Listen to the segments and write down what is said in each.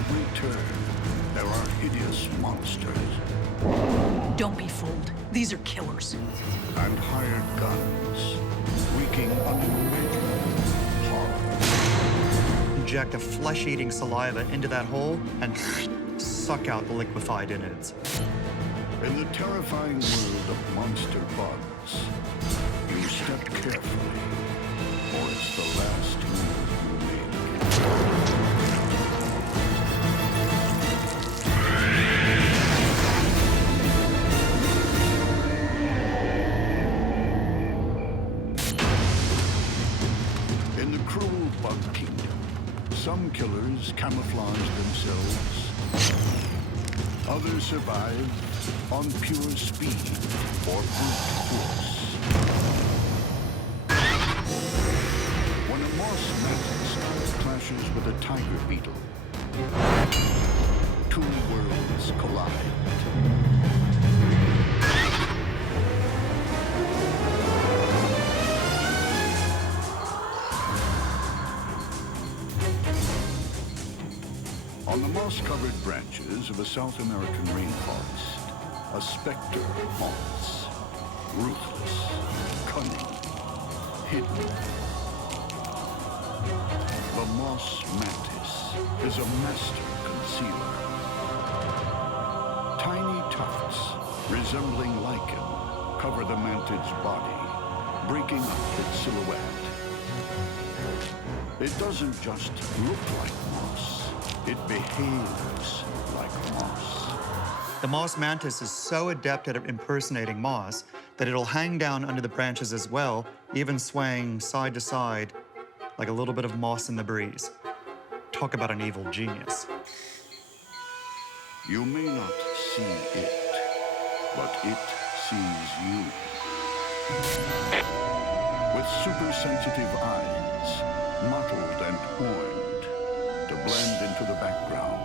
every turn, there are hideous monsters. Don't be fooled. These are killers. And hired guns, wreaking unimaginable horror. Inject a flesh-eating saliva into that hole and suck out the liquefied innards. In the terrifying world of monster bugs, you step carefully, or it's the last move you make. In the cruel bug kingdom, some killers camouflage themselves. Others survive on pure speed or brute force. When a moss mantis clashes with a tiger beetle, two worlds collide. On the moss-covered branches of a South American rainforest, a specter haunts, ruthless, cunning, hidden. The moss mantis is a master concealer. Tiny tufts, resembling lichen, cover the mantis' body, breaking up its silhouette. It doesn't just look like moss. It behaves like moss. The moss mantis is so adept at impersonating moss that it'll hang down under the branches as well, even swaying side to side like a little bit of moss in the breeze. Talk about an evil genius. You may not see it, but it sees you. With super-sensitive eyes, mottled and horned, to blend into the background.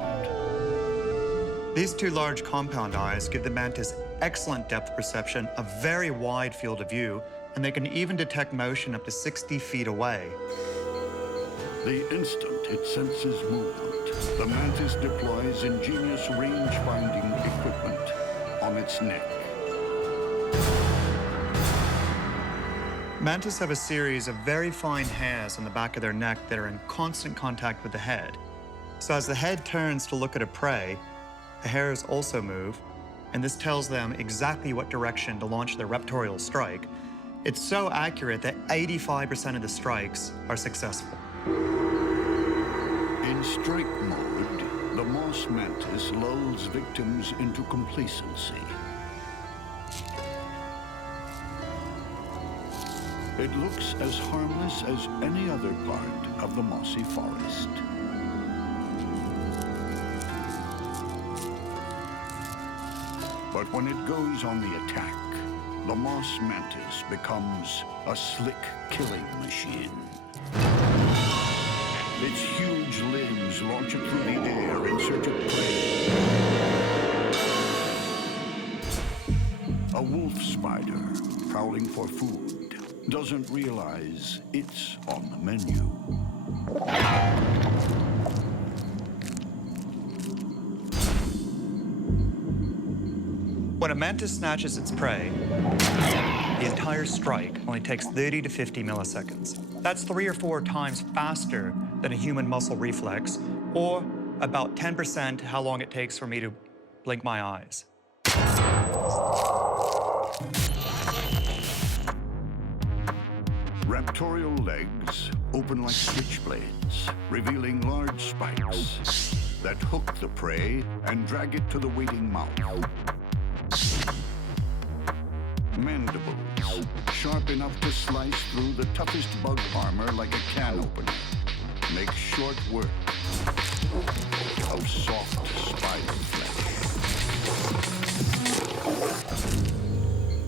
These two large compound eyes give the mantis excellent depth perception, a very wide field of view, and they can even detect motion up to 60 feet away. The instant it senses movement, the mantis deploys ingenious range-finding equipment on its neck. Mantis have a series of very fine hairs on the back of their neck that are in constant contact with the head. So as the head turns to look at a prey, the hairs also move, and this tells them exactly what direction to launch their raptorial strike. It's so accurate that 85% of the strikes are successful. In strike mode, the moss mantis lulls victims into complacency. It looks as harmless as any other part of the mossy forest. But when it goes on the attack, the moss mantis becomes a slick killing machine. Its huge limbs launch it through the air in search of prey. A wolf spider, prowling for food, doesn't realize it's on the menu. When a mantis snatches its prey, the entire strike only takes 30 to 50 milliseconds. That's 3 or 4 times faster than a human muscle reflex, or about 10% how long it takes for me to blink my eyes. Raptorial legs open like switchblades, revealing large spikes that hook the prey and drag it to the waiting mouth. Mandibles, sharp enough to slice through the toughest bug armor like a can opener, make short work of soft spider flesh.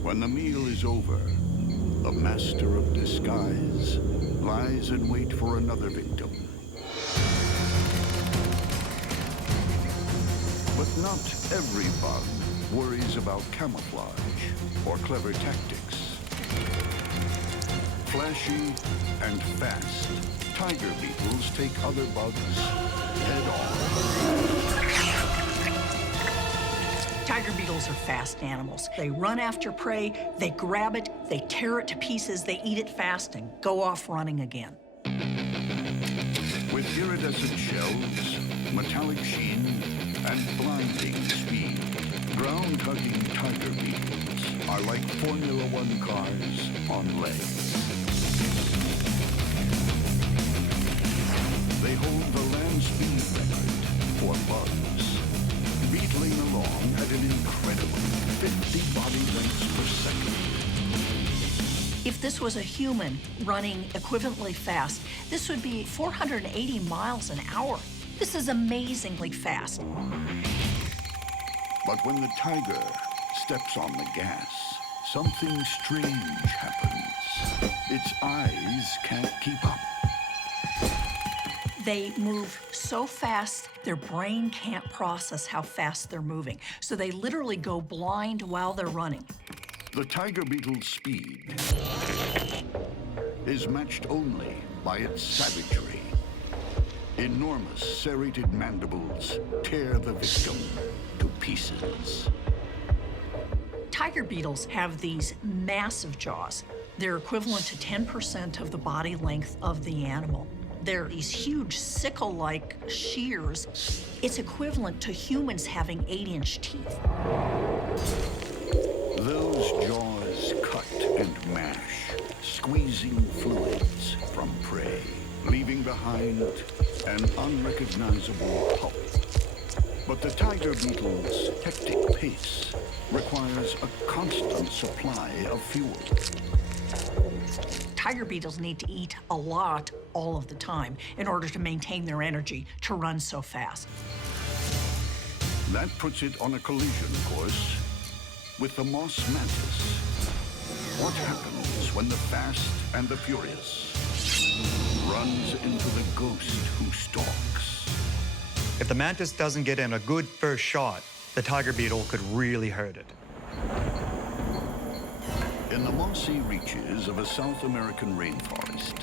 When the meal is over, the master of disguise lies in wait for another victim. But not every bug worries about camouflage or clever tactics. Flashy and fast, tiger beetles take other bugs head on. Tiger beetles are fast animals. They run after prey, they grab it, they tear it to pieces, they eat it fast and go off running again. With iridescent shells, metallic sheen, and blinding speed, ground-hugging tiger beetles are like Formula One cars on legs. They hold the land speed record for bugs, beetling along at an incredible 50 body lengths per second. If this was a human running equivalently fast, this would be 480 miles an hour. This is amazingly fast. But when the tiger steps on the gas, something strange happens. Its eyes can't keep up. They move so fast, their brain can't process how fast they're moving. So they literally go blind while they're running. The tiger beetle's speed is matched only by its savagery. Enormous serrated mandibles tear the victim to pieces. Tiger beetles have these massive jaws. They're equivalent to 10% of the body length of the animal. They're these huge sickle-like shears. It's equivalent to humans having 8-inch teeth. Those jaws cut and mash, squeezing fluids from prey, leaving behind an unrecognizable pulp. But the tiger beetle's hectic pace requires a constant supply of fuel. Tiger beetles need to eat a lot all of the time in order to maintain their energy to run so fast. That puts it on a collision course with the moss mantis. What happens when the fast and the furious runs into the ghost who stalks? If the mantis doesn't get in a good first shot, the tiger beetle could really hurt it. In the mossy reaches of a South American rainforest,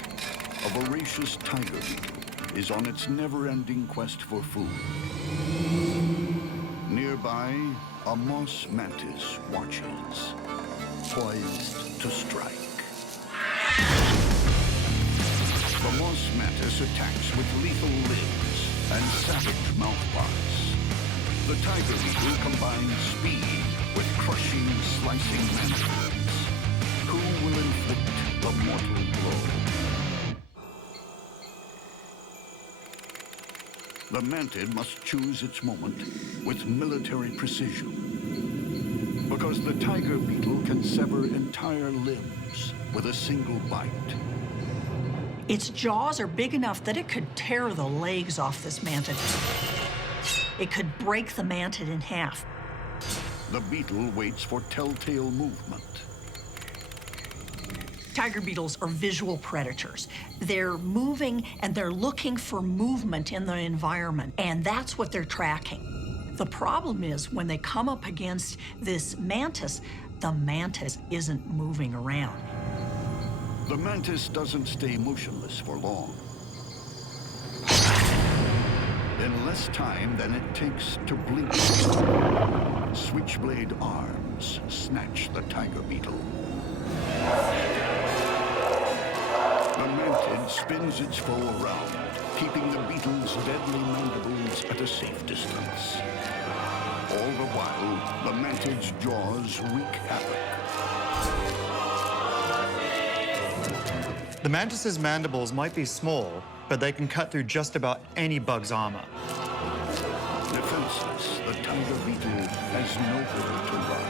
a voracious tiger beetle is on its never-ending quest for food. Nearby, a moss mantis watches, poised to strike. The moss mantis attacks with lethal limbs and savage mouthparts. The tiger beetle combines speed with crushing, slicing mandibles. Who will inflict the mortal blow? The mantid must choose its moment with military precision. Because the tiger beetle can sever entire limbs with a single bite. Its jaws are big enough that it could tear the legs off this mantid. It could break the mantid in half. The beetle waits for telltale movement. Tiger beetles are visual predators. They're moving and they're looking for movement in the environment, and that's what they're tracking. The problem is when they come up against this mantis, the mantis isn't moving around. The mantis doesn't stay motionless for long. In less time than it takes to blink, switchblade arms snatch the tiger beetle. The mantid spins its foe around, keeping the beetle's deadly mandibles at a safe distance. All the while, the mantid's jaws wreak havoc. The mantis's mandibles might be small, but they can cut through just about any bug's armor. Defenseless, the tiger beetle has nowhere to run.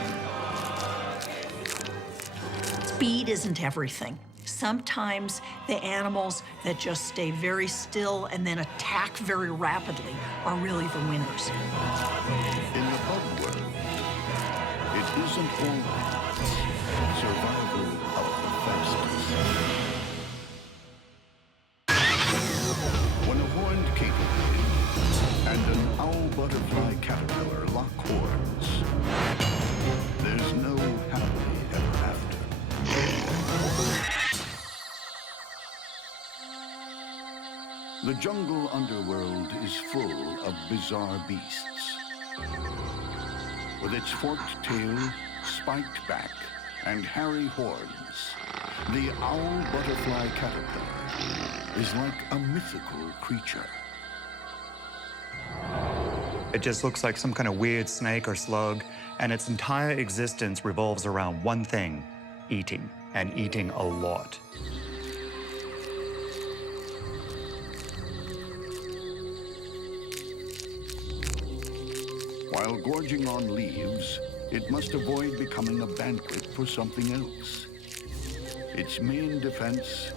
Speed isn't everything. Sometimes the animals that just stay very still and then attack very rapidly are really the winners. In the bug world, it isn't always survival of the fastest. When a horned Katy and an owl butterfly caterpillar lock horns, there's no happily ever after. The jungle underworld is full of bizarre beasts. With its forked tail, spiked back, and hairy horns, the owl butterfly caterpillar is like a mythical creature. It just looks like some kind of weird snake or slug, and its entire existence revolves around one thing: eating, and eating a lot. While gorging on leaves, it must avoid becoming a banquet for something else. Its main defense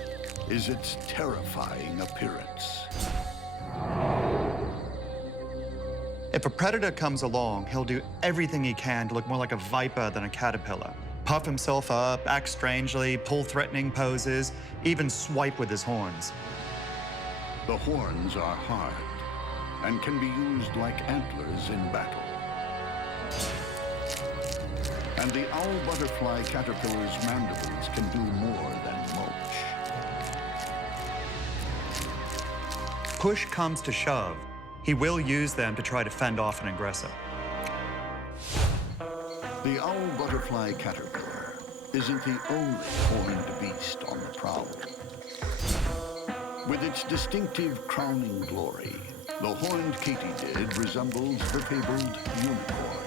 is its terrifying appearance. If a predator comes along, he'll do everything he can to look more like a viper than a caterpillar. Puff himself up, act strangely, pull threatening poses, even swipe with his horns. The horns are hard and can be used like antlers in battle. And the owl butterfly caterpillar's mandibles can do more than mulch. Push comes to shove, he will use them to try to fend off an aggressor. The owl butterfly caterpillar isn't the only horned beast on the prowl. With its distinctive crowning glory, the horned katydid resembles the fabled unicorn.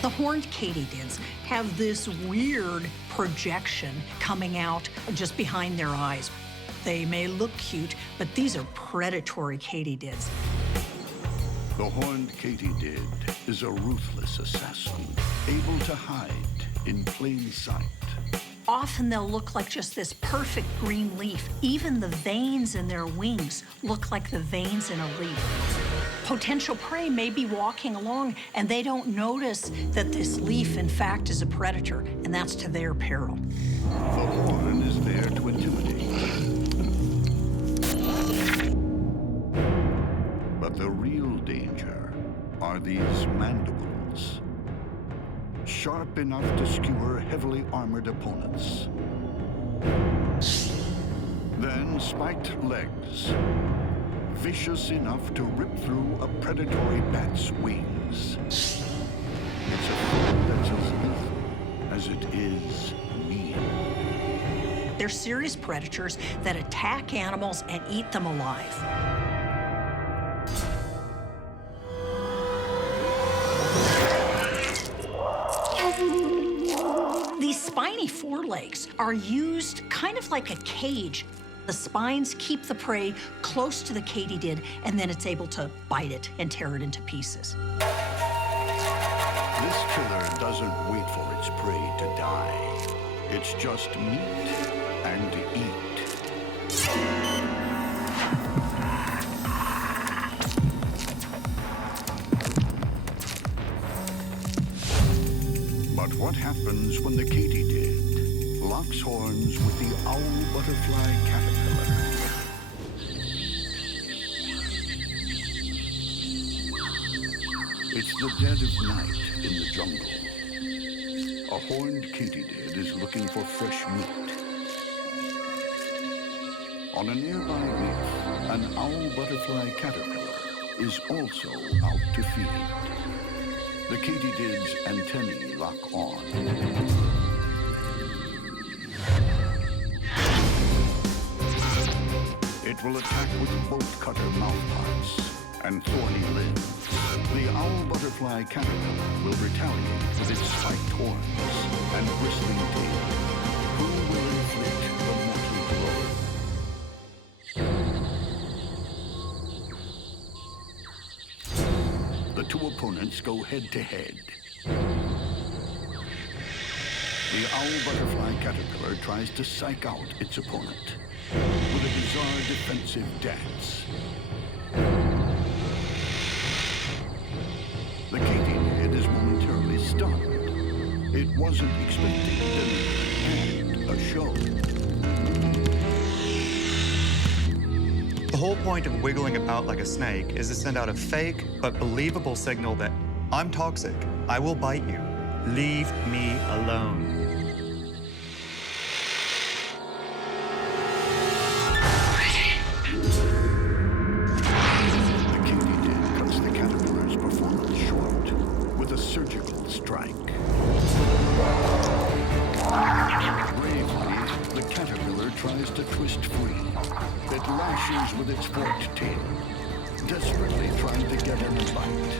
The horned katydids have this weird projection coming out just behind their eyes. They may look cute, but these are predatory katydids. The horned katydid is a ruthless assassin, able to hide in plain sight. Often they'll look like just this perfect green leaf. Even the veins in their wings look like the veins in a leaf. Potential prey may be walking along and they don't notice that this leaf, in fact, is a predator, and that's to their peril. The horn is there to intimidate. But the real danger are these mandibles. Sharp enough to skewer heavily armored opponents. Then spiked legs, vicious enough to rip through a predatory bat's wings. It's a foe that's as lethal as it is mean. They're serious predators that attack animals and eat them alive. These spiny forelegs are used kind of like a cage. The spines keep the prey close to the katydid, and then it's able to bite it and tear it into pieces. This killer doesn't wait for its prey to die. It's just meat and eat. But what happens when the katydid locks horns with the owl butterfly caterpillar? It's the dead of night in the jungle. A horned katydid is looking for fresh meat. On a nearby reef, an owl butterfly caterpillar is also out to feed. The katydid's antennae lock on. It will attack with bolt-cutter mouthparts and thorny limbs. The owl butterfly caterpillar will retaliate with its spiked horns and bristling tail. Who will inflict the mortal blow? The two opponents go head-to-head. The owl butterfly caterpillar tries to psych out its opponent with a bizarre defensive dance. The katydid is momentarily stunned. It wasn't expecting a show. The whole point of wiggling about like a snake is to send out a fake but believable signal that I'm toxic, I will bite you, leave me alone. to twist free, it lashes with its forked tail, desperately trying to get in a bite.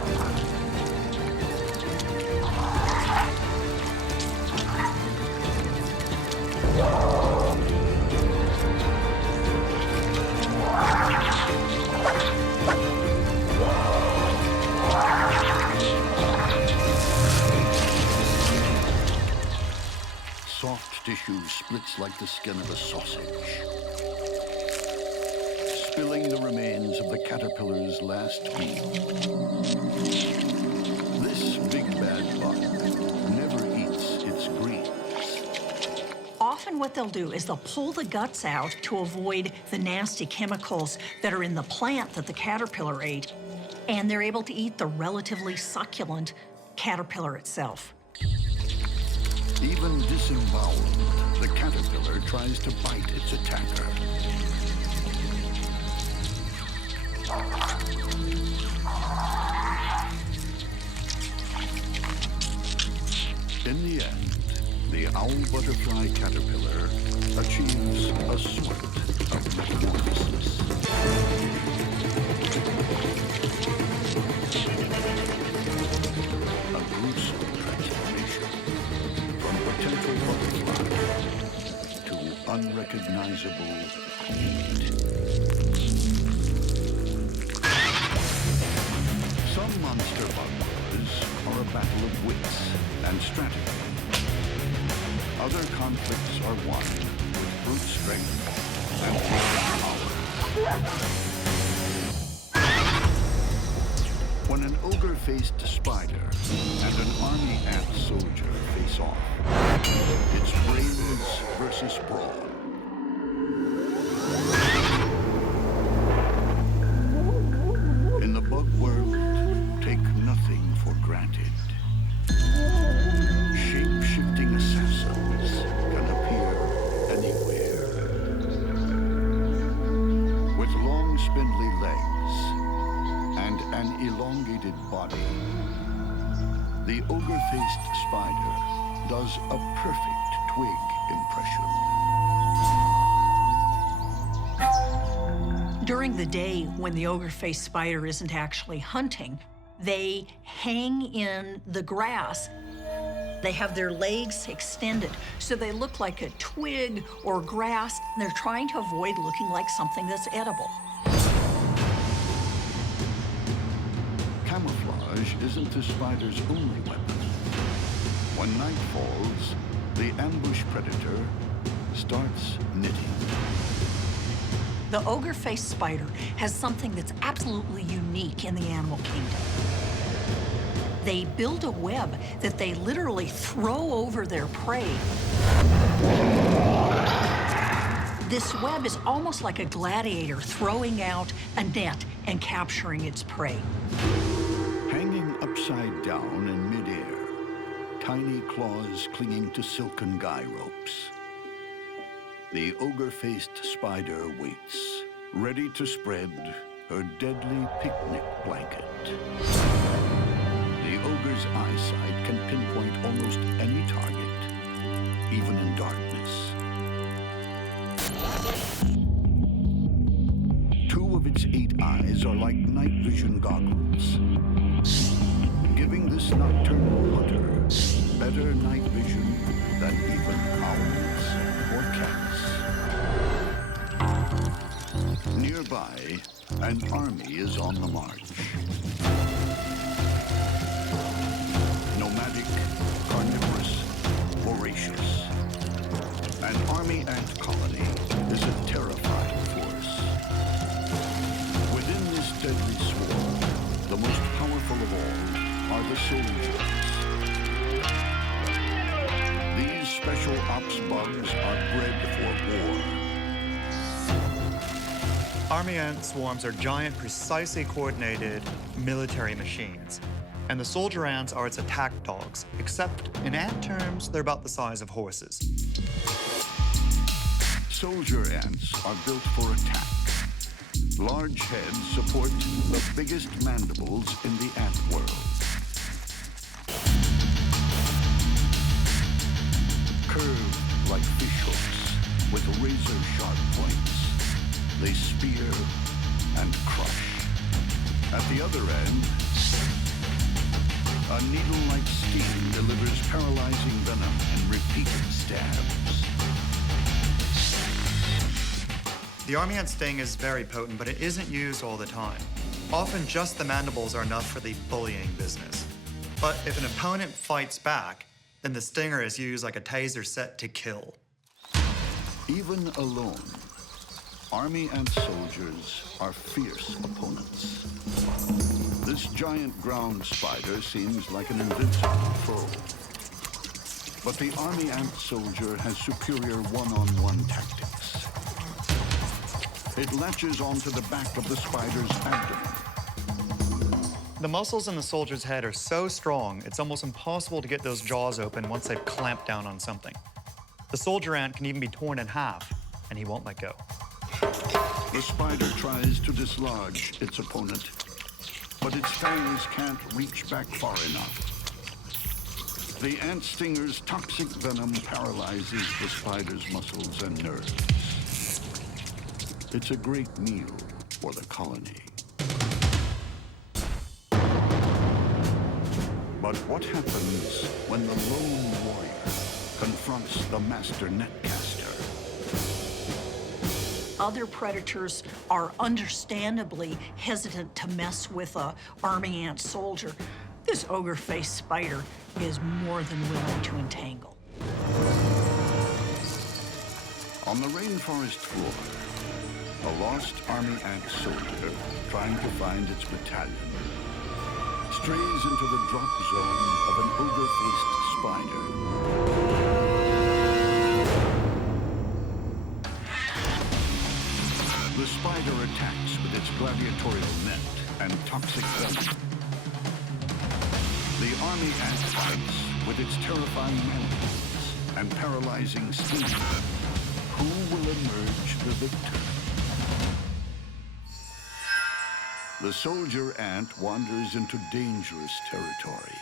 Soft tissue splits like the skin of a sausage, spilling the remains of the caterpillar's last meal. This big bad bug never eats its greens. Often what they'll do is they'll pull the guts out to avoid the nasty chemicals that are in the plant that the caterpillar ate, and they're able to eat the relatively succulent caterpillar itself. Even disemboweled, the caterpillar tries to bite its attacker. In the end, the owl butterfly caterpillar achieves a sort of metamorphosis. A gruesome transformation from potential butterfly to unrecognizable meat. Some monster bug wars are a battle of wits and strategy. Other conflicts are won with brute strength and power. When an ogre-faced spider and an army ant soldier face off, it's brains versus brawn. In the bug world, take nothing for granted. Shape-shifting assassins can appear anywhere. With long, spindly legs and an elongated body, the ogre-faced spider does a perfect twig impression. During the day, when the ogre-faced spider isn't actually hunting, they hang in the grass. They have their legs extended, so they look like a twig or grass, and they're trying to avoid looking like something that's edible. Camouflage isn't the spider's only weapon. When night falls, the ambush predator starts knitting. The ogre-faced spider has something that's absolutely unique in the animal kingdom. They build a web that they literally throw over their prey. This web is almost like a gladiator throwing out a net and capturing its prey. Hanging upside down in midair, tiny claws clinging to silken guy ropes. The ogre-faced spider waits, ready to spread her deadly picnic blanket. The ogre's eyesight can pinpoint almost any target, even in darkness. 2 of its 8 eyes are like night vision goggles, giving this nocturnal hunter better night vision than even owls or cats. Nearby, an army is on the march. Nomadic, carnivorous, voracious. An army ant colony is a terrifying force. Within this deadly swarm, the most powerful of all are the soldiers. These special ops bugs are bred for war. Army ant swarms are giant, precisely coordinated military machines. And the soldier ants are its attack dogs, except in ant terms, they're about the size of horses. Soldier ants are built for attack. Large heads support the biggest mandibles in the ant world. Curved like fish hooks, with razor-sharp points. They spear and crush. At the other end, a needle-like sting delivers paralyzing venom in repeated stabs. The army ant sting is very potent, but it isn't used all the time. Often just the mandibles are enough for the bullying business. But if an opponent fights back, then the stinger is used like a taser set to kill. Even alone, army ant soldiers are fierce opponents. This giant ground spider seems like an invincible foe. But the army ant soldier has superior one-on-one tactics. It latches onto the back of the spider's abdomen. The muscles in the soldier's head are so strong, it's almost impossible to get those jaws open once they've clamped down on something. The soldier ant can even be torn in half, and he won't let go. The spider tries to dislodge its opponent, but its fangs can't reach back far enough. The ant stinger's toxic venom paralyzes the spider's muscles and nerves. It's a great meal for the colony. But what happens when the lone warrior confronts the master netcaster? Other predators are understandably hesitant to mess with a army ant soldier. This ogre-faced spider is more than willing to entangle. On the rainforest floor, a lost army ant soldier trying to find its battalion strays into the drop zone of an ogre-faced spider. The spider attacks with its gladiatorial net and toxic venom. The army ant fights with its terrifying mandibles and paralyzing sting. Who will emerge the victor? The soldier ant wanders into dangerous territory.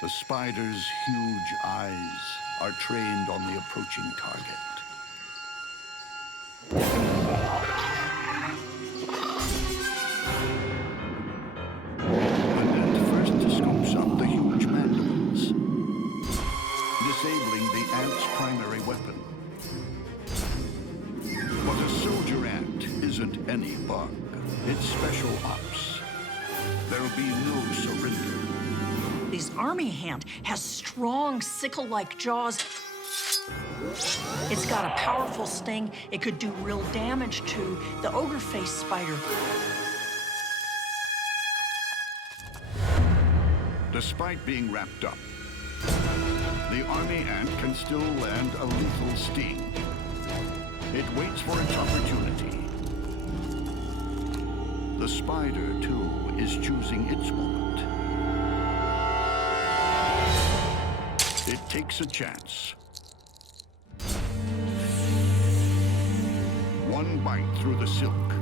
The spider's huge eyes are trained on the approaching target. The ant first scoops up the huge mandibles, disabling the ant's primary weapon. But a soldier ant isn't any bug. It's special ops. There'll be no surrender. This army ant has strong sickle-like jaws. It's got a powerful sting. It could do real damage to the ogre-faced spider. Despite being wrapped up, the army ant can still land a lethal sting. It waits for its opportunity. The spider, too, is choosing its moment. It takes a chance. One bite through the silk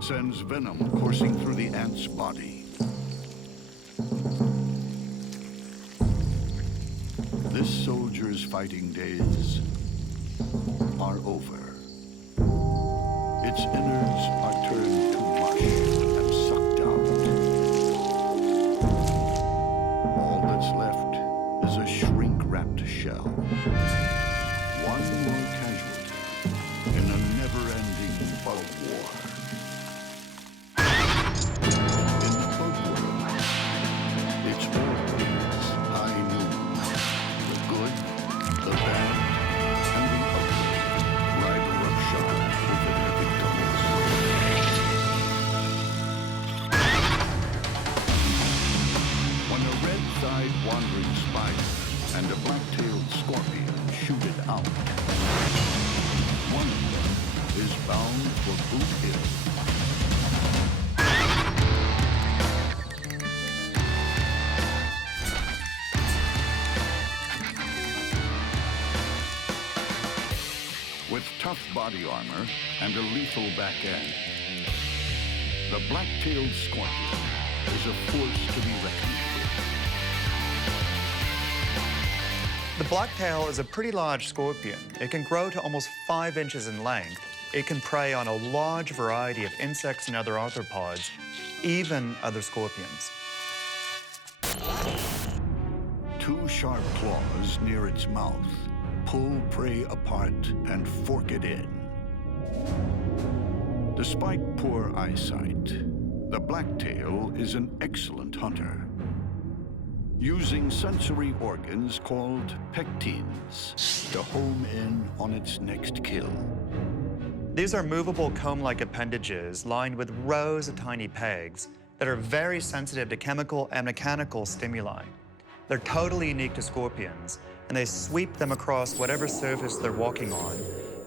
sends venom coursing through the ant's body. This soldier's fighting days are over. Its innards are turned to mush and sucked out. All that's left is a shrink-wrapped shell. One more casualty in a never-ending bug war. In the bug world, it's always high noon. The good, the bad, and the ugly ride roughshod over their victims. When a red-thighed wandering spider and a black-tailed scorpion shoot it out, one of them is bound for Bugeyed. With tough body armor and a lethal back end, the black-tailed scorpion is a force to be reckoned with. The blacktail is a pretty large scorpion. It can grow to almost 5 inches in length. It can prey on a large variety of insects and other arthropods, even other scorpions. 2 sharp claws near its mouth pull prey apart and fork it in. Despite poor eyesight, the blacktail is an excellent hunter, using sensory organs called pectines to home in on its next kill. These are movable comb-like appendages lined with rows of tiny pegs that are very sensitive to chemical and mechanical stimuli. They're totally unique to scorpions, and they sweep them across whatever surface they're walking on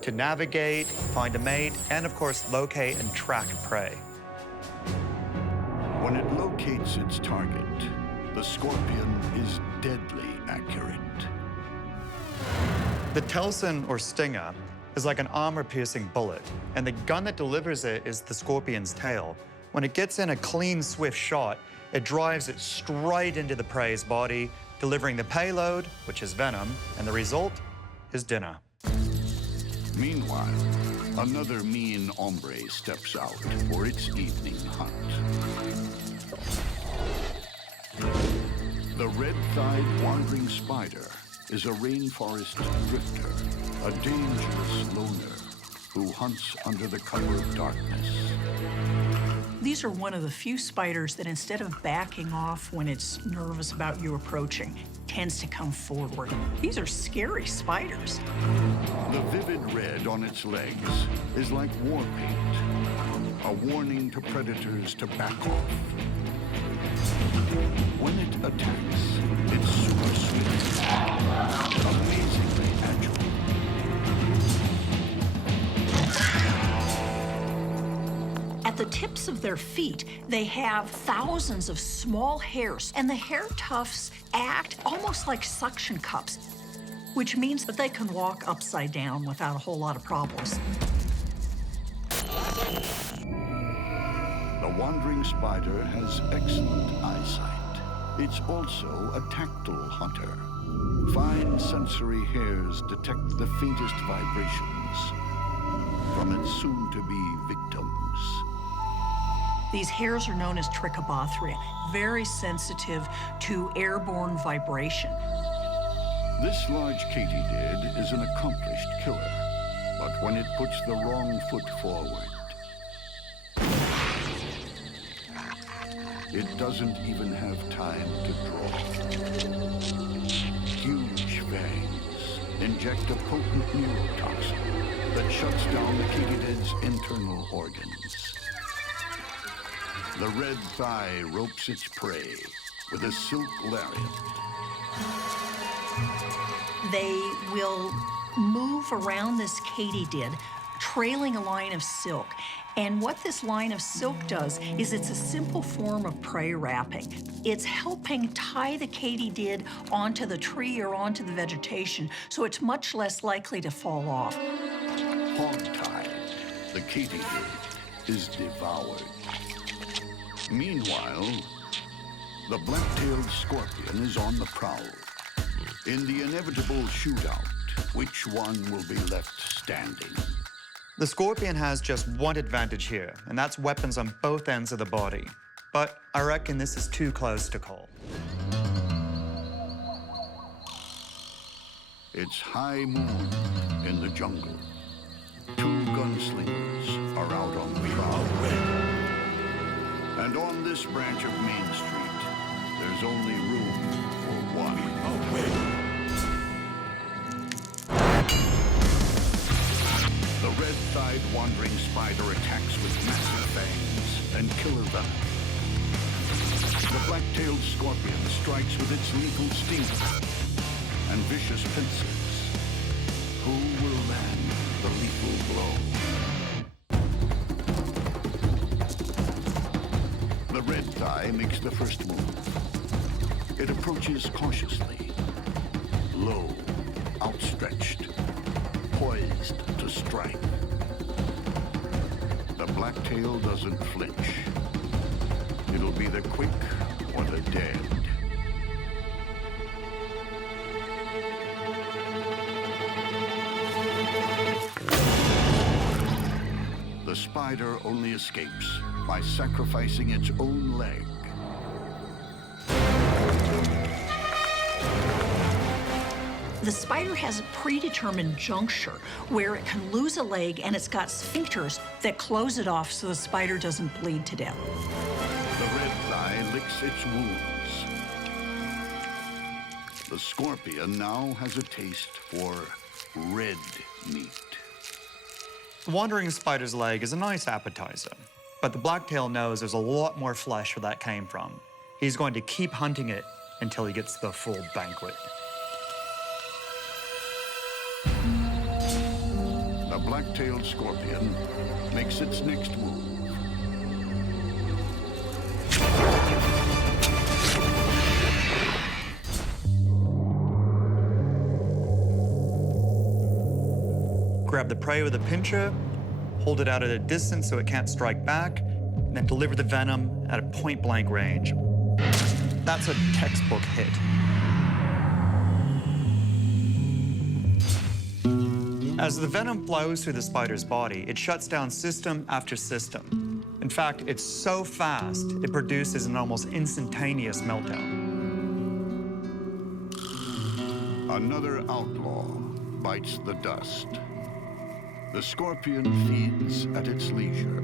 to navigate, find a mate, and of course, locate and track prey. When it locates its target, the scorpion is deadly accurate. The telson, or stinger, is like an armor-piercing bullet, and the gun that delivers it is the scorpion's tail. When it gets in a clean, swift shot, it drives it straight into the prey's body, delivering the payload, which is venom, and the result is dinner. Meanwhile, another mean hombre steps out for its evening hunt. The red-thighed wandering spider is a rainforest drifter, a dangerous loner who hunts under the cover of darkness. These are one of the few spiders that instead of backing off when it's nervous about you approaching, tends to come forward. These are scary spiders. The vivid red on its legs is like war paint, a warning to predators to back off. When it attacks, it's super swift, amazingly agile. At the tips of their feet, they have thousands of small hairs, and the hair tufts act almost like suction cups, which means that they can walk upside down without a whole lot of problems. The wandering spider has excellent eyesight. It's also a tactile hunter. Fine sensory hairs detect the faintest vibrations from its soon-to-be victims. These hairs are known as trichobothria, very sensitive to airborne vibration. This large katydid is an accomplished killer, but when it puts the wrong foot forward, it doesn't even have time to draw. Huge fangs inject a potent neurotoxin that shuts down the katydid's internal organs. The red thigh ropes its prey with a silk lariat. They will move around this katydid, trailing a line of silk. And what this line of silk does is it's a simple form of prey wrapping. It's helping tie the katydid onto the tree or onto the vegetation, so it's much less likely to fall off. Hog-tied, the katydid is devoured. Meanwhile, the black-tailed scorpion is on the prowl. In the inevitable shootout, which one will be left standing? The scorpion has just one advantage here, and that's weapons on both ends of the body. But I reckon this is too close to call. It's high moon in the jungle. 2 gunslingers are out on the prowl. And on this branch of Main Street, there's only room for one. The red-thighed wandering spider attacks with massive fangs and killer venom. The black-tailed scorpion strikes with its lethal stinger and vicious pincers. Who will land the lethal blow? The red thigh makes the first move. It approaches cautiously, low, outstretched, poised to strike. The blacktail doesn't flinch. It'll be the quick or the dead. spider only escapes by sacrificing its own leg. The spider has a predetermined juncture where it can lose a leg, and it's got sphincters that close it off so the spider doesn't bleed to death. The red fly licks its wounds. The scorpion now has a taste for red meat. The wandering spider's leg is a nice appetizer, but the blacktail knows there's a lot more flesh where that came from. He's going to keep hunting it until he gets the full banquet. The black-tailed scorpion makes its next move. Grab the prey with a pincher, hold it out at a distance so it can't strike back, and then deliver the venom at a point-blank range. That's a textbook hit. As the venom flows through the spider's body, it shuts down system after system. In fact, it's so fast, it produces an almost instantaneous meltdown. Another outlaw bites the dust. The scorpion feeds at its leisure.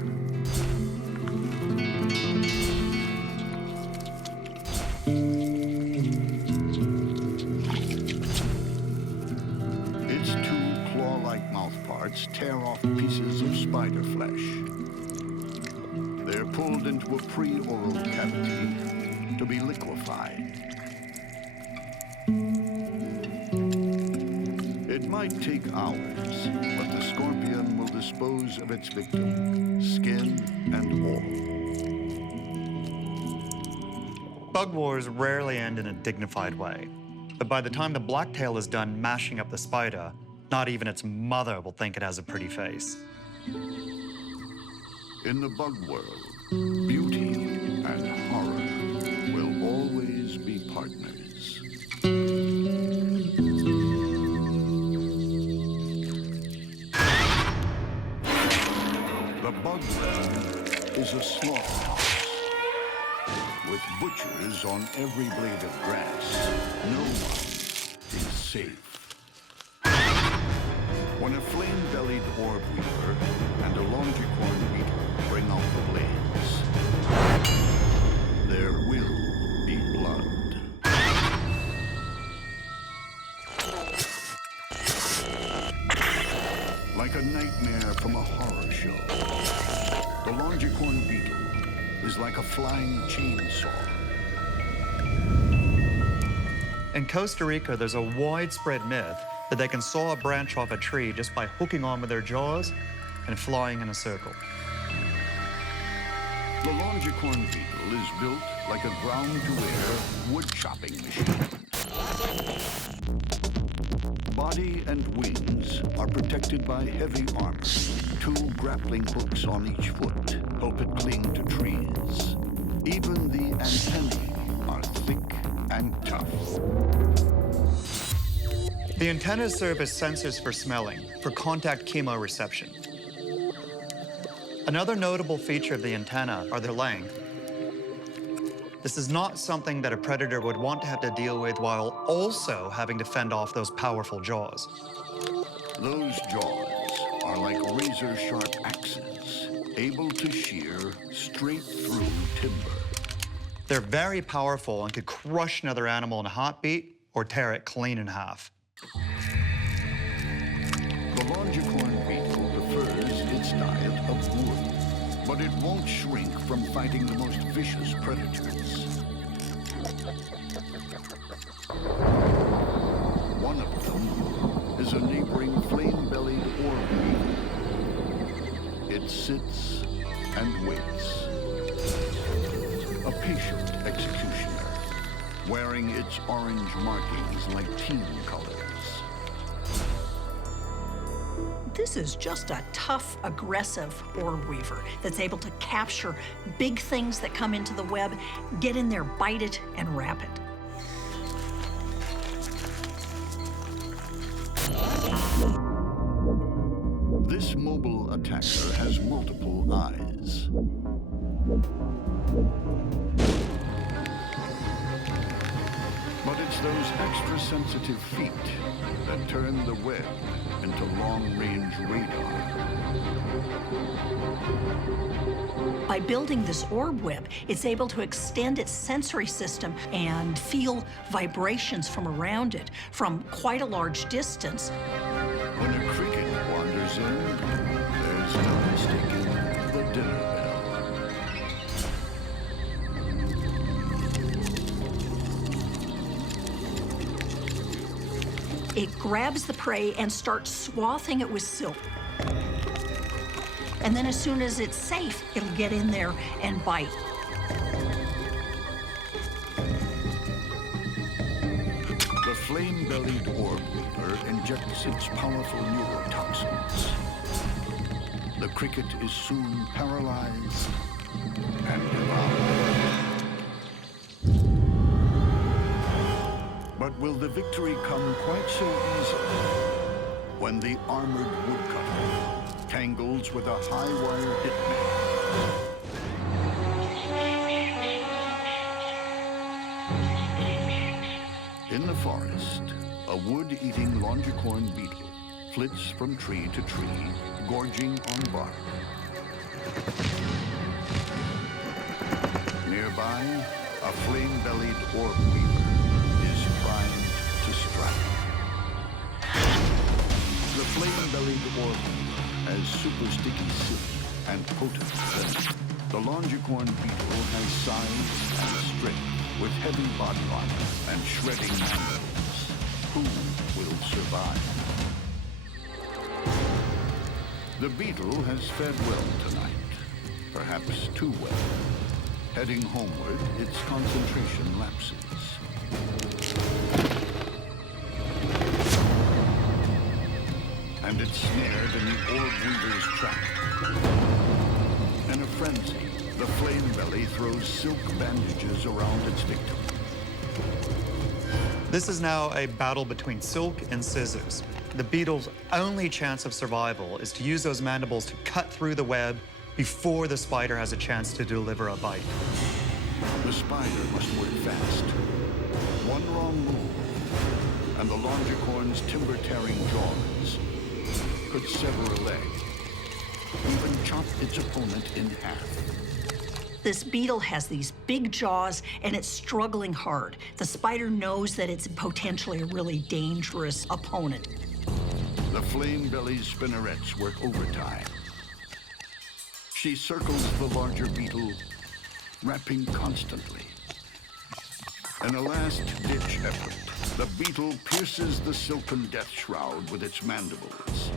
Its two claw-like mouthparts tear off pieces of spider flesh. They're pulled into a pre-oral cavity to be liquefied. It might take hours, but the scorpion will dispose of its victim, skin and all. Bug wars rarely end in a dignified way, but by the time the blacktail is done mashing up the spider, not even its mother will think it has a pretty face. In the bug world, beauty and horror will always be partners. The bug world is a slaughterhouse. With butchers on every blade of grass, no one is safe. When a flame-bellied orb weaver and a longicorn beetle bring out the blades, there will be blood. Like a nightmare from a horror show, the longicorn beetle is like a flying chainsaw. In Costa Rica, there's a widespread myth that they can saw a branch off a tree just by hooking on with their jaws and flying in a circle. The longicorn beetle is built like a ground-to-air wood chopping machine. Body and wings are protected by heavy armor. Two grappling hooks on each foot help it cling to trees. Even the antennae are thick and tough. The antennas serve as sensors for smelling, for contact chemoreception. Another notable feature of the antenna are their length. This is not something that a predator would want to have to deal with while also having to fend off those powerful jaws. Those jaws are like razor-sharp axes, able to shear straight through timber. They're very powerful and could crush another animal in a heartbeat or tear it clean in half. The longicorn beetle prefers its diet of wood, but it won't shrink from fighting the most vicious predators. One of them is a neighboring flame-bellied orb beetle. It sits and waits. A patient executioner, wearing its orange markings like team colors. This is just a tough, aggressive orb weaver that's able to capture big things that come into the web, get in there, bite it, and wrap it. This mobile attacker has multiple eyes. But it's those extra sensitive feet that turn the web into long-range radar. By building this orb web, it's able to extend its sensory system and feel vibrations from around it from quite a large distance. When a cricket wanders in, there's no mistaking the dinner bell. It grabs the prey and starts swathing it with silk. And then as soon as it's safe, it'll get in there and bite. The flame-bellied orb weaver injects its powerful neurotoxins. The cricket is soon paralyzed and devoured. But will the victory come quite so easily when the armored woodcutter tangles with a high-wire hitman? In the forest, a wood-eating longicorn beetle flits from tree to tree, gorging on bark. Nearby, a flame-bellied orb weaver is primed to strike. The flame-bellied orb weaver has super sticky silk and potent venom. The longicorn beetle has size and strength with heavy body armor and shredding mandibles. Who will survive? The beetle has fed well tonight, perhaps too well. Heading homeward, its concentration lapses. And it's snared in the orb weaver's trap. In a frenzy, the flame belly throws silk bandages around its victim. This is now a battle between silk and scissors. The beetle's only chance of survival is to use those mandibles to cut through the web before the spider has a chance to deliver a bite. The spider must work fast. One wrong move, and the longicorn's timber-tearing jaws could sever a leg, even chop its opponent in half. This beetle has these big jaws, and it's struggling hard. The spider knows that it's potentially a really dangerous opponent. The flame-bellied spinnerets work overtime. She circles the larger beetle, rapping constantly. In a last-ditch effort, the beetle pierces the silken death shroud with its mandibles.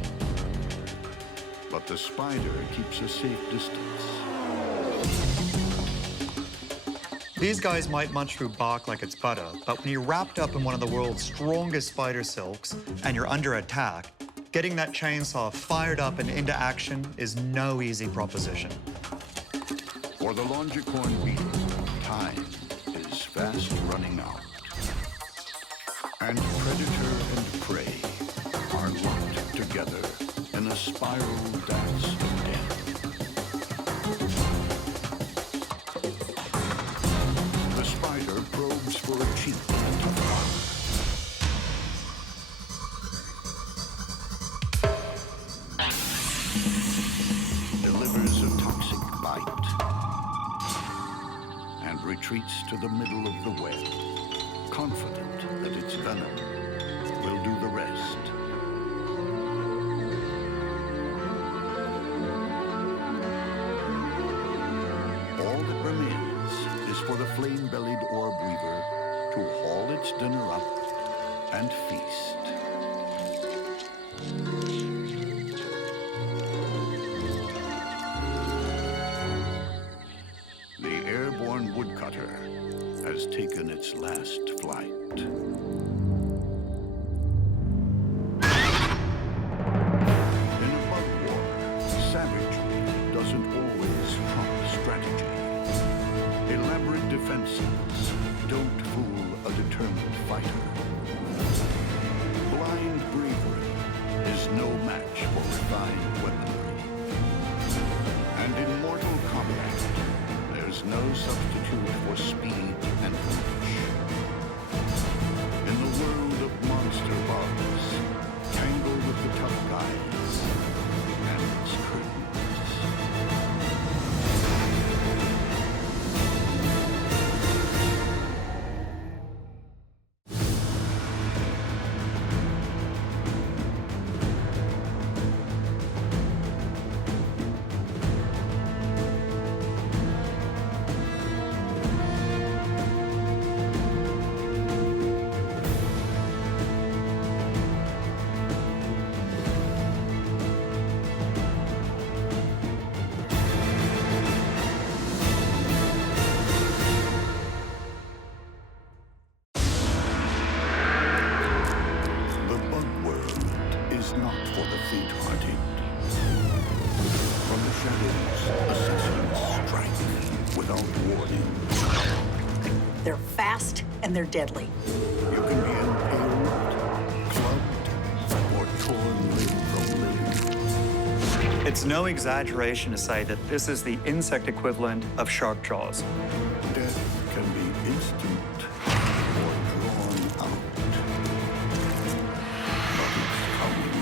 But the spider keeps a safe distance. These guys might munch through bark like it's butter, but when you're wrapped up in one of the world's strongest spider silks and you're under attack, getting that chainsaw fired up and into action is no easy proposition. For the longicorn beetle, time is fast running out. And predator and prey are locked together in a spiral dance of death. The spider probes for a chink to rock. Delivers a toxic bite and retreats to the middle of the web, confident that its venom will do the rest. All that remains is for the flame-bellied orb weaver to haul its dinner up and feast. The airborne woodcutter has taken its last flight. In a bug war, savagery doesn't always trump strategy. Elaborate defenses don't fool a determined fighter. Blind bravery is no match for refined weaponry. And in not for the faint-hearted. From the shadows, assassins strike without warning. They're fast and they're deadly. You can be impaled, clubbed, or torn limb from limb. It's no exaggeration to say that this is the insect equivalent of shark jaws. Death can be instant or drawn out. But it's coming.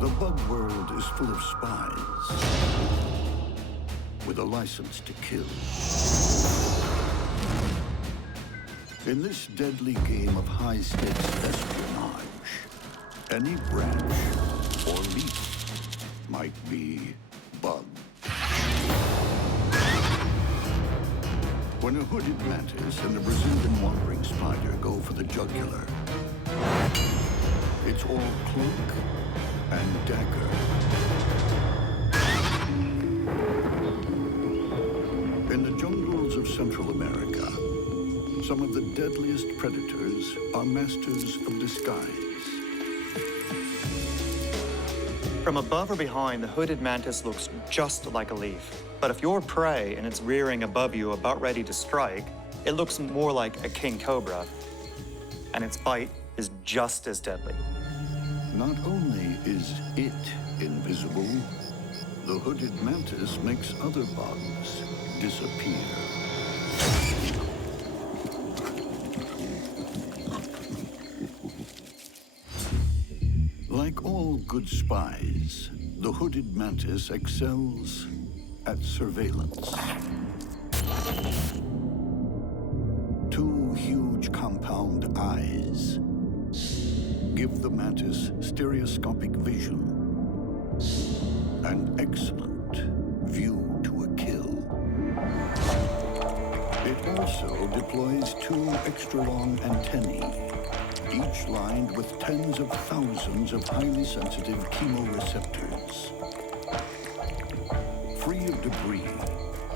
The bug world is full of spies with a license to kill. In this deadly game of high-stakes espionage, any branch or leaf might be bug. When a hooded mantis and a Brazilian wandering spider go for the jugular, it's all cloak and dagger. In the jungles of Central America, some of the deadliest predators are masters of disguise. From above or behind, the hooded mantis looks just like a leaf. But if you're prey and it's rearing above you about ready to strike, it looks more like a king cobra, and its bite is just as deadly. Not only is it invisible, the hooded mantis makes other bugs disappear. Like all good spies, the hooded mantis excels at surveillance. Two huge compound eyes give the mantis stereoscopic vision, an excellent view to a kill. It also deploys two extra-long antennae, each lined with tens of thousands of highly sensitive chemoreceptors. Free of debris,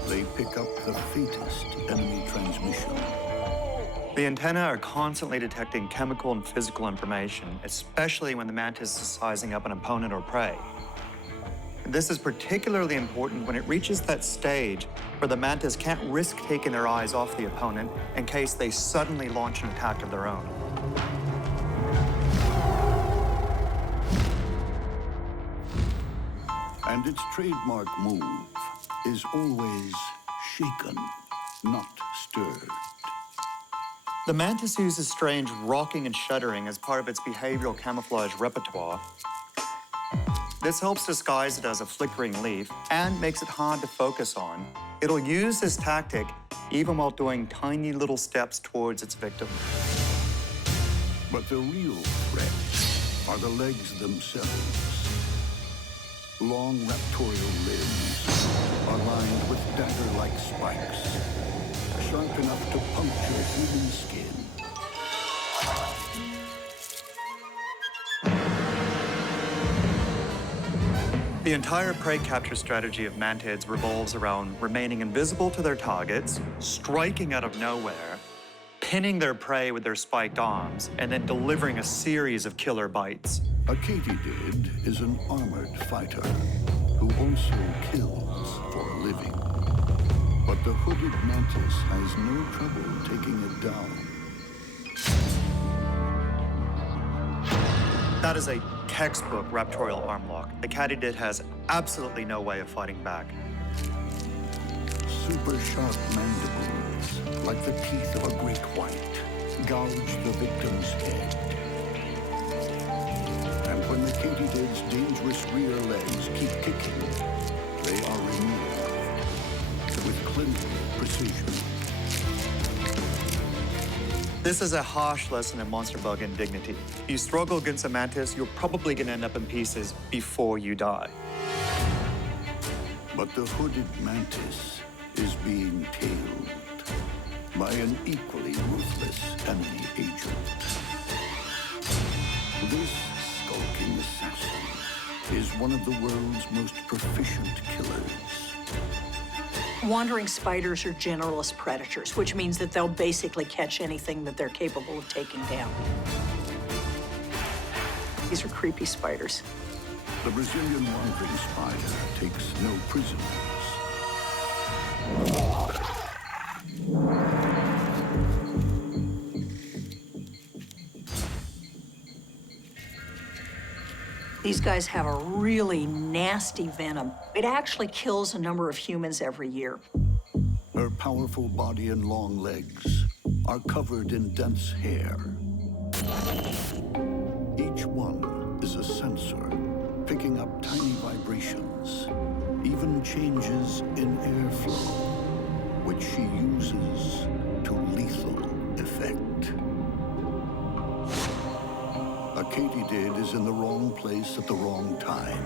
they pick up the faintest enemy transmission. The antennae are constantly detecting chemical and physical information, especially when the mantis is sizing up an opponent or prey. This is particularly important when it reaches that stage where the mantis can't risk taking their eyes off the opponent in case they suddenly launch an attack of their own. And its trademark move is always shaken, not stirred. The mantis uses strange rocking and shuddering as part of its behavioral camouflage repertoire. This helps disguise it as a flickering leaf and makes it hard to focus on. It'll use this tactic even while doing tiny little steps towards its victim. But the real threat are the legs themselves. Long raptorial limbs are lined with dagger-like spikes, sharp enough to puncture human skin. The entire prey capture strategy of mantids revolves around remaining invisible to their targets, striking out of nowhere, pinning their prey with their spiked arms, and then delivering a series of killer bites. A katydid is an armored fighter who also kills for a living. But the hooded mantis has no trouble taking it down. That is a textbook raptorial arm lock. The katydid has absolutely no way of fighting back. Super sharp mandibles, like the teeth of a great white, gouge the victim's head. And when the katydid's dangerous rear legs keep kicking, they are removed with clinical precision. This is a harsh lesson in monster bug indignity. If you struggle against a mantis, you're probably gonna end up in pieces before you die. But the hooded mantis is being tailed by an equally ruthless enemy agent. This skulking assassin is one of the world's most proficient killers. Wandering spiders are generalist predators, which means that they'll basically catch anything that they're capable of taking down. These are creepy spiders. The Brazilian wandering spider takes no prisoners. These guys have a really nasty venom. It actually kills a number of humans every year. Her powerful body and long legs are covered in dense hair. Each one is a sensor, picking up tiny vibrations, even changes in airflow, which she uses to lethal effect. A katydid is in the wrong place at the wrong time.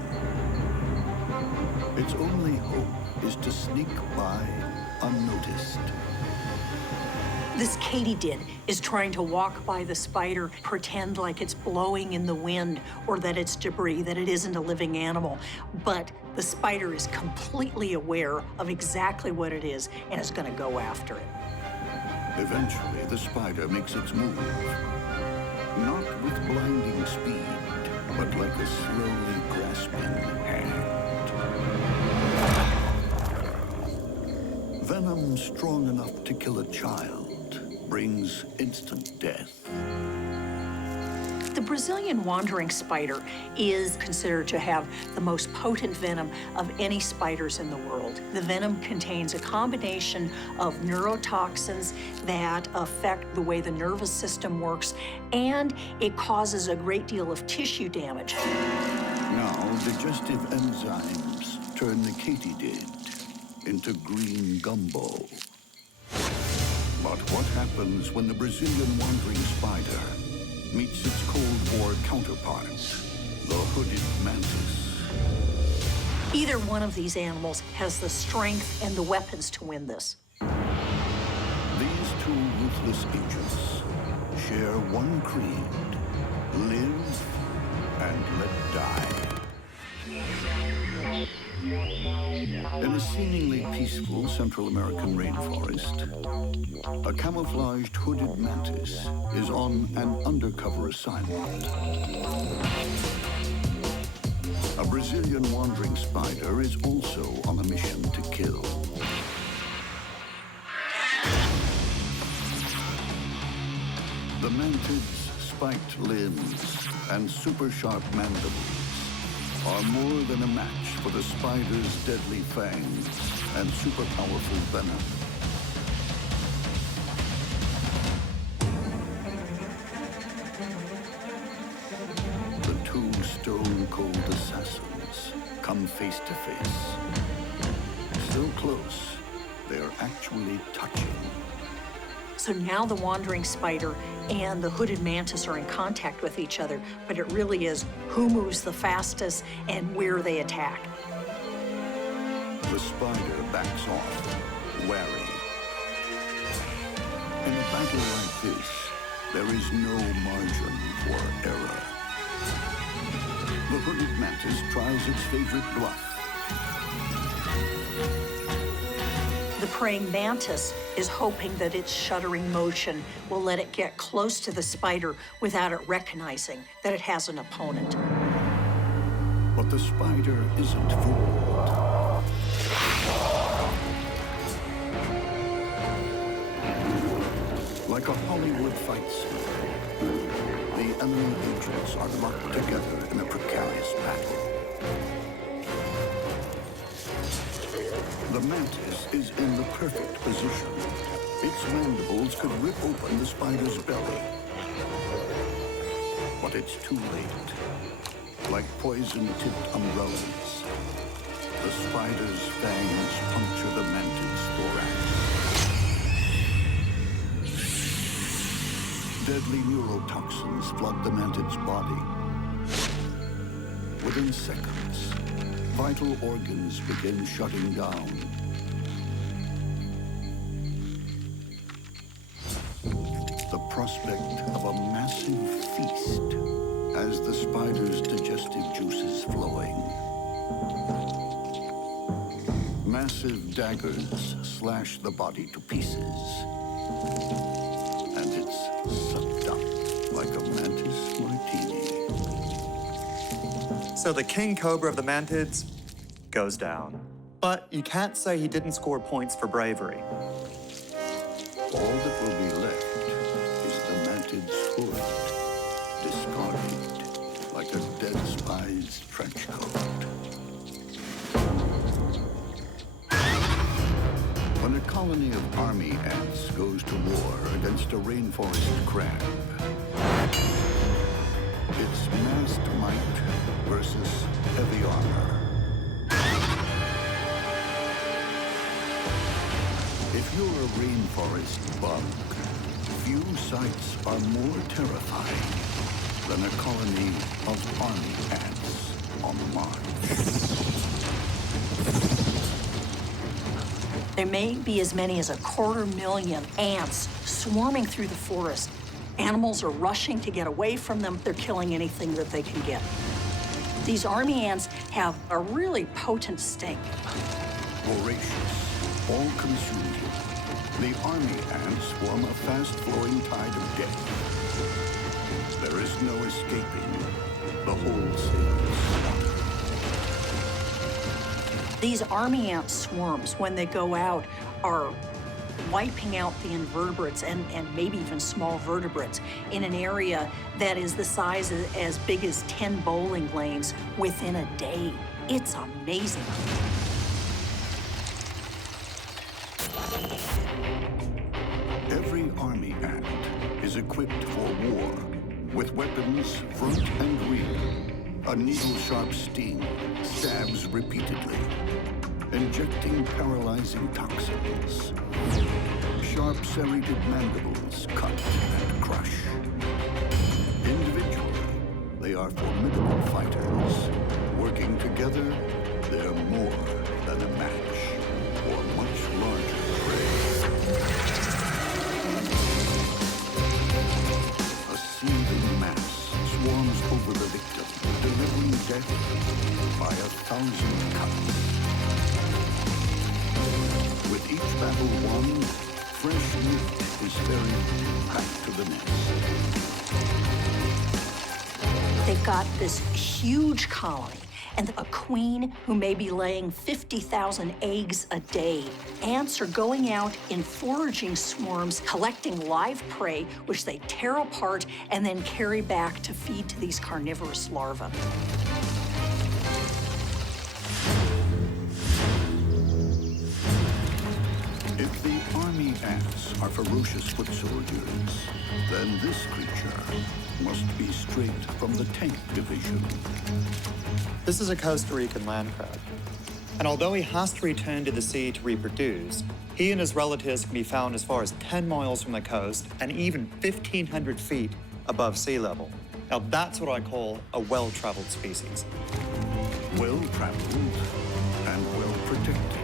Its only hope is to sneak by unnoticed. This katydid is trying to walk by the spider, pretend like it's blowing in the wind or that it's debris, that it isn't a living animal. But the spider is completely aware of exactly what it is and is going to go after it. Eventually, the spider makes its move. Not with blinding speed, but like a slowly grasping hand. Venom strong enough to kill a child brings instant death. The Brazilian wandering spider is considered to have the most potent venom of any spiders in the world. The venom contains a combination of neurotoxins that affect the way the nervous system works, and it causes a great deal of tissue damage. Now, digestive enzymes turn the katydid into green gumbo. But what happens when the Brazilian wandering spider meets its Cold War counterpart, the hooded mantis? Either one of these animals has the strength and the weapons to win this. These two ruthless agents share one creed: live and let die. In a seemingly peaceful Central American rainforest, a camouflaged hooded mantis is on an undercover assignment. A Brazilian wandering spider is also on a mission to kill. The mantis' spiked limbs and super sharp mandibles are more than a match for the spider's deadly fangs and super powerful venom. The two stone-cold assassins come face to face. So close, they are actually touching. So now the wandering spider and the hooded mantis are in contact with each other, but it really is who moves the fastest and where they attack. The spider backs off, wary. In a battle like this, there is no margin for error. The hooded mantis tries its favorite bluff. The praying mantis is hoping that its shuddering motion will let it get close to the spider without it recognizing that it has an opponent. But the spider isn't fooled. Like a Hollywood fight scene, the enemy agents are locked together in a precarious battle. The mantis is in the perfect position. Its mandibles could rip open the spider's belly. But it's too late. Like poison-tipped umbrellas, the spider's fangs puncture the mantis' thorax. Deadly neurotoxins flood the mantis' body. Within seconds, vital organs begin shutting down. The prospect of a massive feast has has the spider's digestive juices flowing. Massive daggers slash the body to pieces. And it's sucked up like a mantis martini. So the king cobra of the mantids goes down. But you can't say he didn't score points for bravery. All that will be left is the mantid's hood, discarded like a dead spy's trench coat. When a colony of army ants goes to war against a rainforest crab, it's massed might versus heavy armor. If you're a rainforest bug, few sights are more terrifying than a colony of army ants on the march. There may be as many as 250,000 ants swarming through the forest. Animals are rushing to get away from them. They're killing anything that they can get. These army ants have a really potent sting. Voracious, all-consuming, the army ants form a fast-flowing tide of death. There is no escaping the wholesale swamp. These army ant swarms, when they go out, are wiping out the invertebrates and maybe even small vertebrates in an area that is the size as big as 10 bowling lanes within a day. It's amazing. Every army ant is equipped for war, with weapons front and rear. A needle-sharp sting stabs repeatedly, injecting paralyzing toxins. Sharp serrated mandibles cut and crush. Individually, they are formidable fighters. Working together, they're more than a match for much larger prey. A seething mass swarms over the victim, delivering death by 1,000 cuts. With each battle won, fresh meat is ferried back to the nest. They've got this huge colony and a queen who may be laying 50,000 eggs a day. Ants are going out in foraging swarms, collecting live prey, which they tear apart and then carry back to feed to these carnivorous larvae. If the army ants are ferocious foot soldiers, then this creature must be straight from the tank division. This is a Costa Rican land crab. And although he has to return to the sea to reproduce, he and his relatives can be found as far as 10 miles from the coast and even 1,500 feet above sea level. Now that's what I call a well-traveled species. Well-traveled and well-protected.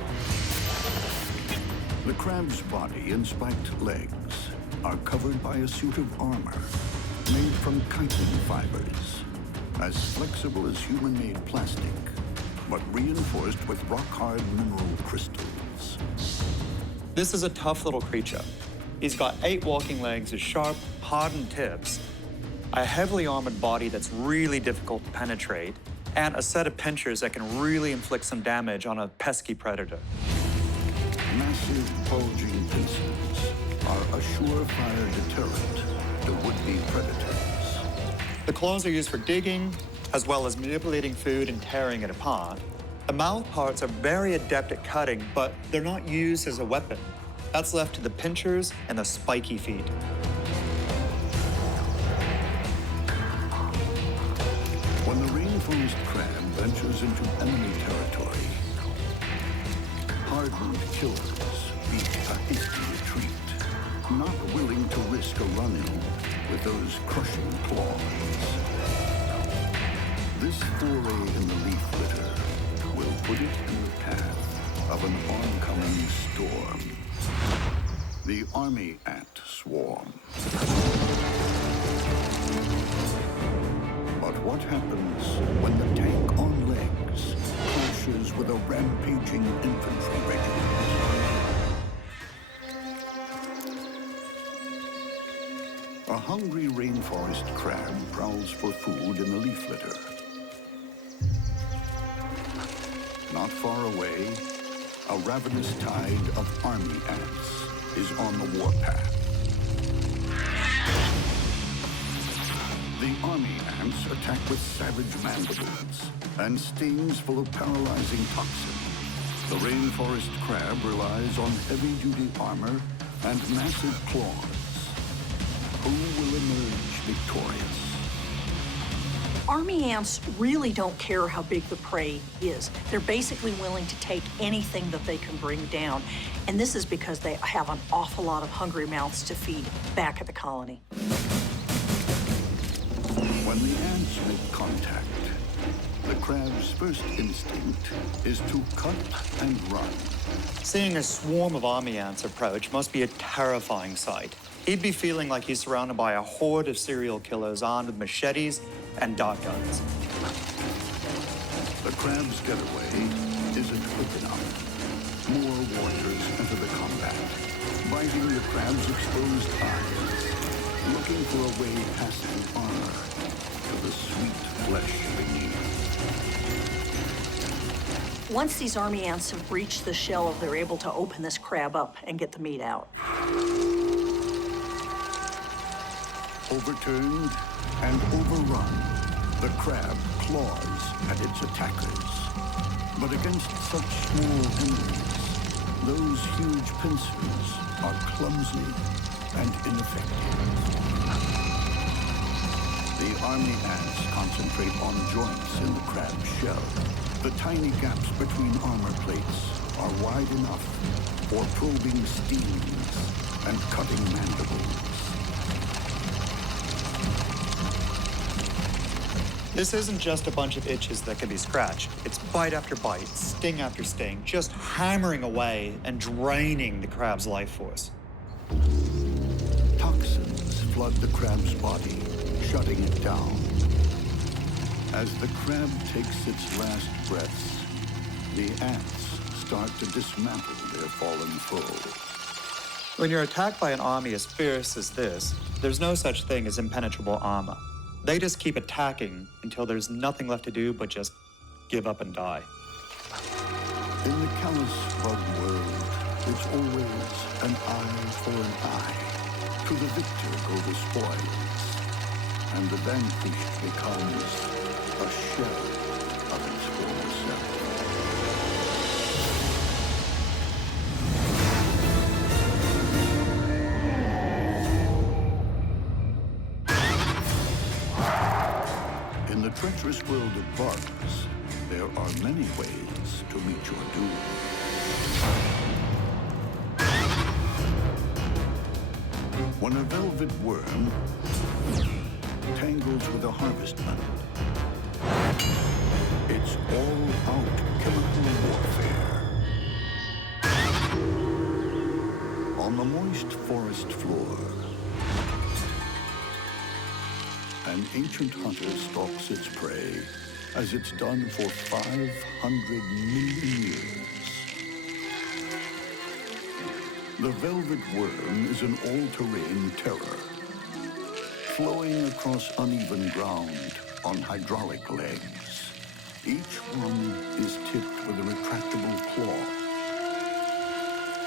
The crab's body and spiked legs are covered by a suit of armor made from chitin fibers, as flexible as human-made plastic, but reinforced with rock-hard mineral crystals. This is a tough little creature. He's got 8 walking legs with sharp, hardened tips, a heavily armored body that's really difficult to penetrate, and a set of pinchers that can really inflict some damage on a pesky predator. Massive, bulging pincers are a surefire deterrent to would-be predators. The claws are used for digging, as well as manipulating food and tearing it apart. The mouth parts are very adept at cutting, but they're not used as a weapon. That's left to the pinchers and the spiky feet. When the rainforest crab ventures into enemy territory, hardened killers beat a hasty retreat, not willing to risk a run-in with those crushing claws. This foray in the leaf litter will put it in the path of an oncoming storm. The army ant swarm. But What happens when the tank on legs clashes with a rampaging infantry regiment? A hungry rainforest crab prowls for food in the leaf litter. Not far away, a ravenous tide of army ants is on the warpath. The army ants attack with savage mandibles and stings full of paralyzing toxin. The rainforest crab relies on heavy-duty armor and massive claws. Who will emerge victorious? Army ants really don't care how big the prey is. They're basically willing to take anything that they can bring down. And this is because they have an awful lot of hungry mouths to feed back at the colony. When the ants make contact, the crab's first instinct is to cut and run. Seeing a swarm of army ants approach must be a terrifying sight. He'd be feeling like he's surrounded by a horde of serial killers armed with machetes and dart guns. The crab's getaway isn't quick enough. More warriors enter the combat, biting the crab's exposed eyes, looking for a way past the armor to the sweet flesh beneath. Once these army ants have breached the shell, they're able to open this crab up and get the meat out. Overturned and overrun, the crab claws at its attackers. But against such small enemies, those huge pincers are clumsy and ineffective. The army ants concentrate on joints in the crab's shell. The tiny gaps between armor plates are wide enough for probing stings and cutting mandibles. This isn't just a bunch of itches that can be scratched. It's bite after bite, sting after sting, just hammering away and draining the crab's life force. Toxins flood the crab's body, shutting it down. As the crab takes its last breaths, the ants start to dismantle their fallen foe. When you're attacked by an army as fierce as this, there's no such thing as impenetrable armor. They just keep attacking until there's nothing left to do but just give up and die. In the callous bug world, it's always an eye for an eye. To the victor go the spoils, and the vanquished becomes a shell of its former self. In the treacherous world of bugs, there are many ways to meet your doom. When a velvet worm tangles with a harvestman, it's all-out chemical warfare. On the moist forest floor, an ancient hunter stalks its prey, as it's done for 500 million years. The velvet worm is an all-terrain terror, flowing across uneven ground on hydraulic legs. Each one is tipped with a retractable claw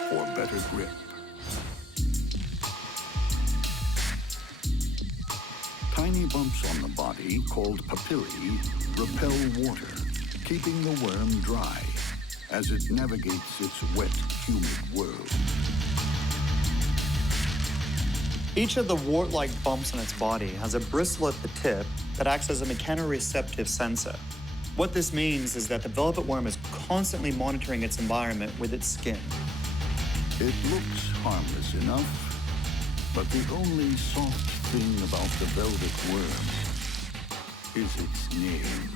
for better grip. Tiny bumps on the body, called papillae, repel water, keeping the worm dry as it navigates its wet, humid world. Each of the wart-like bumps on its body has a bristle at the tip that acts as a mechanoreceptive sensor. What this means is that the velvet worm is constantly monitoring its environment with its skin. It looks harmless enough, but the only soft thing about the velvet worm is its name.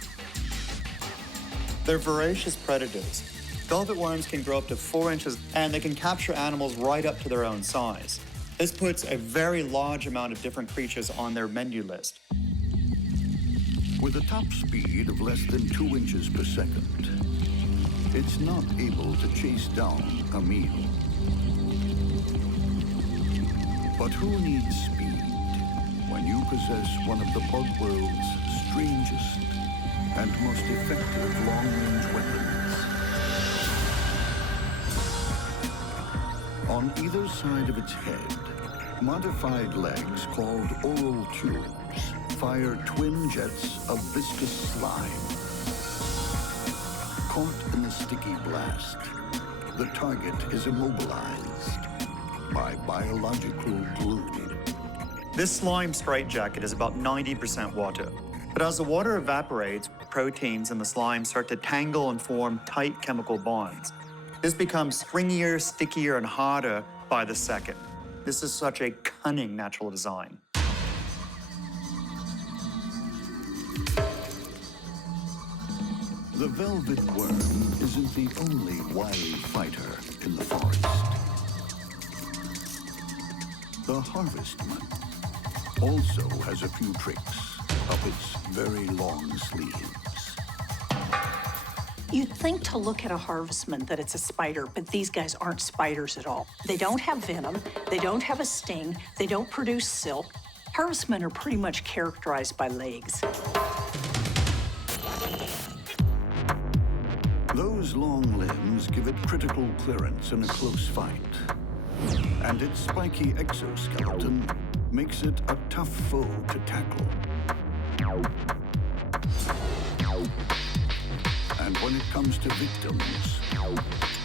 They're voracious predators. Velvet worms can grow up to 4 inches, and they can capture animals right up to their own size. This puts a very large amount of different creatures on their menu list. With a top speed of less than 2 inches per second, it's not able to chase down a meal. But who needs speed when you possess one of the bug world's strangest and most effective long-range weapons? On either side of its head, modified legs called oral tubes fire twin jets of viscous slime. Caught in the sticky blast, the target is immobilized by biological glue. This slime straitjacket is about 90% water. But as the water evaporates, proteins in the slime start to tangle and form tight chemical bonds. This becomes stringier, stickier, and harder by the second. This is such a cunning natural design. The velvet worm isn't the only wily fighter in the forest. The Harvestman also has a few tricks up its very long sleeves. You'd think to look at a Harvestman that it's a spider, but these guys aren't spiders at all. They don't have venom, they don't have a sting, they don't produce silk. Harvestmen are pretty much characterized by legs. Those long limbs give it critical clearance in a close fight. And its spiky exoskeleton makes it a tough foe to tackle. And when it comes to victims,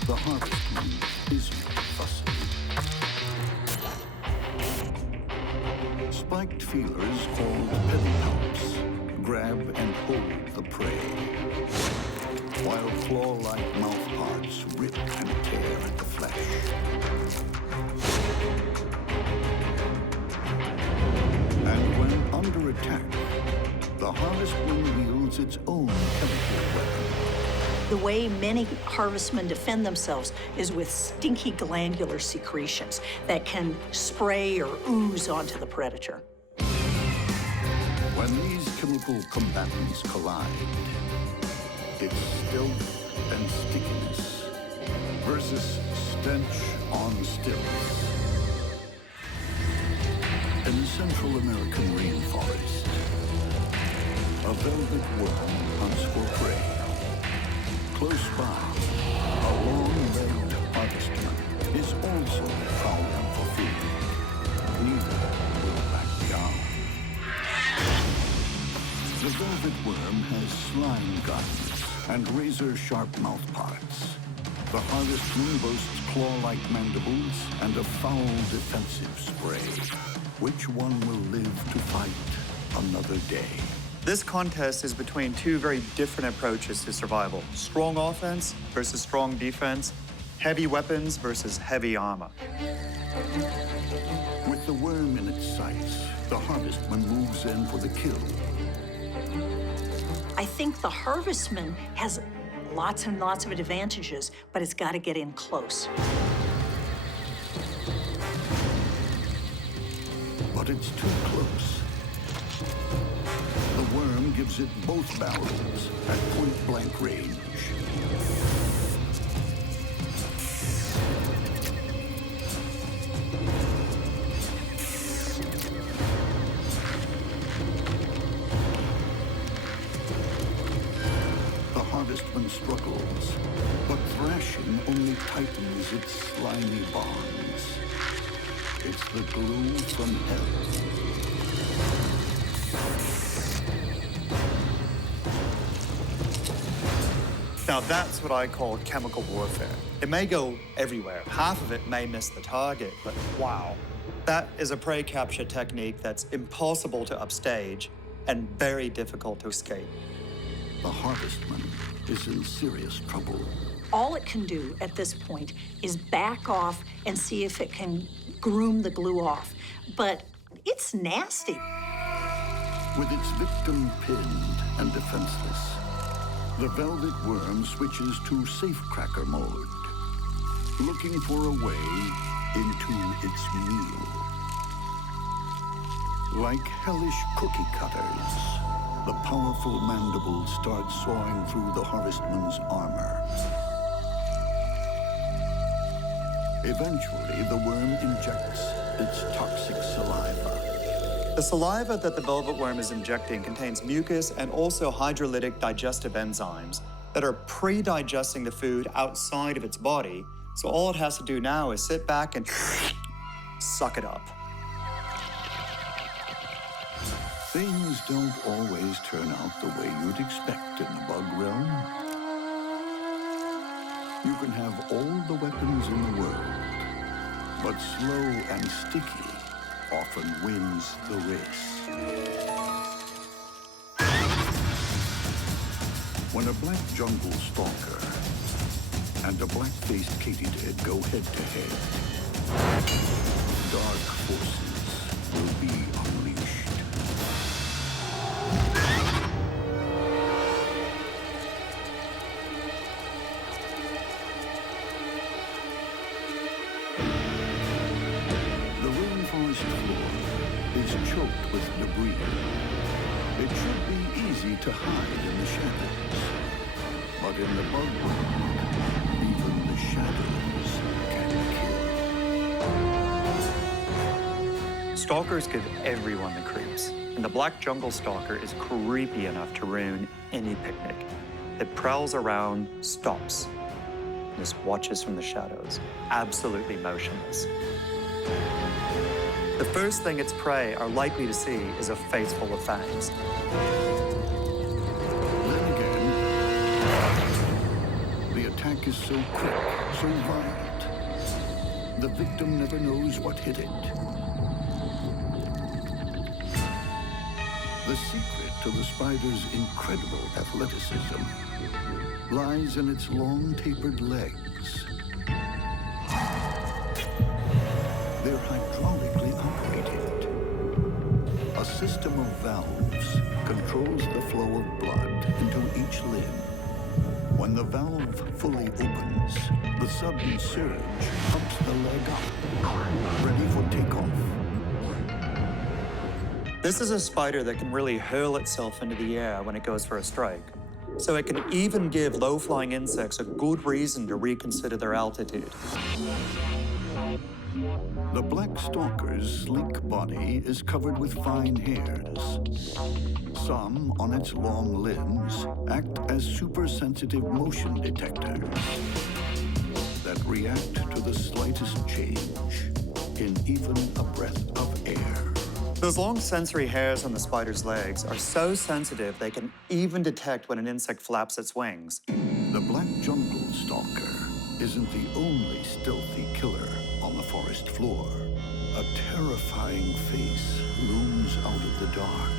the Harvestman isn't fussy. Spiked feelers called pedipalps grab and hold the prey, while claw-like mouthparts rip and tear at the flesh. And when under attack, the Harvestman wields its own chemical weapon. The way many Harvestmen defend themselves is with stinky glandular secretions that can spray or ooze onto the predator. When these chemical combatants collide, it's stealth and stickiness versus stench on stilts. In the Central American rainforest, a velvet worm hunts for prey. Close by, a long-legged Harvestman is also prowling for food. Neither will back down. The velvet worm has slime guns and razor-sharp mouthparts. The Harvestman boasts claw-like mandibles and a foul defensive spray. Which one will live to fight another day? This contest is between two very different approaches to survival. Strong offense versus strong defense. Heavy weapons versus heavy armor. With the worm in its sights, the Harvestman moves in for the kill. I think the Harvestman has lots and lots of advantages, but it's got to get in close. But it's too close. The worm gives it both barrels at point-blank range. The Harvestman struggles, but thrashing only tightens its slimy bonds. It's the glue from hell. Now that's what I call chemical warfare. It may go everywhere. Half of it may miss the target, but wow. That is a prey capture technique that's impossible to upstage and very difficult to escape. The Harvestman is in serious trouble. All it can do at this point is back off and see if it can groom the glue off. But it's nasty. With its victim pinned and defenseless, the velvet worm switches to safecracker mode, looking for a way into its meal. Like hellish cookie cutters, the powerful mandibles start sawing through the Harvestman's armor. Eventually, the worm injects its toxic saliva. The saliva that the velvet worm is injecting contains mucus and also hydrolytic digestive enzymes that are pre-digesting the food outside of its body, so all it has to do now is sit back and suck it up. Things don't always turn out the way you'd expect in the bug realm. You can have all the weapons in the world, but slow and sticky often wins the race. When a black jungle stalker and a black-faced katydid go head-to-head, dark forces will be unleashed. The rainforest floor is choked with debris. It should be easy to hide in the shadows. But in the bug world, even the shadows can kill. Stalkers give everyone the creeps, and the black jungle stalker is creepy enough to ruin any picnic. It prowls around, stops, and just watches from the shadows, absolutely motionless. The first thing its prey are likely to see is a face full of fangs. Then again, the attack is so quick, so violent. The victim never knows what hit it. The secret to the spider's incredible athleticism lies in its long, tapered legs. They're hydraulically operated. A system of valves controls the flow of blood into each limb. When the valve fully opens, the sudden surge pumps the leg up, ready for takeoff. This is a spider that can really hurl itself into the air when it goes for a strike. So it can even give low-flying insects a good reason to reconsider their altitude. The black stalker's sleek body is covered with fine hairs. Some on its long limbs act as super-sensitive motion detectors that react to the slightest change in even a breath of air. Those long sensory hairs on the spider's legs are so sensitive they can even detect when an insect flaps its wings. The black jungle stalker isn't the only stealthy killer on the forest floor. A terrifying face looms out of the dark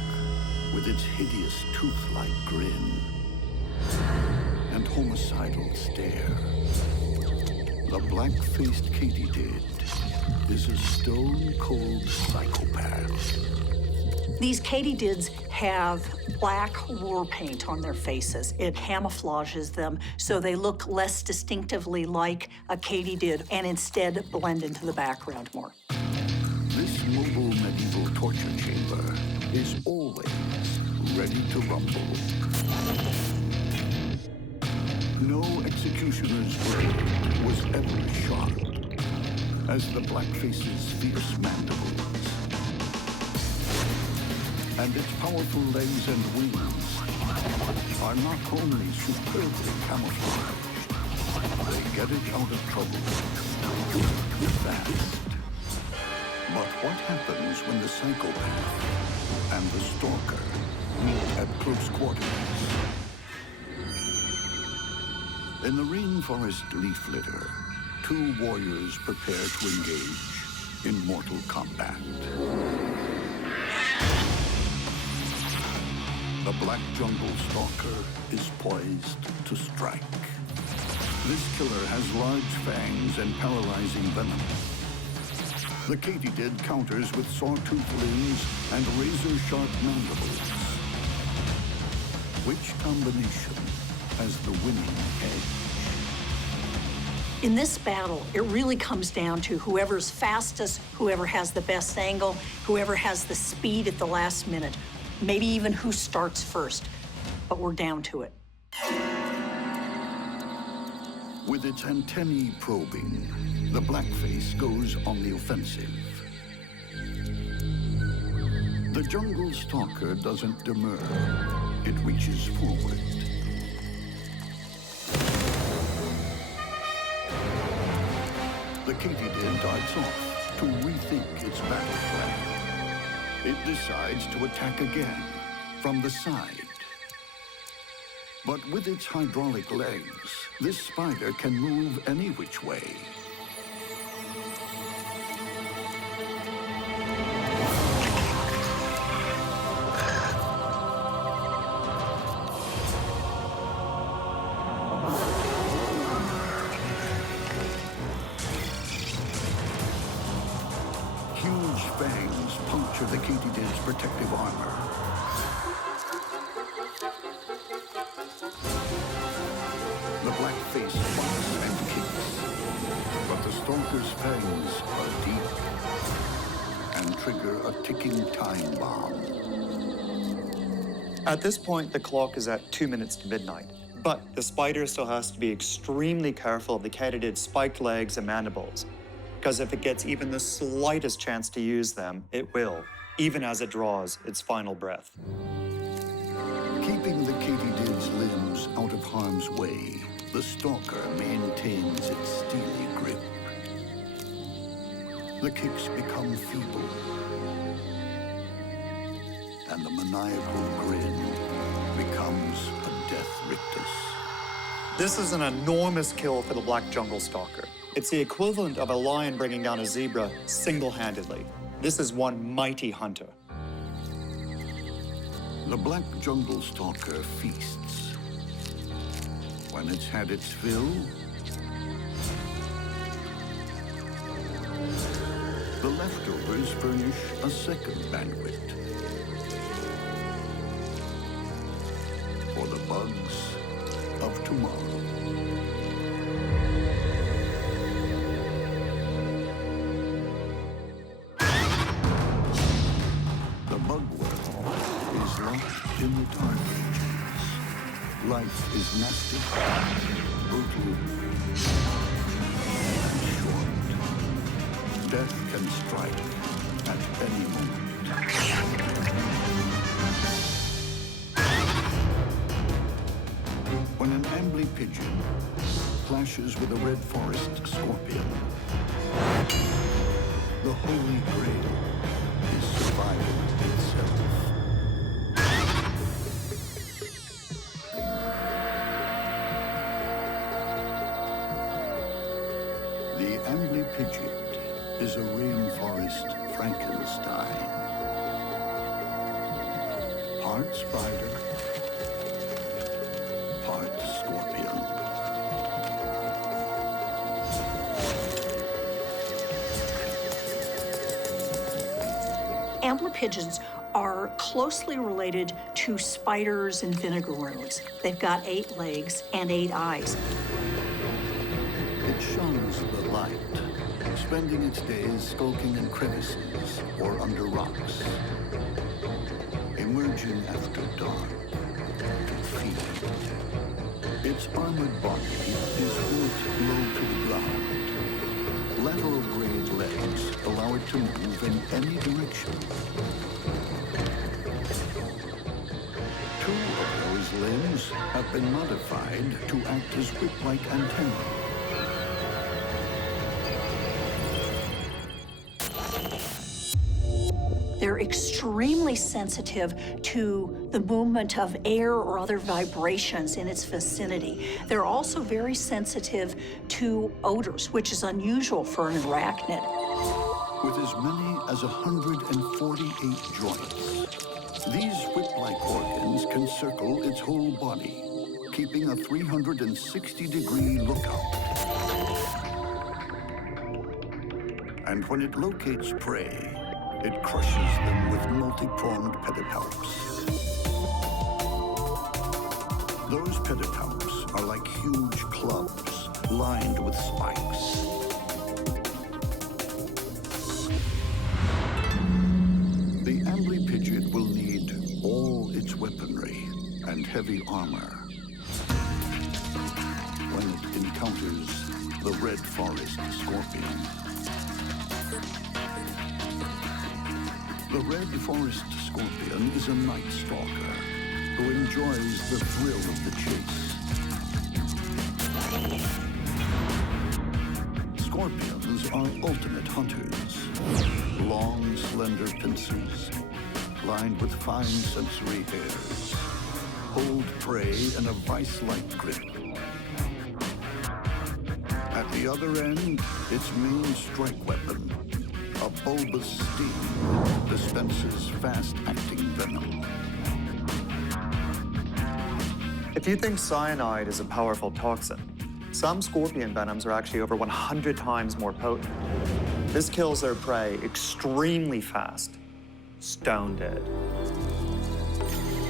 with its hideous tooth-like grin and homicidal stare. The black-faced katydid is a stone-cold psychopath. These katydids have black war paint on their faces. It camouflages them so they look less distinctively like a katydid and instead blend into the background more. This mobile medieval torture chamber is always ready to rumble. No executioner's blade was ever sharp as the blackface's fierce mandibles. And its powerful legs and wings are not only superbly camouflaged, they get it out of trouble fast. But what happens when the psychopath and the stalker meet at close quarters? In the rainforest leaf litter, two warriors prepare to engage in mortal combat. The black jungle stalker is poised to strike. This killer has large fangs and paralyzing venom. The katydid counters with saw-toothed limbs and razor-sharp mandibles. Which combination has the winning edge? In this battle, it really comes down to whoever's fastest, whoever has the best angle, whoever has the speed at the last minute. maybe even who starts first, but we're down to it. With its antennae probing, the blackface goes on the offensive. The jungle stalker doesn't demur. It reaches forward. The katydid darts off to rethink its battle plan. It decides to attack again from the side. But with its hydraulic legs, this spider can move any which way. Huge fangs puncture the katydid's protective armor. The black face barks and kicks, but the stalker's fangs are deep and trigger a ticking time bomb. At this point, the clock is at 2 minutes to midnight, but the spider still has to be extremely careful of the katydid's spiked legs and mandibles, because if it gets even the slightest chance to use them, it will, even as it draws its final breath. Keeping the katydid's limbs out of harm's way, the stalker maintains its steely grip. The kicks become feeble, and the maniacal grin becomes a death rictus. This is an enormous kill for the black jungle stalker. It's the equivalent of a lion bringing down a zebra single-handedly. This is one mighty hunter. The black jungle stalker feasts. When it's had its fill, the leftovers furnish a second banquet for the bugs of tomorrow. The bug world is locked in the dark ages. Life is nasty, brutal, and short. Death can strike at any moment. When an ambly pigeon clashes with a rainforest scorpion, the holy grail is survival itself. The ambly pigeon is a rainforest Frankenstein. Part spider, part scorpion. Ambler pigeons are closely related to spiders and vinegaroons. They've got 8 legs and 8 eyes. It shuns the light, spending its days skulking in crevices or under rocks, emerging after dark to feed. Its armored body is built low to the ground. Lateral grade legs allow it to move in any direction. 2 of those limbs have been modified to act as whip-like antennae. They're extremely sensitive to the movement of air or other vibrations in its vicinity. They're also very sensitive to odors, which is unusual for an arachnid. With as many as 148 joints, these whip-like organs can circle its whole body, keeping a 360-degree lookout. And when it locates prey, it crushes them with multi-pronged pedipalps. Those pedipalps are like huge clubs lined with spikes. The ambly pigeon will need all its weaponry and heavy armor when it encounters the red forest scorpion. The red forest scorpion is a night stalker who enjoys the thrill of the chase. Scorpions are ultimate hunters. Long, slender pincers, lined with fine sensory hairs, hold prey in a vice-like grip. At the other end, its main strike weapon, a bulbous sting, dispenses fast-acting venom. If you think cyanide is a powerful toxin, some scorpion venoms are actually over 100 times more potent. This kills their prey extremely fast, stone dead.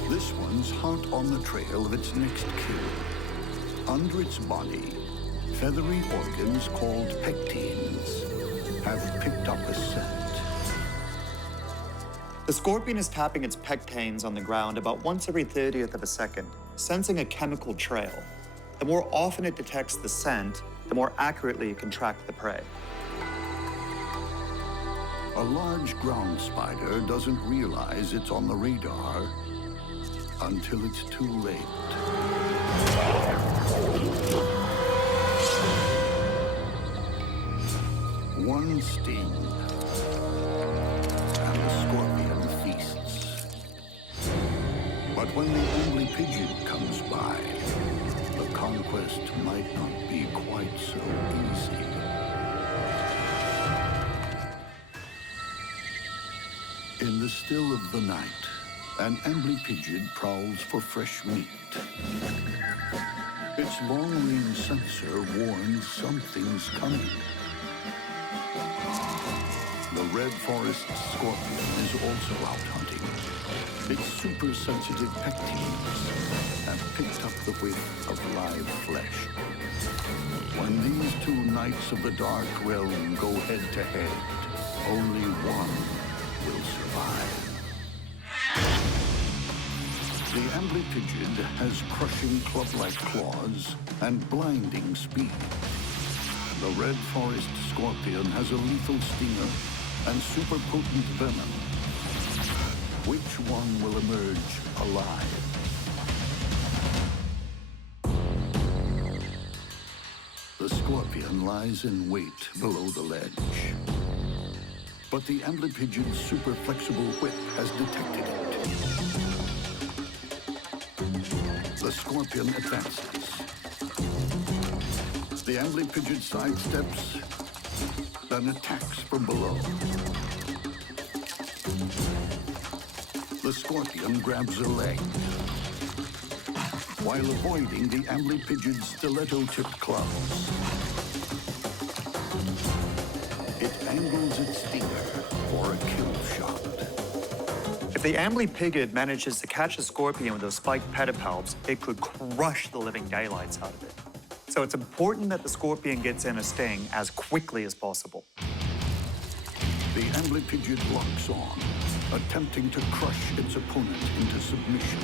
This one's hot on the trail of its next kill. Under its body, feathery organs called pectines have picked up a scent. The scorpion is tapping its pectines on the ground about once every 30th of a second, sensing a chemical trail. The more often it detects the scent, the more accurately it can track the prey. A large ground spider doesn't realize it's on the radar until it's too late. One sting, and the scorpion feasts. But when the angry pigeon comes by, the conquest might not be quite so easy. In the still of the night, an ambly-pigeon prowls for fresh meat. Its long-range sensor warns something's coming. The red forest scorpion is also out hunting. Its super-sensitive pectines have picked up the whiff of live flesh. When these two knights of the dark realm go head-to-head, only one will survive. The ambly-pigeon has crushing club-like claws and blinding speed. The red forest scorpion has a lethal stinger and super potent venom. Which one will emerge alive? The scorpion lies in wait below the ledge. But the ambly-pigeon's super flexible whip has detected it. The scorpion advances. The ambly-pigeon sidesteps, then attacks from below. The scorpion grabs a leg, while avoiding the ambly-pigeon's stiletto-tipped claws. It angles its stinger for a kill shot. If the ambly-pigeon manages to catch a scorpion with those spiked pedipalps, it could crush the living daylights out of it. So it's important that the scorpion gets in a sting as quickly as possible. The ambly-pigeon locks on, attempting to crush its opponent into submission.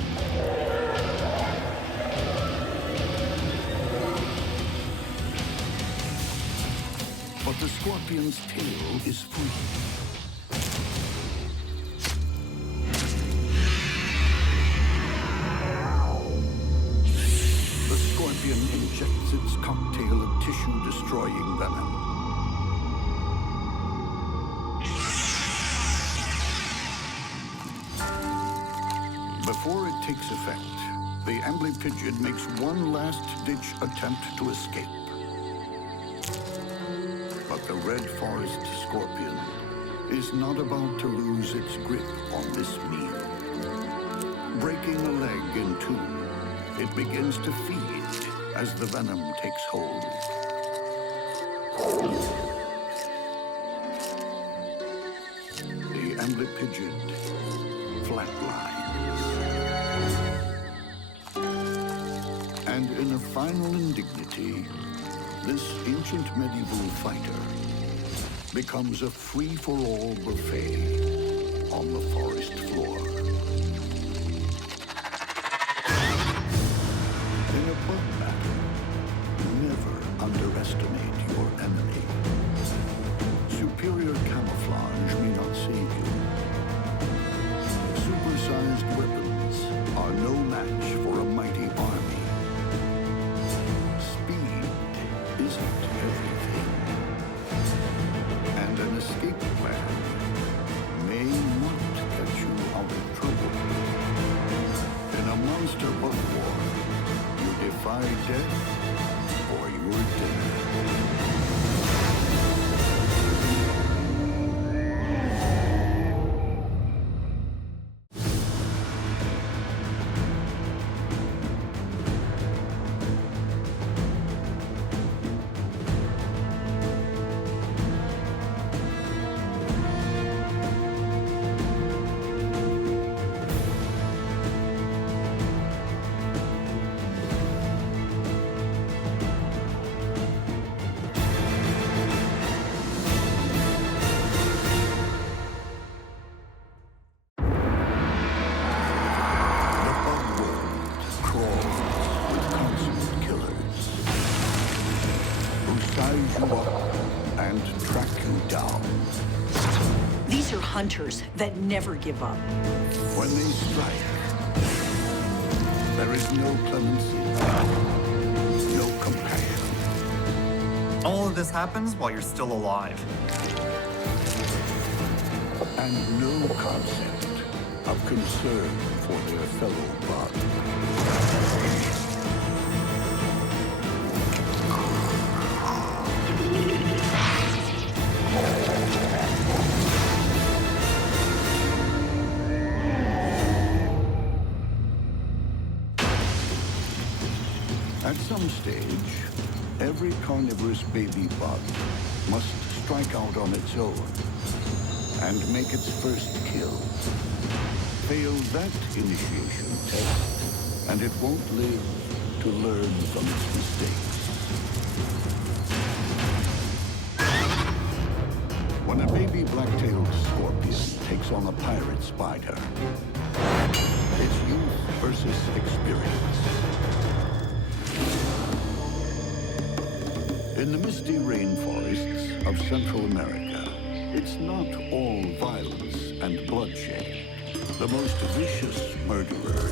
But the scorpion's tail is free. The scorpion injects its cocktail of tissue-destroying venom. Before it takes effect, the ambly-pigeon makes one last-ditch attempt to escape. But the red forest scorpion is not about to lose its grip on this meal. Breaking a leg in two, it begins to feed as the venom takes hold. The ambly-pigeon flatlines. And in a final indignity, this ancient medieval fighter becomes a free-for-all buffet on the forest floor. underestimate your enemy. Superior camouflage may not save you. Supersized weapons are no match for a mighty army. Speed isn't everything. And an escape plan may not get you out of trouble. In a monster bug war, you defy death or your dinner. These are hunters that never give up. When they strike, there is no clemency, no compassion. All of this happens while you're still alive. And no concept of concern for their fellow bug. At some stage, every carnivorous baby bug must strike out on its own and make its first kill. Fail that initiation test, and it won't live to learn from its mistakes. When a baby black-tailed scorpion takes on a pirate spider, it's youth versus experience. In the misty rainforests of Central America, it's not all violence and bloodshed. The most vicious murderer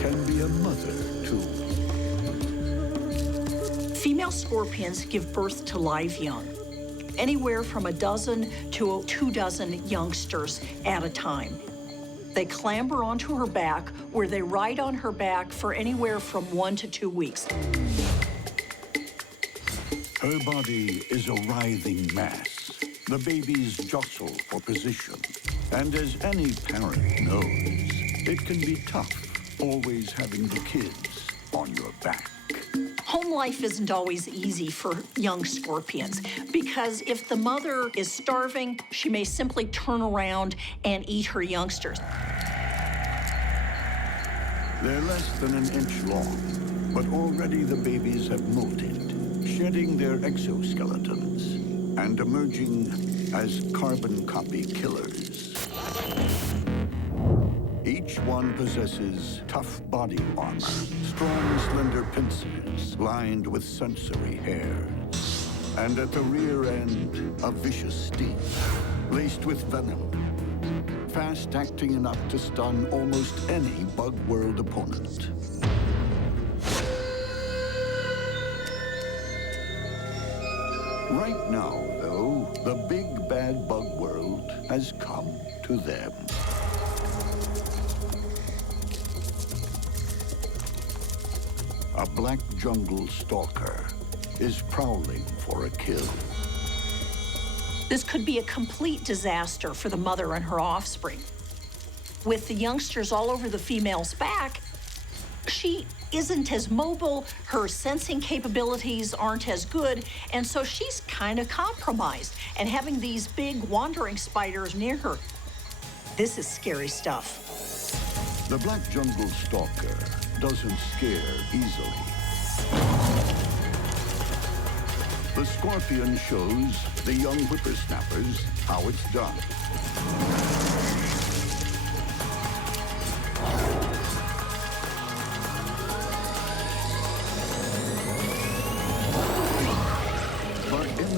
can be a mother, too. Female scorpions give birth to live young, anywhere from a dozen to 24 youngsters at a time. They clamber onto her back, where they ride on her back for anywhere from 1 to 2 weeks. Her body is a writhing mass. The babies jostle for position. And as any parent knows, it can be tough always having the kids on your back. Home life isn't always easy for young scorpions because if the mother is starving, she may simply turn around and eat her youngsters. They're less than an inch long, but already the babies have molted, shedding their exoskeletons and emerging as carbon copy killers. Each one possesses tough body armor, strong, slender pincers lined with sensory hairs, and at the rear end, a vicious sting, laced with venom, fast-acting enough to stun almost any bug world opponent. Right now, though, the big bad bug world has come to them. A black jungle stalker is prowling for a kill. This could be a complete disaster for the mother and her offspring. With the youngsters all over the female's back, she isn't as mobile, her sensing capabilities aren't as good, and so she's kind of compromised. And having these big wandering spiders near her, this is scary stuff. The black jungle stalker doesn't scare easily. The scorpion shows the young whippersnappers how it's done.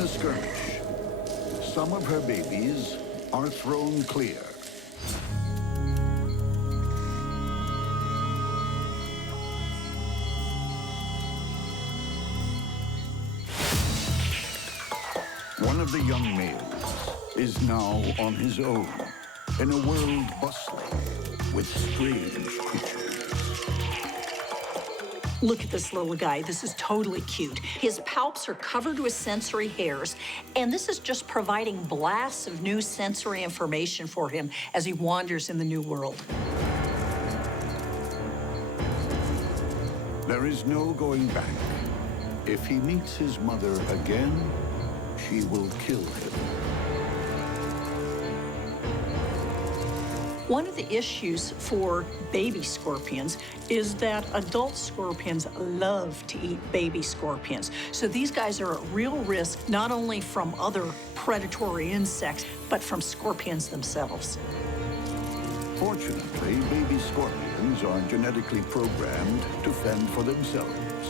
the skirmish. Some of her babies are thrown clear. One of the young males is now on his own in a world bustling with strange creatures. Look at this little guy. This is totally cute. His palps are covered with sensory hairs, and this is just providing blasts of new sensory information for him as he wanders in the new world. There is no going back. If he meets his mother again, she will kill him. One of the issues for baby scorpions is that adult scorpions love to eat baby scorpions. So these guys are at real risk, not only from other predatory insects, but from scorpions themselves. Fortunately, baby scorpions are genetically programmed to fend for themselves.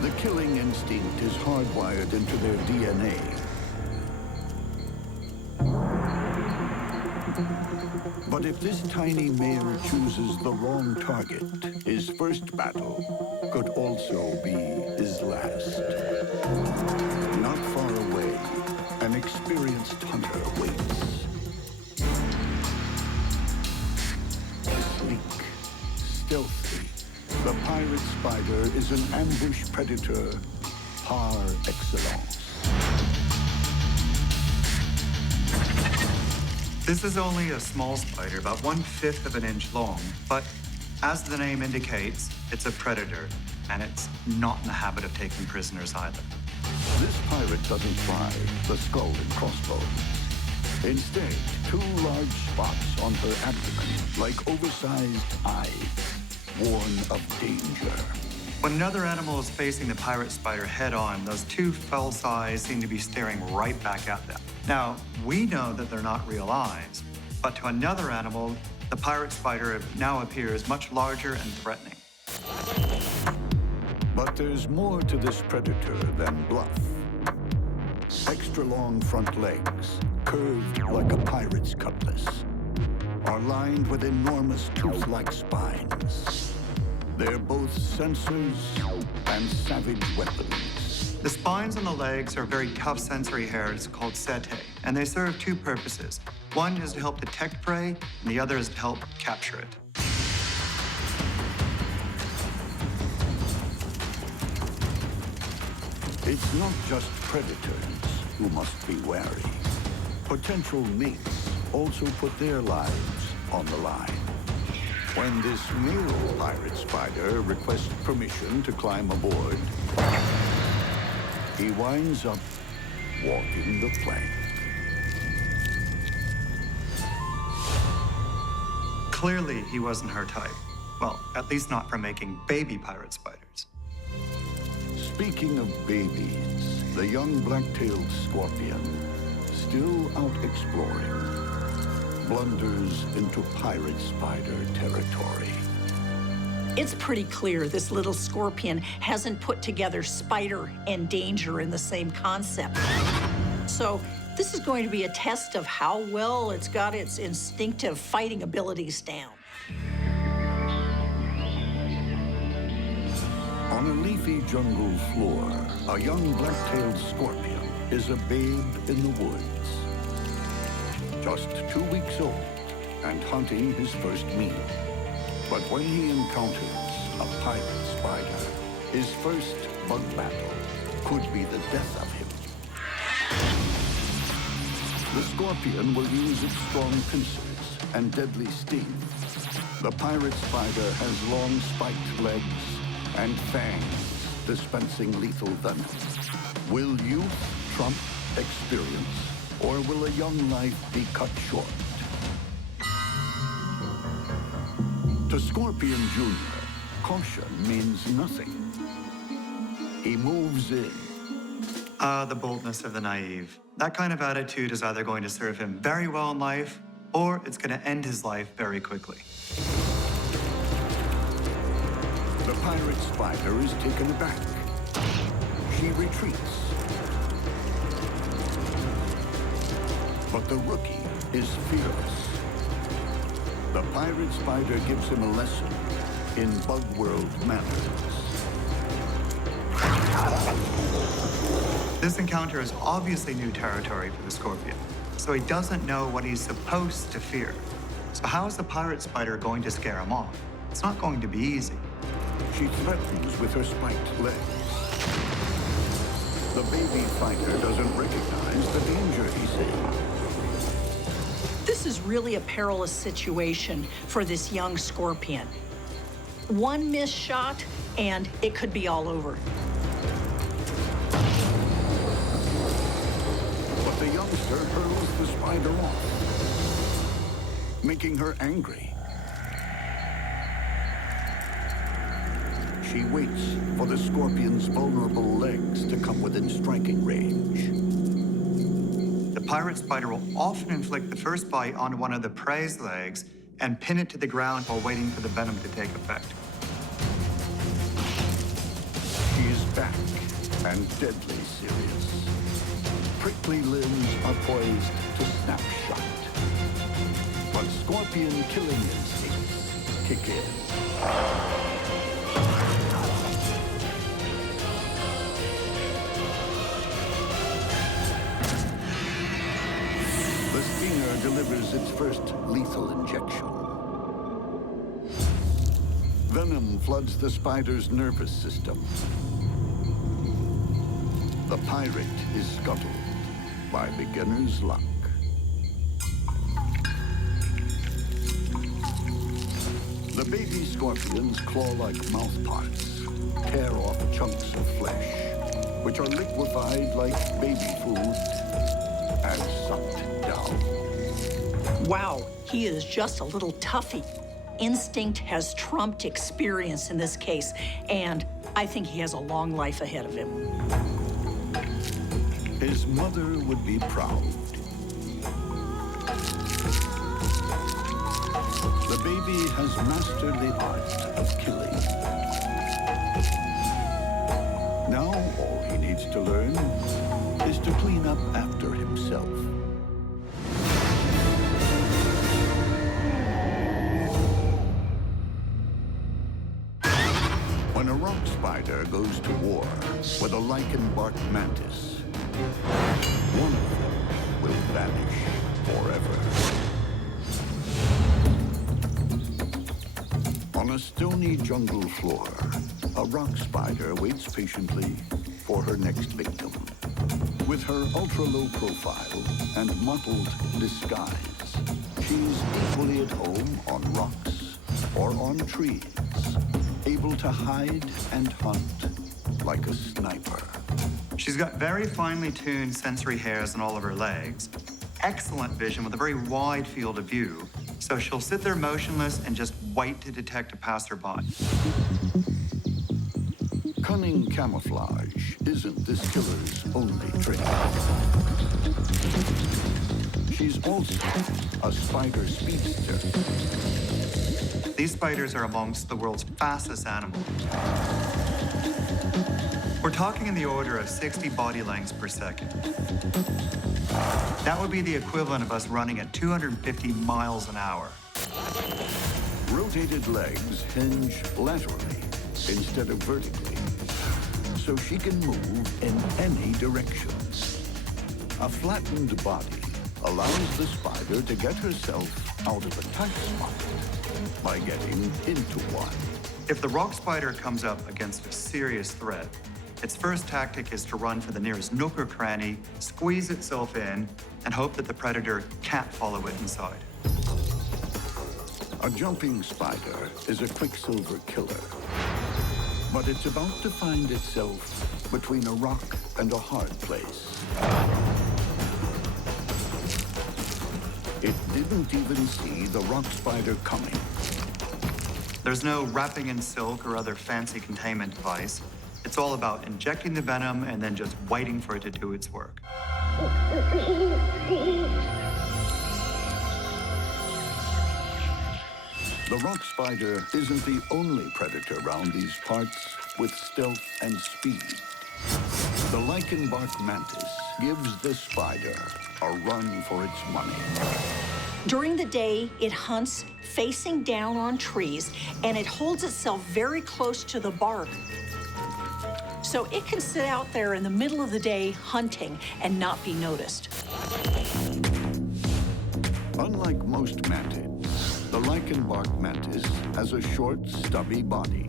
The killing instinct is hardwired into their DNA. But if this tiny male chooses the wrong target, his first battle could also be his last. Not far away, an experienced hunter waits. Sleek, stealthy, the pirate spider is an ambush predator par excellence. This is only a small spider, about 1/5 of an inch long, but as the name indicates, it's a predator, and it's not in the habit of taking prisoners either. This pirate doesn't fly the skull and crossbones. Instead, 2 large spots on her abdomen, like oversized eyes, warn of danger. When another animal is facing the pirate spider head-on, those 2 false eyes seem to be staring right back at them. Now, we know that they're not real eyes, but to another animal, the pirate spider now appears much larger and threatening. But there's more to this predator than bluff. Extra long front legs, curved like a pirate's cutlass, are lined with enormous tooth-like spines. They're both sensors and savage weapons. The spines on the legs are very tough sensory hairs called setae, and they serve 2 purposes. One is to help detect prey, and the other is to help capture it. It's not just predators who must be wary. Potential mates also put their lives on the line. When this male pirate spider requests permission to climb aboard, he winds up walking the plank. Clearly, he wasn't her type. Well, at least not for making baby pirate spiders. Speaking of babies, the young black-tailed scorpion, still out exploring, blunders into pirate spider territory. It's pretty clear this little scorpion hasn't put together spider and danger in the same concept. So this is going to be a test of how well it's got its instinctive fighting abilities down. On a leafy jungle floor, a young black-tailed scorpion is a babe in the woods. Just 2 weeks old and hunting his first meal. But when he encounters a pirate spider, his first bug battle could be the death of him. The scorpion will use its strong pincers and deadly sting. The pirate spider has long spiked legs and fangs dispensing lethal venom. Will youth trump experience, or will a young life be cut short? To Scorpion Jr., caution means nothing. He moves in. The boldness of the naive. That kind of attitude is either going to serve him very well in life, or it's going to end his life very quickly. The pirate spider is taken aback. She retreats. But the rookie is fearless. The pirate spider gives him a lesson in bug world manners. This encounter is obviously new territory for the scorpion, so he doesn't know what he's supposed to fear. So how is the pirate spider going to scare him off? It's not going to be easy. She threatens with her spiked legs. The baby fighter doesn't recognize the danger he's in. This is really a perilous situation for this young scorpion. One missed shot, and it could be all over. But the youngster hurls the spider off, making her angry. She waits for the scorpion's vulnerable legs to come within striking range. The pirate spider will often inflict the first bite onto one of the prey's legs and pin it to the ground while waiting for the venom to take effect. She is back and deadly serious. Prickly limbs are poised to snap shut. But scorpion killing instincts kick in. The stinger delivers its first lethal injection. Venom floods the spider's nervous system. The pirate is scuttled by beginner's luck. The baby scorpion's claw-like mouthparts tear off chunks of flesh, which are liquefied like baby food and sucked down. Wow, he is just a little toughy. Instinct has trumped experience in this case, and I think he has a long life ahead of him. His mother would be proud. The baby has mastered the art of killing. Now all he needs to learn is to clean up after himself. When a rock spider goes to war with a lichen-barked mantis, one of them will vanish forever. On a stony jungle floor, a rock spider waits patiently for her next victim. With her ultra-low profile and mottled disguise, she's equally at home on rocks or on trees, able to hide and hunt like a sniper. She's got very finely tuned sensory hairs on all of her legs, excellent vision with a very wide field of view, so she'll sit there motionless and just wait to detect a passerby. Cunning camouflage isn't this killer's only trick. She's also a spider speedster. These spiders are amongst the world's fastest animals. We're talking in the order of 60 body lengths per second. That would be the equivalent of us running at 250 miles an hour. Rotated legs hinge laterally instead of vertically, so she can move in any direction. A flattened body allows the spider to get herself out of a tight spot by getting into one. If the rock spider comes up against a serious threat, its first tactic is to run for the nearest nook or cranny, squeeze itself in, and hope that the predator can't follow it inside. A jumping spider is a quicksilver killer, but it's about to find itself between a rock and a hard place. It didn't even see the rock spider coming. There's no wrapping in silk or other fancy containment device. It's all about injecting the venom and then just waiting for it to do its work. The rock spider isn't the only predator around these parts with stealth and speed. The lichen bark mantis gives the spider a run for its money. During the day, it hunts facing down on trees, and it holds itself very close to the bark. So it can sit out there in the middle of the day hunting and not be noticed. Unlike most mantids, the lichen bark mantis has a short, stubby body.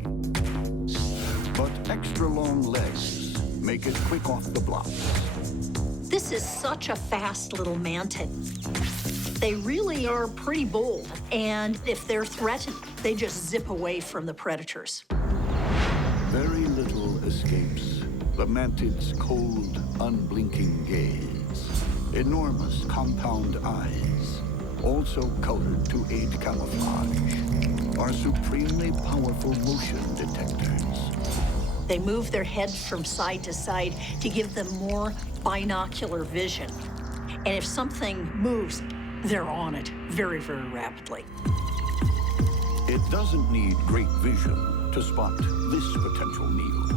But extra long legs make it quick off the blocks. This is such a fast little mantid. They really are pretty bold, and if they're threatened, they just zip away from the predators. Very little escapes the mantid's cold, unblinking gaze. Enormous compound eyes, also colored to aid camouflage, are supremely powerful motion detectors. They move their heads from side to side to give them more binocular vision. And if something moves, they're on it very, very rapidly. It doesn't need great vision to spot this potential meal.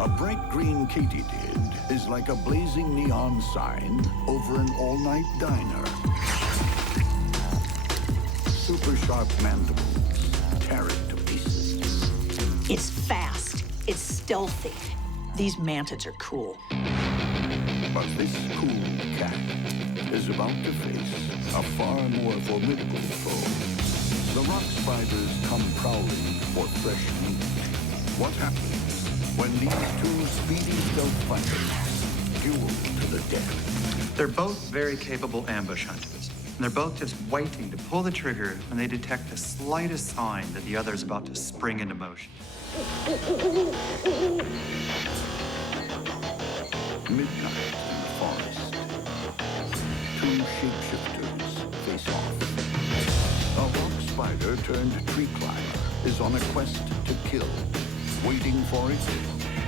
A bright green katydid is like a blazing neon sign over an all-night diner. Super sharp mandibles tear it to pieces. It's fast, it's stealthy. These mantids are cool. But this cool cat is about to face a far more formidable foe. The rock spiders come prowling for fresh meat. What happens when these two speedy stealth fighters duel to the death? They're both very capable ambush hunters. And they're both just waiting to pull the trigger when they detect the slightest sign that the other is about to spring into motion. Midnight in the forest. Two shapeshifters face off. A rock spider turned tree climber is on a quest to kill. Waiting for it,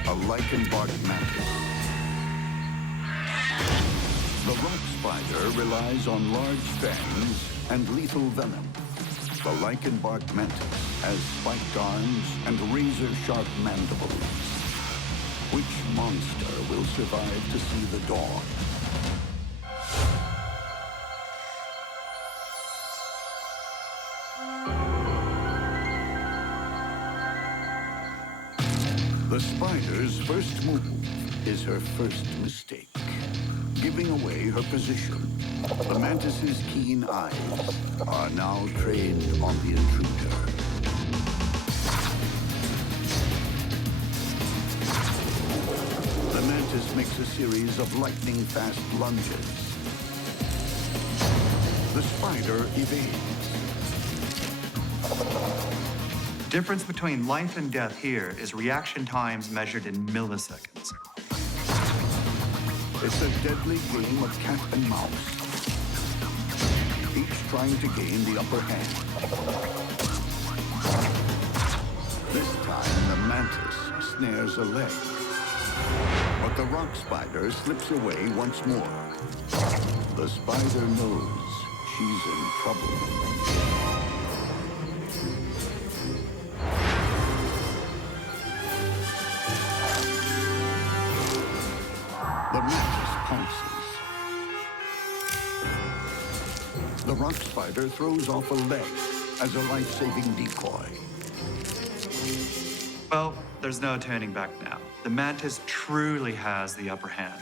a lichen bark mantis. The rock spider relies on large fangs and lethal venom. The lichen bark mantis has spiked arms and razor-sharp mandibles. Which monster will survive to see the dawn? The spider's first move is her first mistake, giving away her position. The mantis's keen eyes are now trained on the intruder. The mantis makes a series of lightning-fast lunges. The spider evades. The difference between life and death here is reaction times measured in milliseconds. It's a deadly game of cat and mouse, each trying to gain the upper hand. This time, the mantis snares a leg, but the rock spider slips away once more. The spider knows she's in trouble. The mantis pounces. The rock spider throws off a leg as a life-saving decoy. Well, there's no turning back now. The mantis truly has the upper hand.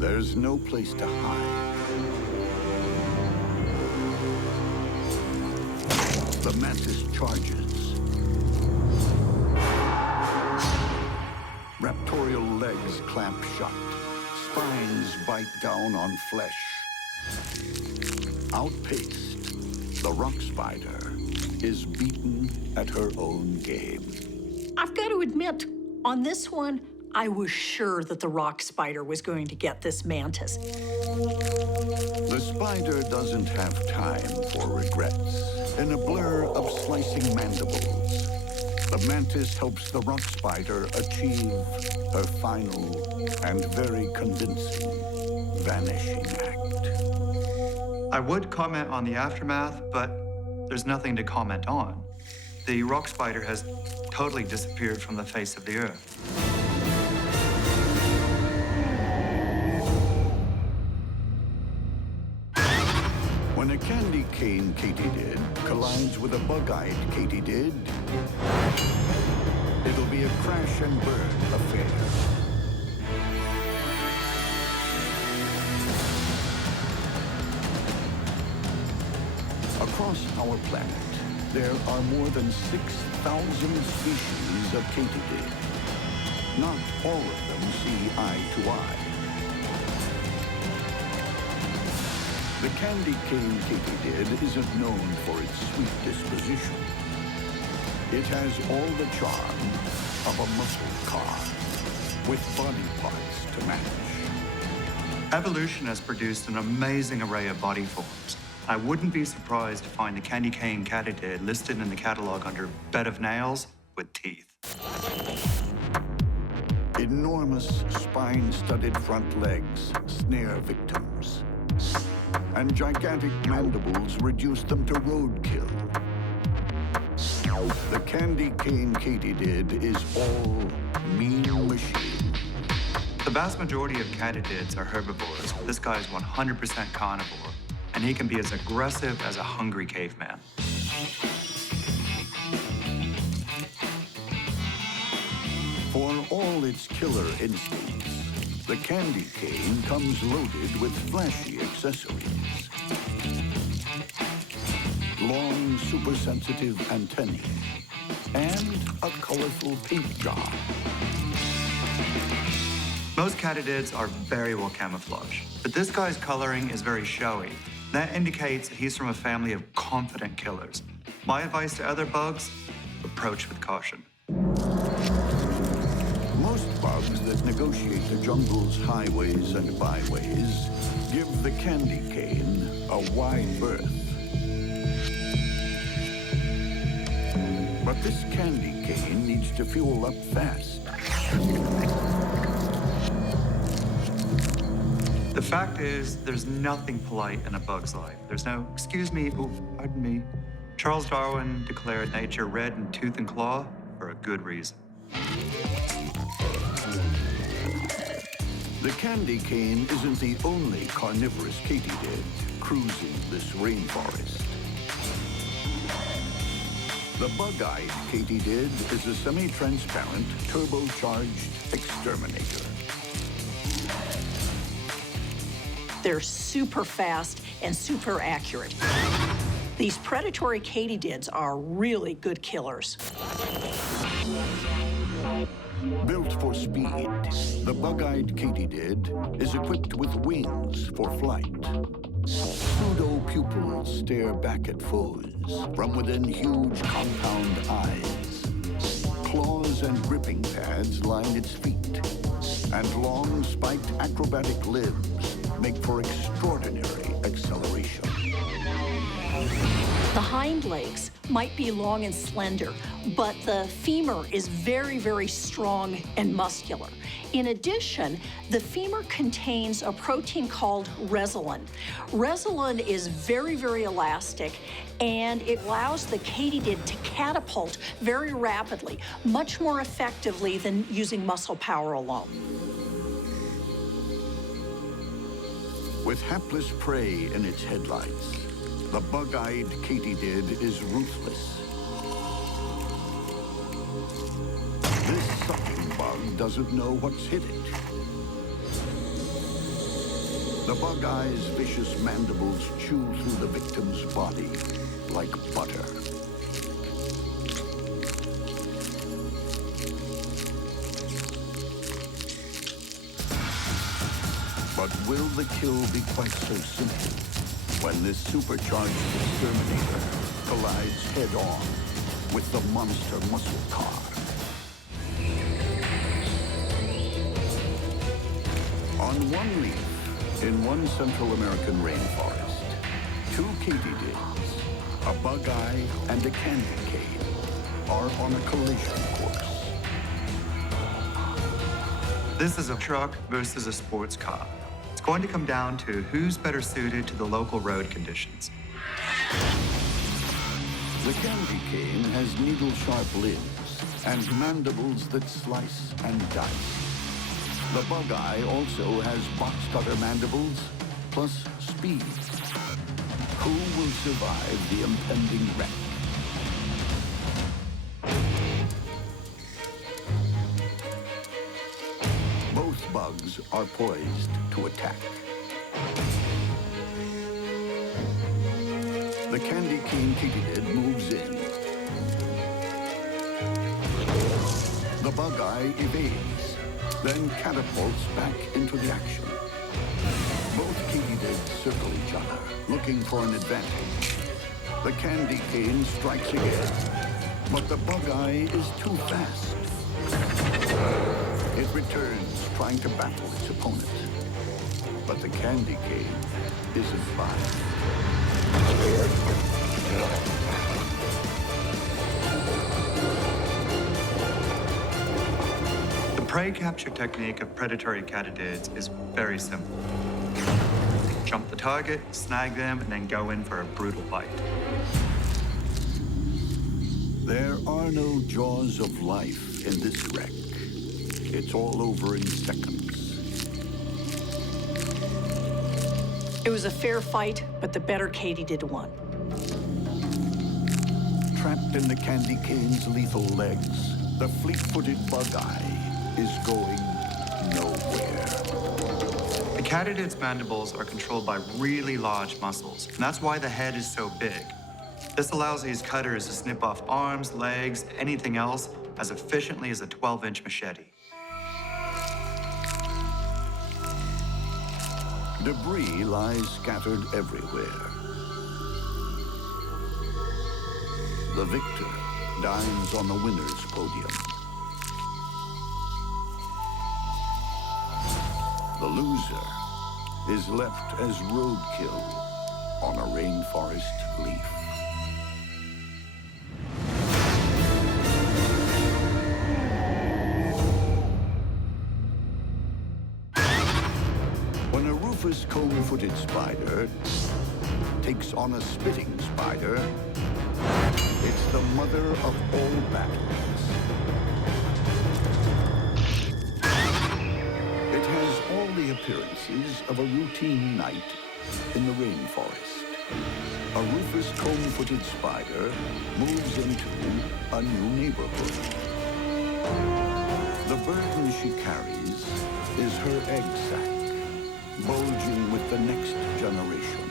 There's no place to hide. The mantis charges. Raptorial legs clamp shut. Spines bite down on flesh. Outpaced, the rock spider is beaten at her own game. I've got to admit, on this one, I was sure that the rock spider was going to get this mantis. The spider doesn't have time for regrets. In a blur of slicing mandibles, the mantis helps the rock spider achieve her final and very convincing vanishing act. I would comment on the aftermath, but there's nothing to comment on. The rock spider has totally disappeared from the face of the earth. candy cane katydid collides with a bug-eyed katydid, it'll be a crash and burn affair. Across our planet, there are more than 6,000 species of katydid. Not all of them see eye to eye. The candy cane katydid isn't known for its sweet disposition. It has all the charm of a muscle car, with body parts to match. Evolution has produced an amazing array of body forms. I wouldn't be surprised to find the candy cane katydid listed in the catalog under bed of nails with teeth. Enormous spine-studded front legs snare victims, and gigantic mandibles reduce them to roadkill. The candy cane katydid is all mean machine. The vast majority of katydids are herbivores. This guy's 100% carnivore, and he can be as aggressive as a hungry caveman. For all its killer instincts, the candy cane comes loaded with flashy accessories. Long, super-sensitive antennae, and a colorful paint job. Most katydids are very well camouflaged, but this guy's coloring is very showy. That indicates that he's from a family of confident killers. My advice to other bugs, approach with caution. Most bugs that negotiate the jungle's highways and byways give the candy cane a wide berth. But this candy cane needs to fuel up fast. The fact is, there's nothing polite in a bug's life. There's no, excuse me, oh, pardon me. Charles Darwin declared nature red in tooth and claw for a good reason. The candy cane isn't the only carnivorous katydid cruising this rainforest. The bug-eyed katydid is a semi-transparent, turbocharged exterminator. They're super fast and super accurate. These predatory katydids are really good killers. Built for speed, the bug-eyed katydid is equipped with wings for flight. Pseudo-pupils stare back at foes from within huge compound eyes. Claws and gripping pads line its feet, and long spiked acrobatic limbs make for extraordinary acceleration. The hind legs might be long and slender, but the femur is very, very strong and muscular. In addition, the femur contains a protein called resolin. Resolin is very, very elastic, and it allows the katydid to catapult very rapidly, much more effectively than using muscle power alone. With hapless prey in its headlights, the bug-eyed katydid is ruthless. This suction bug doesn't know what's hit it. The bug-eye's vicious mandibles chew through the victim's body like butter. But will the kill be quite so simple when this supercharged exterminator collides head-on with the monster muscle car? On one leaf, in one Central American rainforest, two katydids, a bug-eye and a candy cane, are on a collision course. This is a truck versus a sports car. It's going to come down to who's better suited to the local road conditions. The candy cane has needle-sharp limbs and mandibles that slice and dice. The bug-eye also has box-cutter mandibles, plus speed. Who will survive the impending wreck? Both bugs are poised to attack. The candy cane katydid moves in. The Bugeye evades, then catapults back into the action. Both katydids circle each other, looking for an advantage. The candy cane strikes again, but the Bugeye is too fast. It returns, trying to battle its opponent. But the candy cane isn't by. The prey capture technique of predatory katydids is very simple. Jump the target, snag them, and then go in for a brutal bite. There are no jaws of life in this wreck. It's all over in seconds. It was a fair fight, but the better katydid won. Trapped in the candy cane's lethal legs, the fleet-footed Bugeye is going nowhere. The katydid's mandibles are controlled by really large muscles, and that's why the head is so big. This allows these cutters to snip off arms, legs, anything else as efficiently as a 12-inch machete. Debris lies scattered everywhere. The victor dines on the winner's podium. The loser is left as roadkill on a rainforest leaf. When a rufous comb-footed spider takes on a spitting spider, it's the mother of all battles. It has all the appearances of a routine night in the rainforest. A rufous comb-footed spider moves into a new neighborhood. The burden she carries is her egg sac, bulging with the next generation.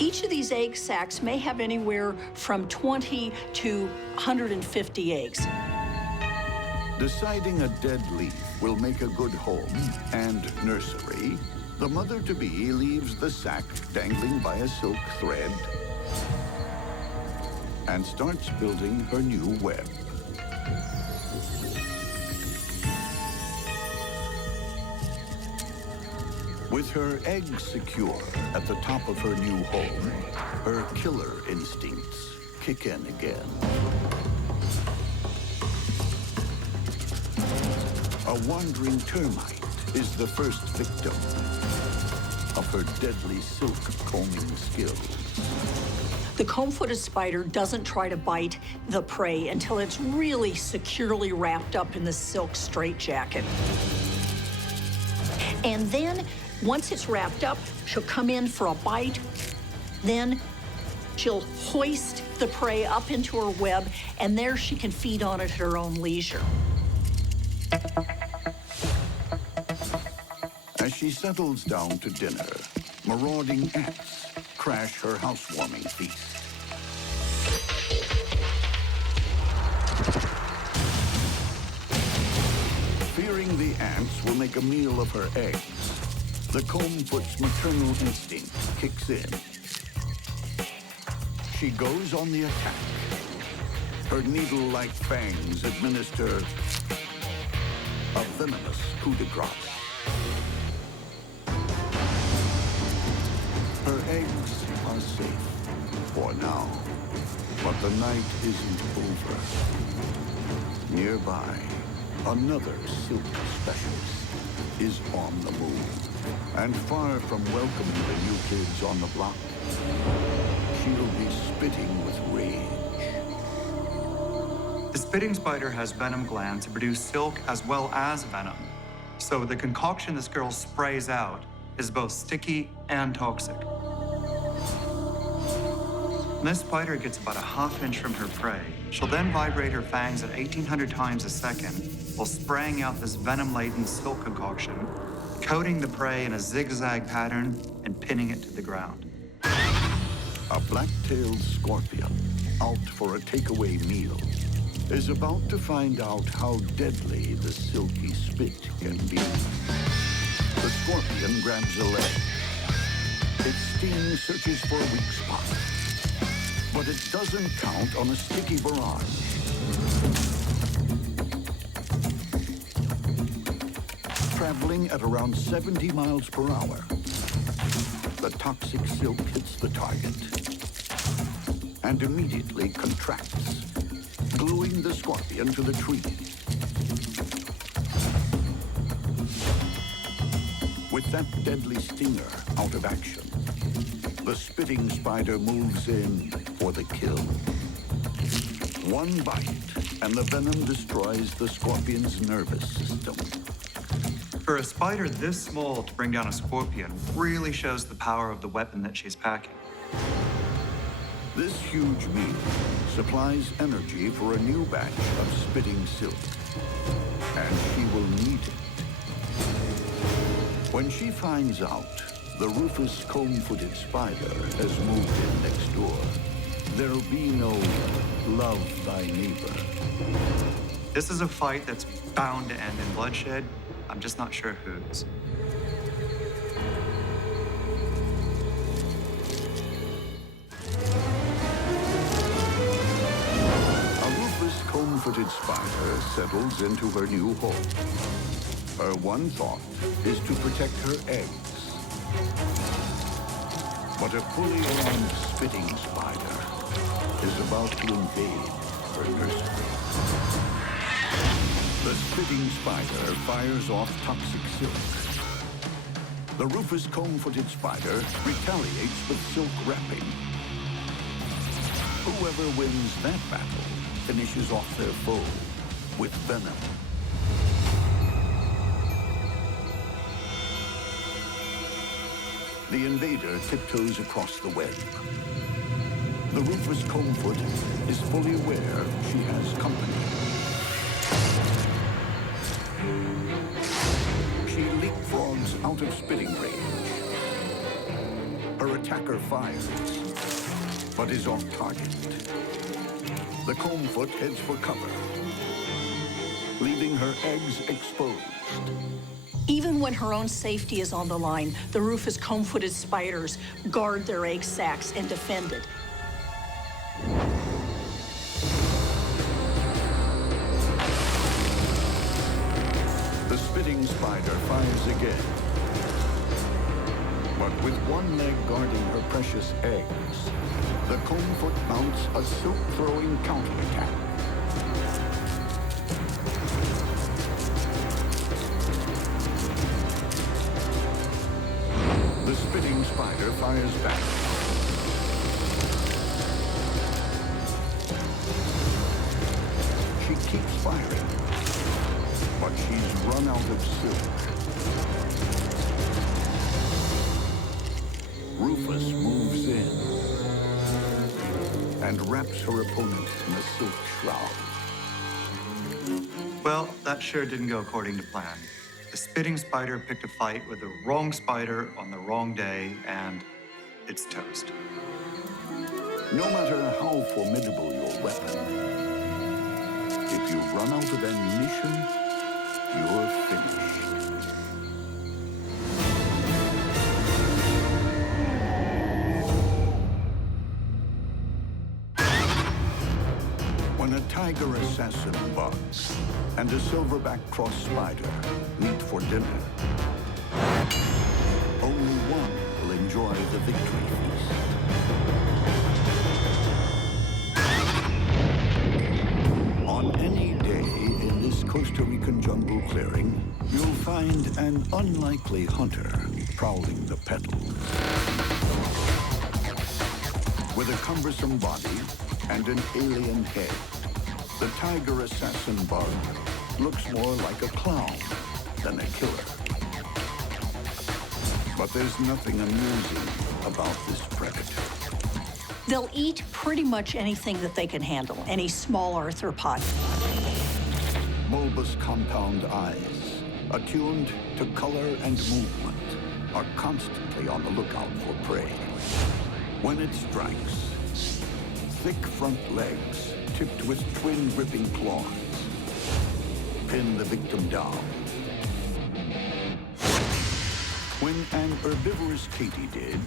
Each of these egg sacs may have anywhere from 20 to 150 eggs. Deciding a dead leaf will make a good home and nursery, the mother-to-be leaves the sac dangling by a silk thread and starts building her new web. With her eggs secure at the top of her new home, her killer instincts kick in again. A wandering termite is the first victim of her deadly silk combing skills. The comb-footed spider doesn't try to bite the prey until it's really securely wrapped up in the silk straitjacket. And then, once it's wrapped up, she'll come in for a bite. Then she'll hoist the prey up into her web, and there she can feed on it at her own leisure. As she settles down to dinner, marauding ants crash her housewarming feast. Fearing the ants will make a meal of her eggs, the combfoot's maternal instinct kicks in. She goes on the attack. Her needle-like fangs administer a venomous coup de grace. Her eggs are safe for now, but the night isn't over. Nearby, another silk specialist is on the move. And far from welcoming the new kids on the block, she'll be spitting with rage. The spitting spider has venom glands to produce silk as well as venom. So the concoction this girl sprays out is both sticky and toxic. When this spider gets about a half inch from her prey, she'll then vibrate her fangs at 1,800 times a second while spraying out this venom-laden silk concoction, coating the prey in a zigzag pattern and pinning it to the ground. A black-tailed scorpion, out for a takeaway meal, is about to find out how deadly the silky spit can be. The scorpion grabs a leg. Its sting searches for a weak spot, but it doesn't count on a sticky barrage. Traveling at around 70 miles per hour, the toxic silk hits the target and immediately contracts, gluing the scorpion to the tree. With that deadly stinger out of action, the spitting spider moves in for the kill. One bite, and the venom destroys the scorpion's nervous system. For a spider this small to bring down a scorpion really shows the power of the weapon that she's packing. This huge meal supplies energy for a new batch of spitting silk, and she will need it. When she finds out the rufous comb-footed spider has moved in next door, there'll be no love thy neighbor. This is a fight that's bound to end in bloodshed. I'm just not sure whose. A rufous comb-footed spider settles into her new home. Her one thought is to protect her eggs. But a fully armed spitting spider is about to invade her nursery. The spitting spider fires off toxic silk. The rufous comb-footed spider retaliates with silk wrapping. Whoever wins that battle finishes off their foe with venom. The invader tiptoes across the web. The rufous combfoot is fully aware she has company. She leapfrogs out of spitting range. Her attacker fires, but is off target. The combfoot heads for cover, leaving her eggs exposed. Even when her own safety is on the line, the rufous comb-footed spiders guard their egg sacs and defend it. The spitting spider fires again. But with one leg guarding her precious eggs, the combfoot mounts a silk-throwing counterattack. The spitting spider fires back. She keeps firing, but she's run out of silk. Rufus moves in and wraps her opponent in a silk shroud. Well, that sure didn't go according to plan. The spitting spider picked a fight with the wrong spider on the wrong day, and it's toast. No matter how formidable your weapon, if you run out of ammunition, you're finished. When a tiger assassin bug and a silverback cross spider meet for dinner, only one will enjoy the victory feast. On any day in this Costa Rican jungle clearing, you'll find an unlikely hunter prowling the petals. With a cumbersome body and an alien head, the tiger assassin bug looks more like a clown than a killer. But there's nothing amusing about this predator. They'll eat pretty much anything that they can handle, any small arthropod. Bulbous compound eyes, attuned to color and movement, are constantly on the lookout for prey. When it strikes, thick front legs tipped with twin gripping claws pin the victim down. When an herbivorous katydid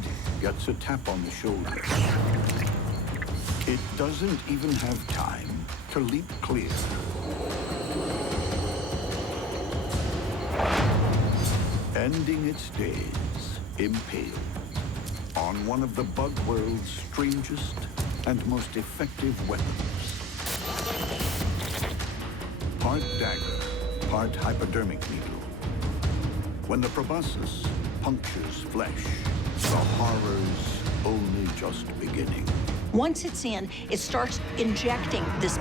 gets a tap on the shoulder, it doesn't even have time to leap clear. Ending its days impaled on one of the bug world's strangest and most effective weapons. Part dagger, part hypodermic needle. When the proboscis punctures flesh, the horror's only just beginning. Once it's in, it starts injecting this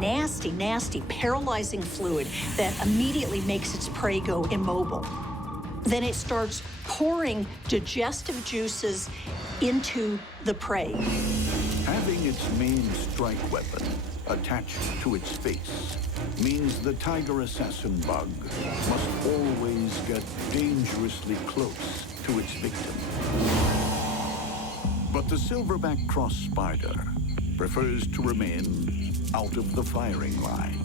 nasty, nasty, paralyzing fluid that immediately makes its prey go immobile. Then it starts pouring digestive juices into the prey. Having its main strike weapon attached to its face means the tiger assassin bug must always get dangerously close to its victim. But the silverback cross spider prefers to remain out of the firing line.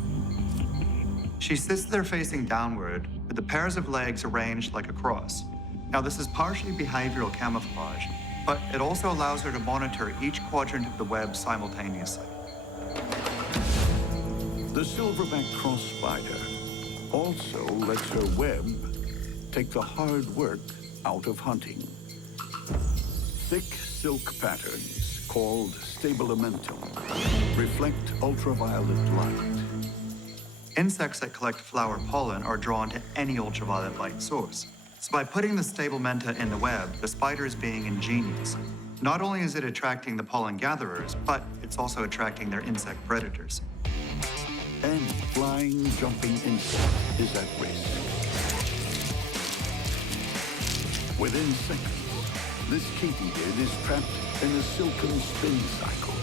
She sits there facing downward with the pairs of legs arranged like a cross. Now, this is partially behavioral camouflage, but it also allows her to monitor each quadrant of the web simultaneously. The silverback cross spider also lets her web take the hard work out of hunting. Thick silk patterns, called stabilimentum, reflect ultraviolet light. Insects that collect flower pollen are drawn to any ultraviolet light source. So by putting the stablementa in the web, the spider is being ingenious. Not only is it attracting the pollen gatherers, but it's also attracting their insect predators. Any flying, jumping insect is at risk. Within seconds, this katydid is trapped in a silken spin cycle.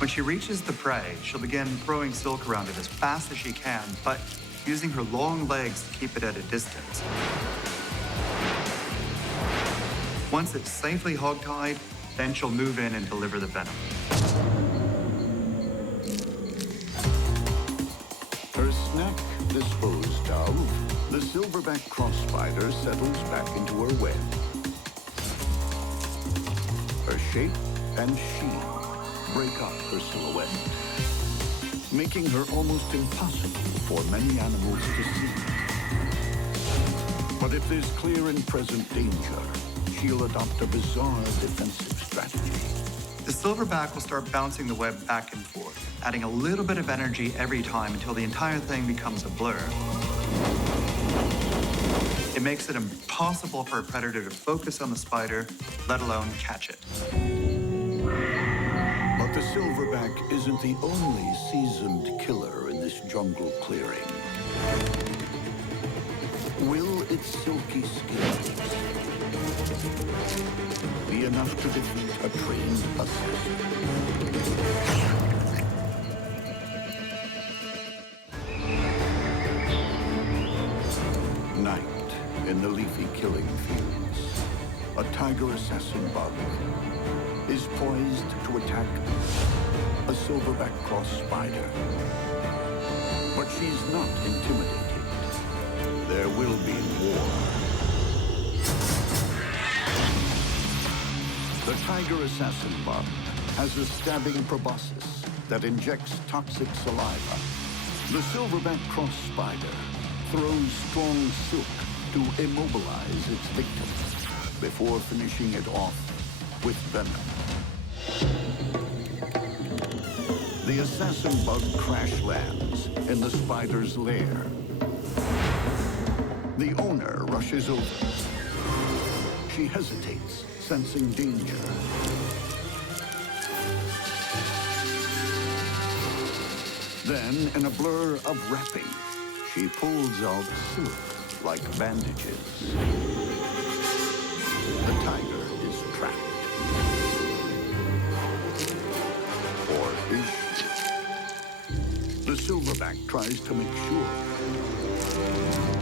When she reaches the prey, she'll begin throwing silk around it as fast as she can, but using her long legs to keep it at a distance. Once it's safely hogtied, then she'll move in and deliver the venom. Her snack disposed of, the silverback cross spider settles back into her web. Her shape and sheen break up her silhouette, making her almost impossible for many animals to see. But if there's clear and present danger, she'll adopt a bizarre defensive strategy. The silverback will start bouncing the web back and forth, adding a little bit of energy every time until the entire thing becomes a blur. It makes it impossible for a predator to focus on the spider, let alone catch it. But the silverback isn't the only seasoned killer in this jungle clearing. Will its silky skins be enough to defeat a trained assassin? Night in the leafy killing fields. A tiger assassin bug is poised to attack a silverback cross spider. But she's not intimidated. There will be war. The tiger assassin bug has a stabbing proboscis that injects toxic saliva. The silverback cross spider throws strong silk to immobilize its victim before finishing it off with venom. The assassin bug crash lands in the spider's lair. The owner rushes over. She hesitates, sensing danger. Then, in a blur of wrapping, she pulls out silk like bandages. The tiger is trapped. silverback tries to make sure.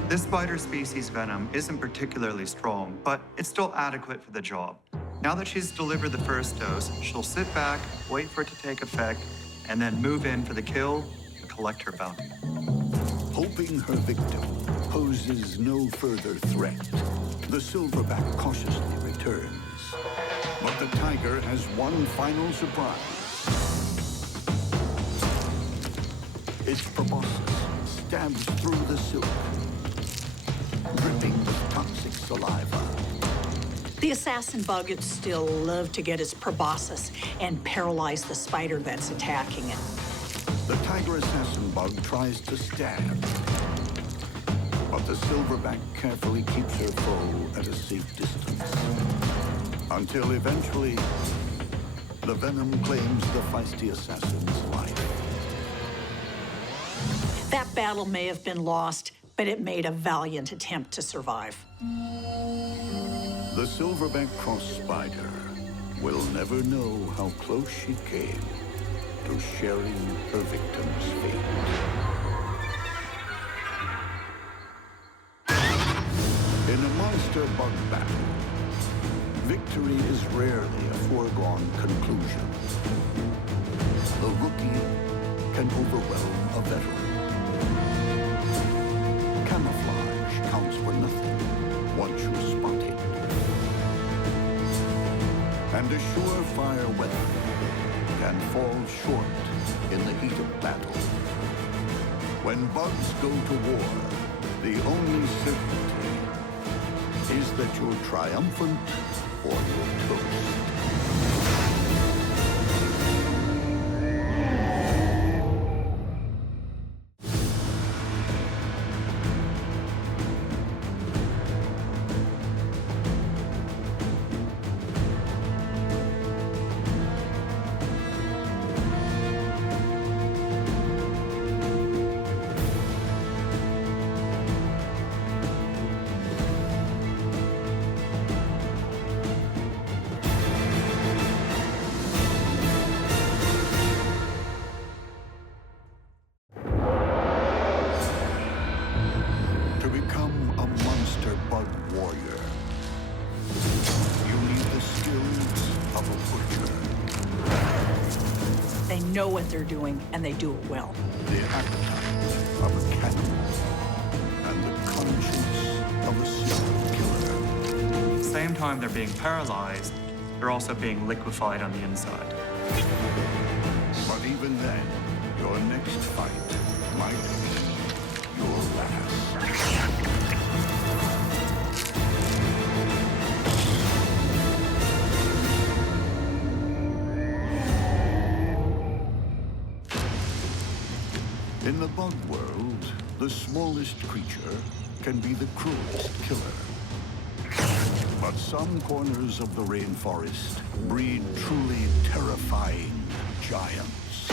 This spider species venom isn't particularly strong, but it's still adequate for the job. Now that she's delivered the first dose, she'll sit back, wait for it to take effect, and then move in for the kill and collect her bounty. Hoping her victim poses no further threat, the silverback cautiously returns. But the tiger has one final surprise. Its proboscis stabs through the silk, dripping with toxic saliva. The assassin bug would still love to get its proboscis and paralyze the spider that's attacking it. The tiger assassin bug tries to stab, but the silverback carefully keeps her foe at a safe distance. Until eventually, the venom claims the feisty assassin's life. That battle may have been lost, but it made a valiant attempt to survive. The silverback cross spider will never know how close she came to sharing her victim's fate. In a monster bug battle, victory is rarely a foregone conclusion. The rookie can overwhelm a veteran. Camouflage counts for nothing once you're spotted. And a surefire weapon can fall short in the heat of battle. When bugs go to war, the only certainty is that you're triumphant or you're toast. To become a monster bug warrior, you need the skills of a butcher, They know what they're doing, and they do it well. the appetite of a cannibal, and the conscience of a serial killer. At the same time they're being paralyzed, they're also being liquefied on the inside. But even then, your next fight might be your last. In the bug world, the smallest creature can be the cruelest killer. But some corners of the rainforest breed truly terrifying giants.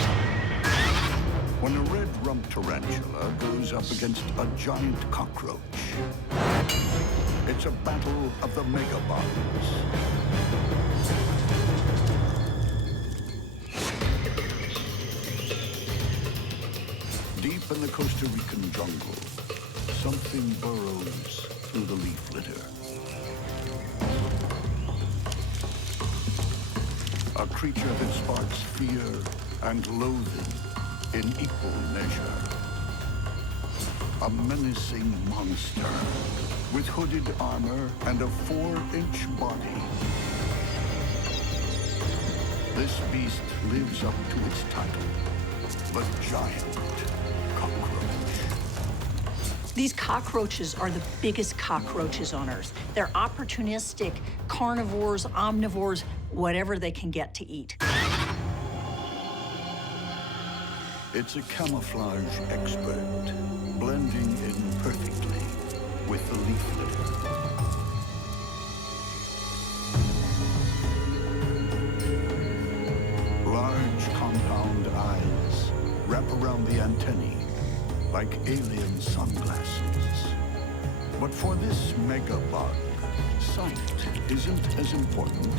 When a red rump tarantula goes up against a giant cockroach, it's a battle of the megabugs. Deep in the Costa Rican jungle, something burrows through the leaf litter. A creature that sparks fear and loathing in equal measure. A menacing monster with hooded armor and a 4-inch body. This beast lives up to its title, the giant cockroach. These cockroaches are the biggest cockroaches on Earth. They're opportunistic, carnivores, omnivores, whatever they can get to eat. It's a camouflage expert, blending in perfectly with the leaf litter. Large compound eyes wrap around the antennae like alien sunglasses. But for this megabug, sight isn't as important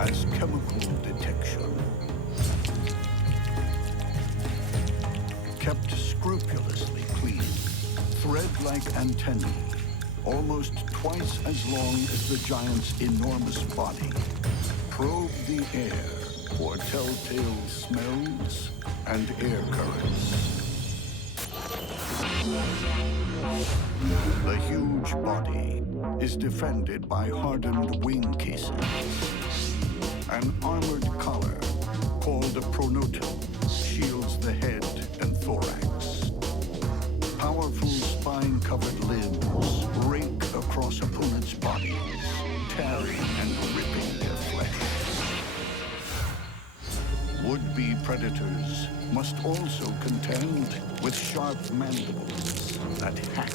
as chemical detection. kept scrupulously clean. Thread-like antennae, almost twice as long as the giant's enormous body, probe the air for telltale smells and air currents. The huge body is defended by hardened wing cases. An armored collar, called a pronotum, shields the head and thorax. Powerful spine-covered limbs rake across opponents' bodies, tearing and ripping their flesh. Would-be predators must also contend with sharp mandibles that hack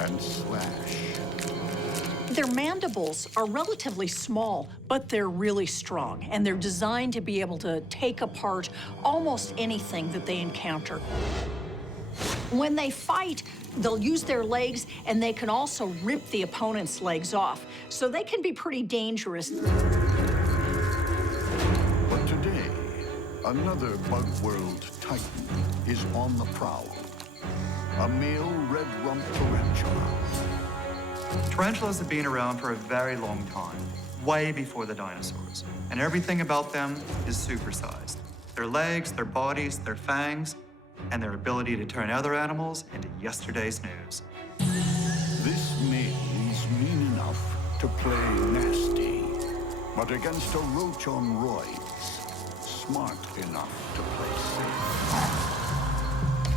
and slash. Their mandibles are relatively small, but they're really strong, and they're designed to be able to take apart almost anything that they encounter. When they fight, they'll use their legs, and they can also rip the opponent's legs off, so they can be pretty dangerous. But today, another bug world titan is on the prowl. A male red rump tarantula. Tarantulas have been around for a very long time, way before the dinosaurs, and everything about them is supersized. Their legs, their bodies, their fangs, and their ability to turn other animals into yesterday's news. This male's mean enough to play nasty, but against a roach on roids, smart enough to play safe.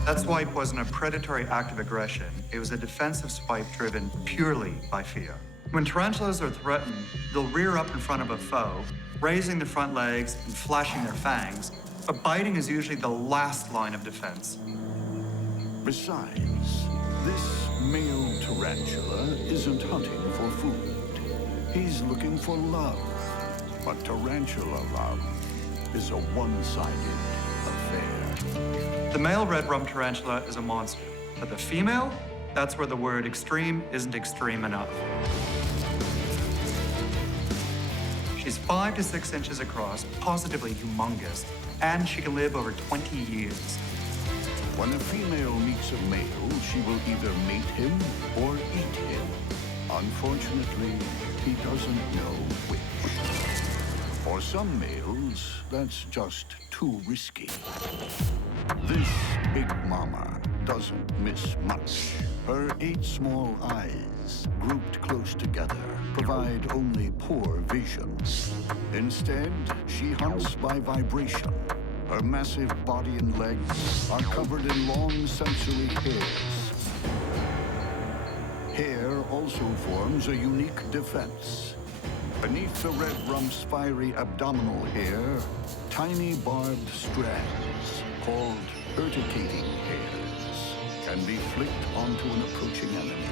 That swipe wasn't a predatory act of aggression. It was a defensive swipe driven purely by fear. When tarantulas are threatened, they'll rear up in front of a foe, raising their front legs and flashing their fangs, but biting is usually the last line of defense. Besides, this male tarantula isn't hunting for food. He's looking for love. But tarantula love is a one-sided affair. The male red rump tarantula is a monster, but the female, that's where the word extreme isn't extreme enough. She's 5 to 6 inches across, positively humongous, and she can live over 20 years. When a female meets a male, she will either mate him or eat him. Unfortunately, he doesn't know which. For some males, that's just too risky. This big mama doesn't miss much. Her 8 small eyes, grouped close together, provide only poor vision. Instead, she hunts by vibration. Her massive body and legs are covered in long sensory hairs. Hair also forms a unique defense. Beneath the red rump's fiery abdominal hair, tiny barbed strands, called urticating hairs, can be flicked onto an approaching enemy.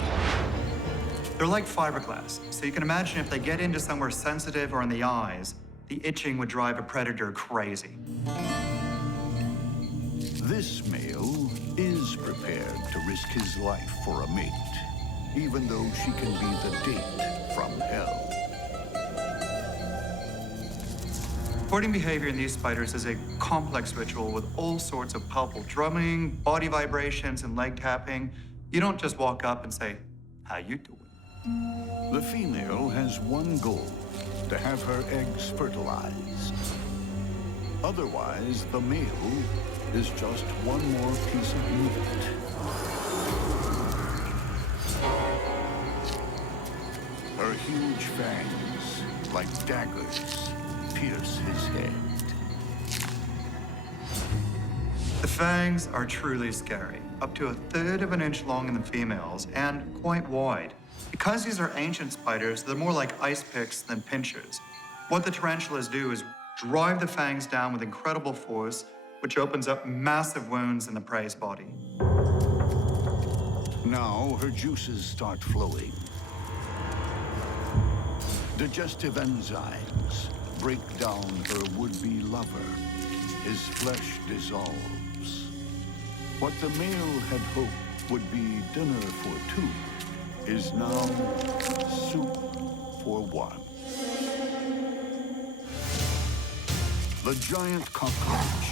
They're like fiberglass, so you can imagine if they get into somewhere sensitive or in the eyes, the itching would drive a predator crazy. This male is prepared to risk his life for a mate, even though she can be the date from hell. Courting behavior in these spiders is a complex ritual with all sorts of palpable drumming, body vibrations, and leg tapping. You don't just walk up and say, "How you doing?" The female has one goal, to have her eggs fertilized. Otherwise, the male is just one more piece of meat. Her huge fangs, like daggers, pierce his head. The fangs are truly scary, up to 1/3 of an inch long in the females and quite wide. Because these are ancient spiders, they're more like ice picks than pinchers. What the tarantulas do is drive the fangs down with incredible force, which opens up massive wounds in the prey's body. Now her juices start flowing. Digestive enzymes break down her would-be lover. His flesh dissolves. What the male had hoped would be dinner for 2 is now soup for 1. The giant cockroach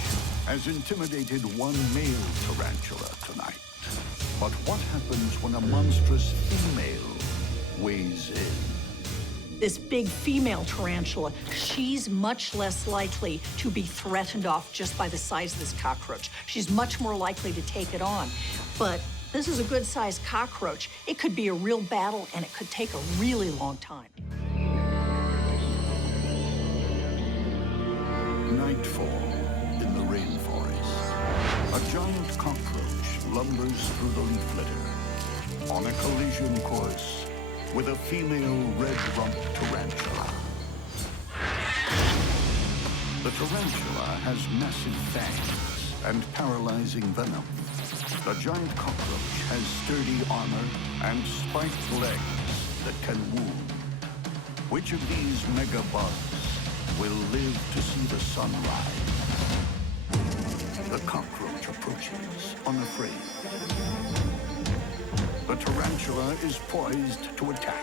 has intimidated one male tarantula tonight. But what happens when a monstrous female weighs in? This big female tarantula, she's much less likely to be threatened off just by the size of this cockroach. She's much more likely to take it on. But this is a good-sized cockroach. It could be a real battle, and it could take a really long time. Nightfall in the rainforest. A giant cockroach lumbers through the leaf litter on a collision course with a female red rump tarantula. The tarantula has massive fangs and paralyzing venom. The giant cockroach has sturdy armor and spiked legs that can wound. Which of these mega bugs will live to see the sunrise? The cockroach approaches, unafraid. The tarantula is poised to attack.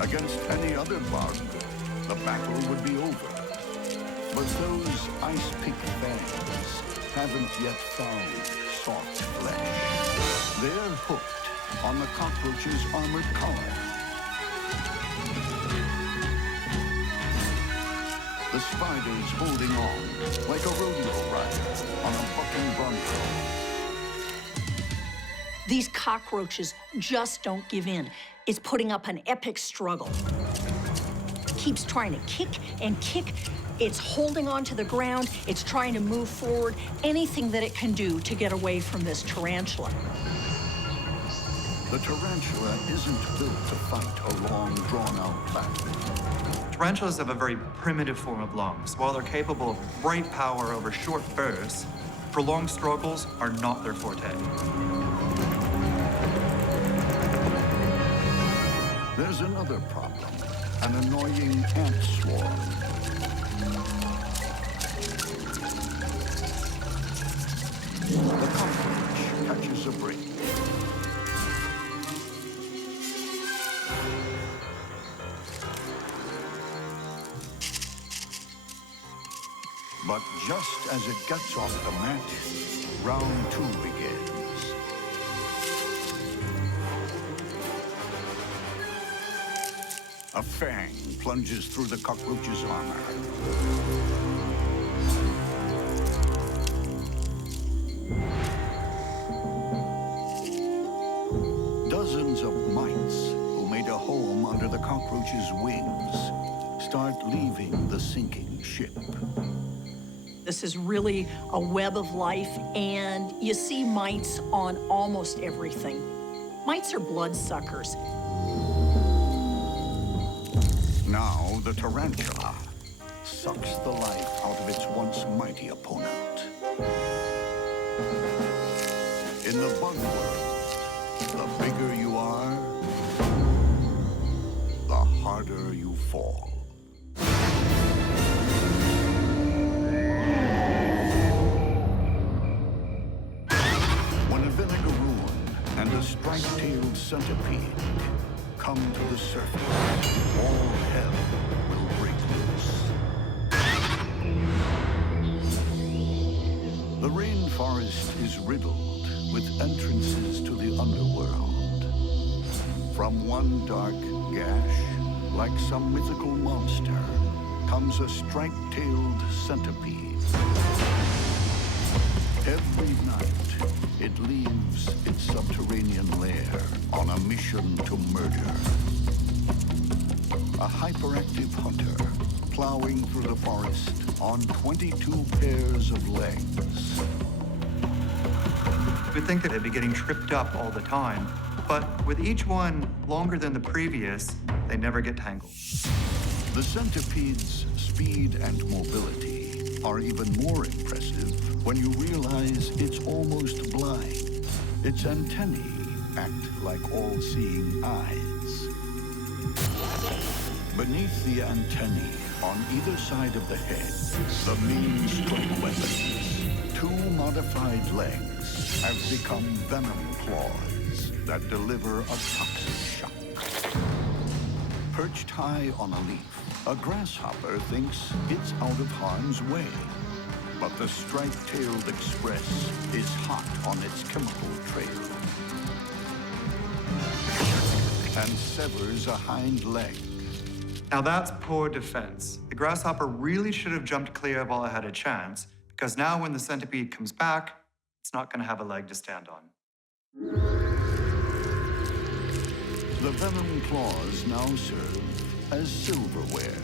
Against any other bug, the battle would be over. But those ice-pick fangs haven't yet found soft flesh. They're hooked on the cockroach's armored collar. The spider's holding on like a rodeo rider on a bucking bronco. These cockroaches just don't give in. It's putting up an epic struggle. Keeps trying to kick and kick. It's holding on to the ground. It's trying to move forward. Anything that it can do to get away from this tarantula. The tarantula isn't built to fight a long, drawn-out battle. Tarantulas have a very primitive form of lungs. While they're capable of great power over short bursts, prolonged struggles are not their forte. There's another problem, an annoying ant swarm. The cockroach catches a break. But just as it gets off the Mantis, round 2 begins. A fang plunges through the cockroach's armor. Dozens of mites who made a home under the cockroach's wings start leaving the sinking ship. This is really a web of life, and you see mites on almost everything. Mites are bloodsuckers. Now the tarantula sucks the life out of its once mighty opponent. In the bug world, the bigger you are, the harder you fall. When a vinegaroon and a striped-tailed centipede come to the surface, all hell will break loose. The rainforest is riddled with entrances to the underworld. From one dark gash, like some mythical monster, comes a striped-tailed centipede. Every night, it leaves its subterranean lair on a mission to murder. A hyperactive hunter plowing through the forest on 22 pairs of legs. We'd think that they'd be getting tripped up all the time, but with each one longer than the previous, they never get tangled. The centipede's speed and mobility are even more impressive when you realize it's almost blind. Its antennae act like all-seeing eyes. Beneath the antennae, on either side of the head, the mean-stroke weapons. 2 modified legs have become venom claws, that deliver a toxic shock. Perched high on a leaf, a grasshopper thinks it's out of harm's way. But the striped-tailed express is hot on its chemical trail and severs a hind leg. Now that's poor defense. The grasshopper really should have jumped clear while it had a chance, because now when the centipede comes back, it's not going to have a leg to stand on. The venom claws now serve as silverware,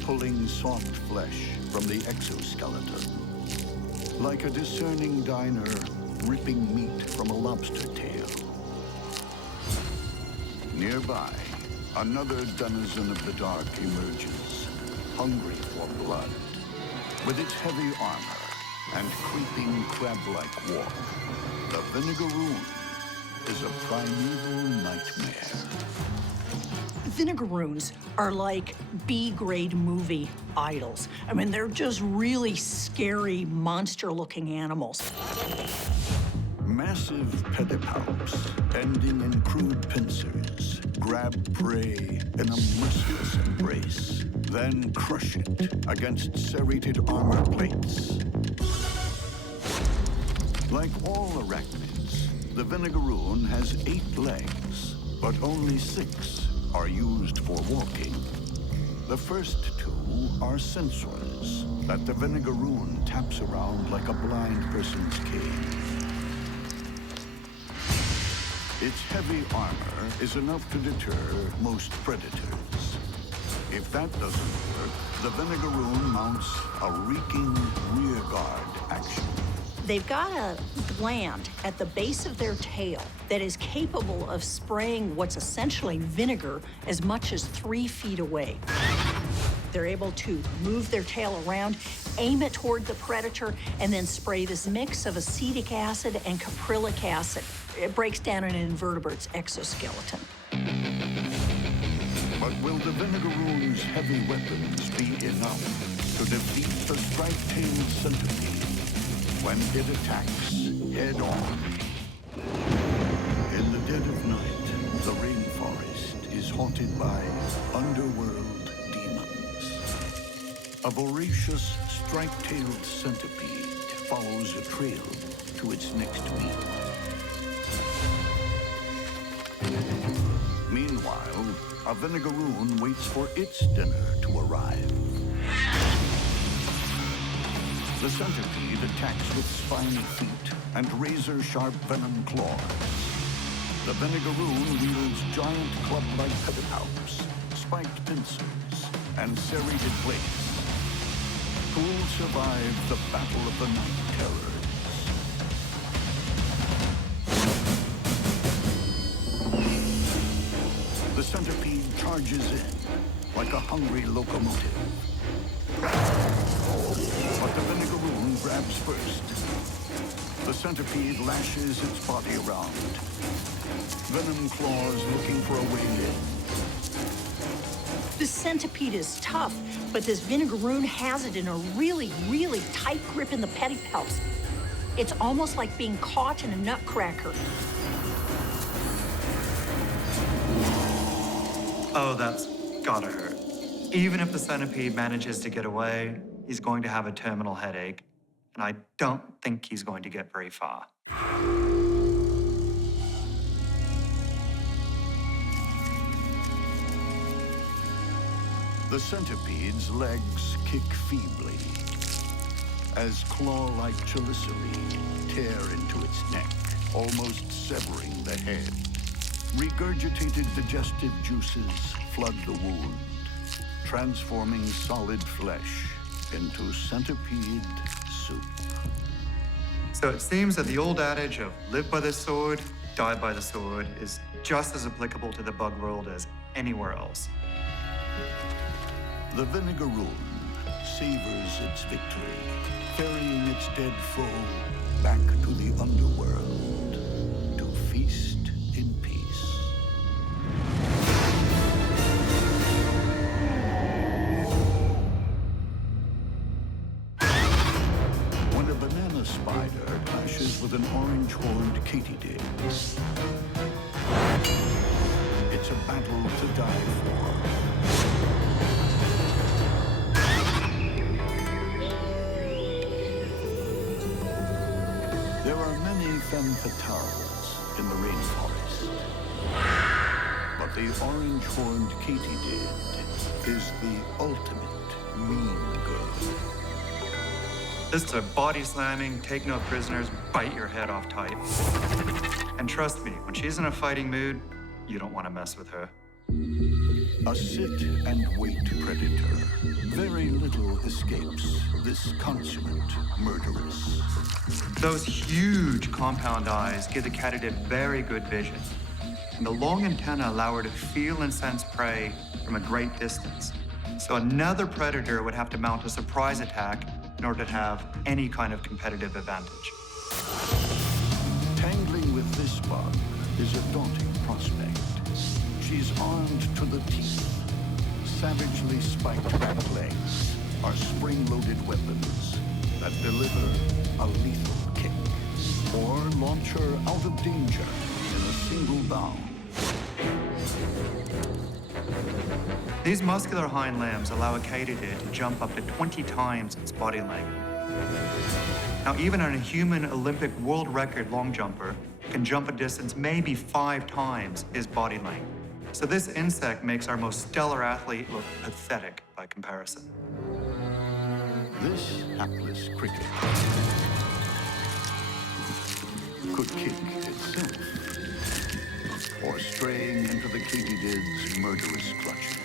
pulling soft flesh from the exoskeleton. Like a discerning diner ripping meat from a lobster tail. Nearby, another denizen of the dark emerges, hungry for blood. With its heavy armor and creeping crab-like walk, the vinegaroon is a primeval nightmare. Vinegaroons are like B-grade movie idols. I mean, they're just really scary, monster-looking animals. Massive pedipalps, ending in crude pincers, grab prey in a merciless embrace, then crush it against serrated armor plates. Like all arachnids, the vinegaroon has 8 legs, but only 6 are used for walking. The first 2 are sensors that the vinegaroon taps around like a blind person's cane. Its heavy armor is enough to deter most predators. If that doesn't work, the vinegaroon mounts a reeking rearguard action. They've got a gland at the base of their tail that is capable of spraying what's essentially vinegar as much as 3 feet away. They're able to move their tail around, aim it toward the predator, and then spray this mix of acetic acid and caprylic acid. It breaks down an invertebrate's exoskeleton. But will the vinegaroon's heavy weapons be enough to defeat the striped-tailed centipede when it attacks head-on? In the dead of night, the rainforest is haunted by underworld demons. A voracious, striped-tailed centipede follows a trail to its next meal. Meanwhile, a vinegaroon waits for its dinner to arrive. The centipede attacks with spiny feet and razor-sharp venom claws. The vinegaroon wields giant club-like pedipalps, spiked pincers, and serrated blades. Who'll survive the battle of the night terrors? The centipede charges in like a hungry locomotive. But the vinegaroon grabs first. The centipede lashes its body around. Venom claws looking for a way in. The centipede is tough, but this vinegaroon has it in a really, really tight grip in the pedipalps. It's almost like being caught in a nutcracker. Oh, that's gotta hurt. Even if the centipede manages to get away, he's going to have a terminal headache, and I don't think he's going to get very far. The centipede's legs kick feebly as claw-like chelicerae tear into its neck, almost severing the head. Regurgitated digestive juices flood the wound, transforming solid flesh into centipede soup. So it seems that the old adage of live by the sword, die by the sword is just as applicable to the bug world as anywhere else. The vinegaroon savors its victory, ferrying its dead foe back to the underworld to feast in peace. When a banana spider clashes with an orange-horned katydid, die for. There are many femme fatales in the rainforest. But the orange-horned katydid is the ultimate mean girl. This is a body-slamming, take no prisoners, bite your head off type. And trust me, when she's in a fighting mood, you don't want to mess with her. A sit-and-wait predator. Very little escapes this consummate murderess. Those huge compound eyes give the katydid very good vision. And the long antennae allow her to feel and sense prey from a great distance. So another predator would have to mount a surprise attack in order to have any kind of competitive advantage. Tangling with this bug is a daunting prospect. She's armed to the teeth. Savagely spiked back legs are spring-loaded weapons that deliver a lethal kick or launch her out of danger in a single bound. These muscular hind limbs allow a katydid to jump up to 20 times its body length. Now, even a human Olympic world record long jumper can jump a distance maybe 5 times his body length. So this insect makes our most stellar athlete look pathetic by comparison. This hapless cricket could kick itself, or straying into the katydid's murderous clutches.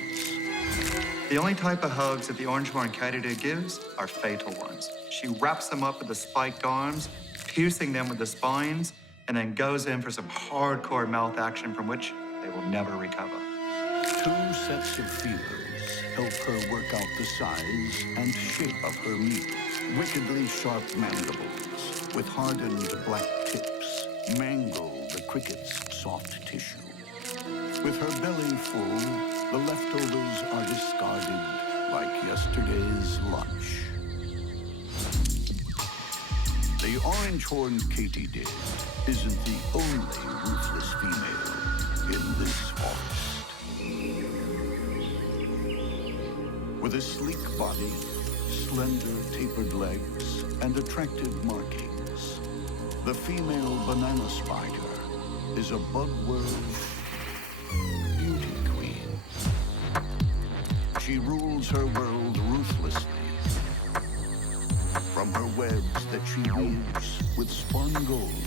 The only type of hugs that the orange-horned katydid gives are fatal ones. She wraps them up with the spiked arms, piercing them with the spines, and then goes in for some hardcore mouth action from which they will never recover. 2 sets of feelers help her work out the size and shape of her meat. Wickedly sharp mandibles with hardened black tips mangle the cricket's soft tissue. With her belly full, the leftovers are discarded like yesterday's lunch. The orange-horned katydid isn't the only ruthless female in this forest. With a sleek body, slender tapered legs, and attractive markings, the female banana spider is a bug world beauty queen. She rules her world ruthlessly. From her webs that she weaves with spun gold.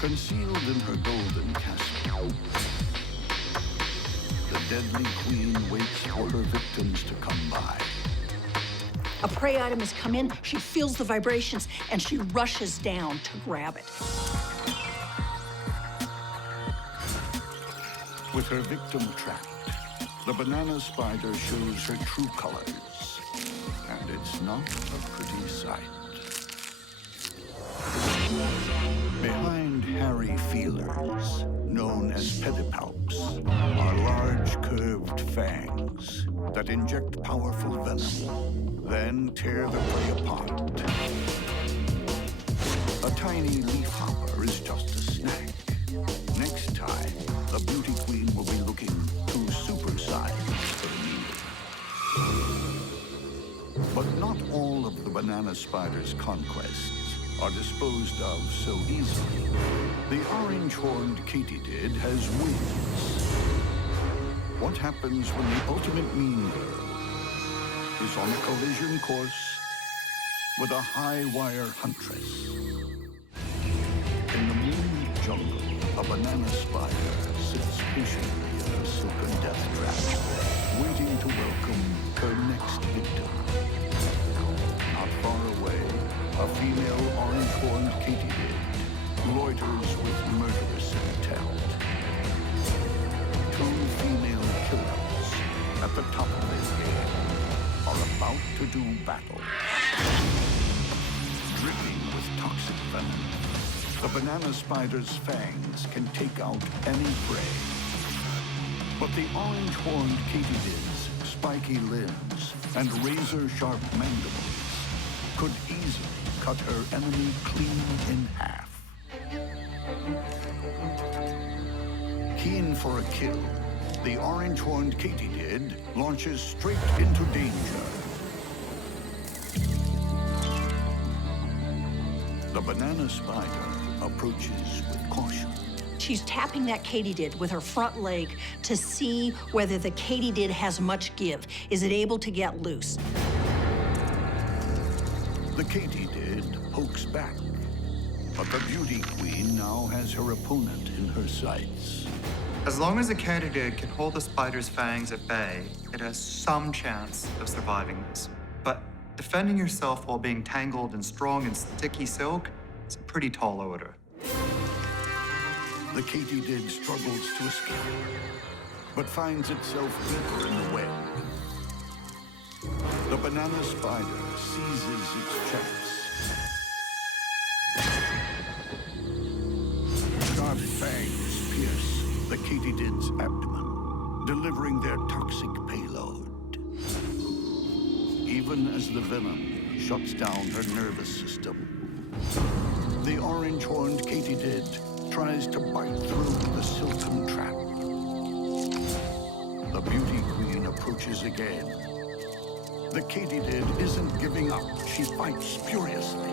Concealed in her golden castle, the deadly queen waits for her victims to come by. A prey item has come in, she feels the vibrations, and she rushes down to grab it. With her victim trapped, the banana spider shows her true colors, and it's not a pretty sight. Behind hairy feelers, known as pedipalps, are large curved fangs that inject powerful venom, then tear the prey apart. A tiny leafhopper is just a snack. Next time, the beauty queen will be looking to supersize her meal. But not all of the banana spider's conquests are disposed of so easily. The orange-horned katydid has wings. What happens when the ultimate mean girl is on a collision course with a high-wire huntress? In the moonlit jungle, a banana spider sits patiently in a silken death trap, waiting to welcome her next victim. Not far away, a female orange-horned katydid loiters with murderous intent. 2 female killers at the top of their game are about to do battle. Dripping with toxic venom, the banana spider's fangs can take out any prey. But the orange-horned katydid's spiky limbs and razor-sharp mandibles could easily cut her enemy clean in half. Keen for a kill, the orange-horned katydid launches straight into danger. The banana spider approaches with caution. She's tapping that katydid with her front leg to see whether the katydid has much give. Is it able to get loose? The katydid pokes back, but the beauty queen now has her opponent in her sights. As long as the katydid can hold the spider's fangs at bay, it has some chance of surviving this. But defending yourself while being tangled in strong and sticky silk is a pretty tall order. The katydid struggles to escape, but finds itself deeper in the web. The banana spider seizes its chance. Sharp fangs pierce the katydid's abdomen, delivering their toxic payload. Even as the venom shuts down her nervous system, the orange-horned katydid tries to bite through the silken trap. The beauty queen approaches again. The katydid isn't giving up. She fights furiously.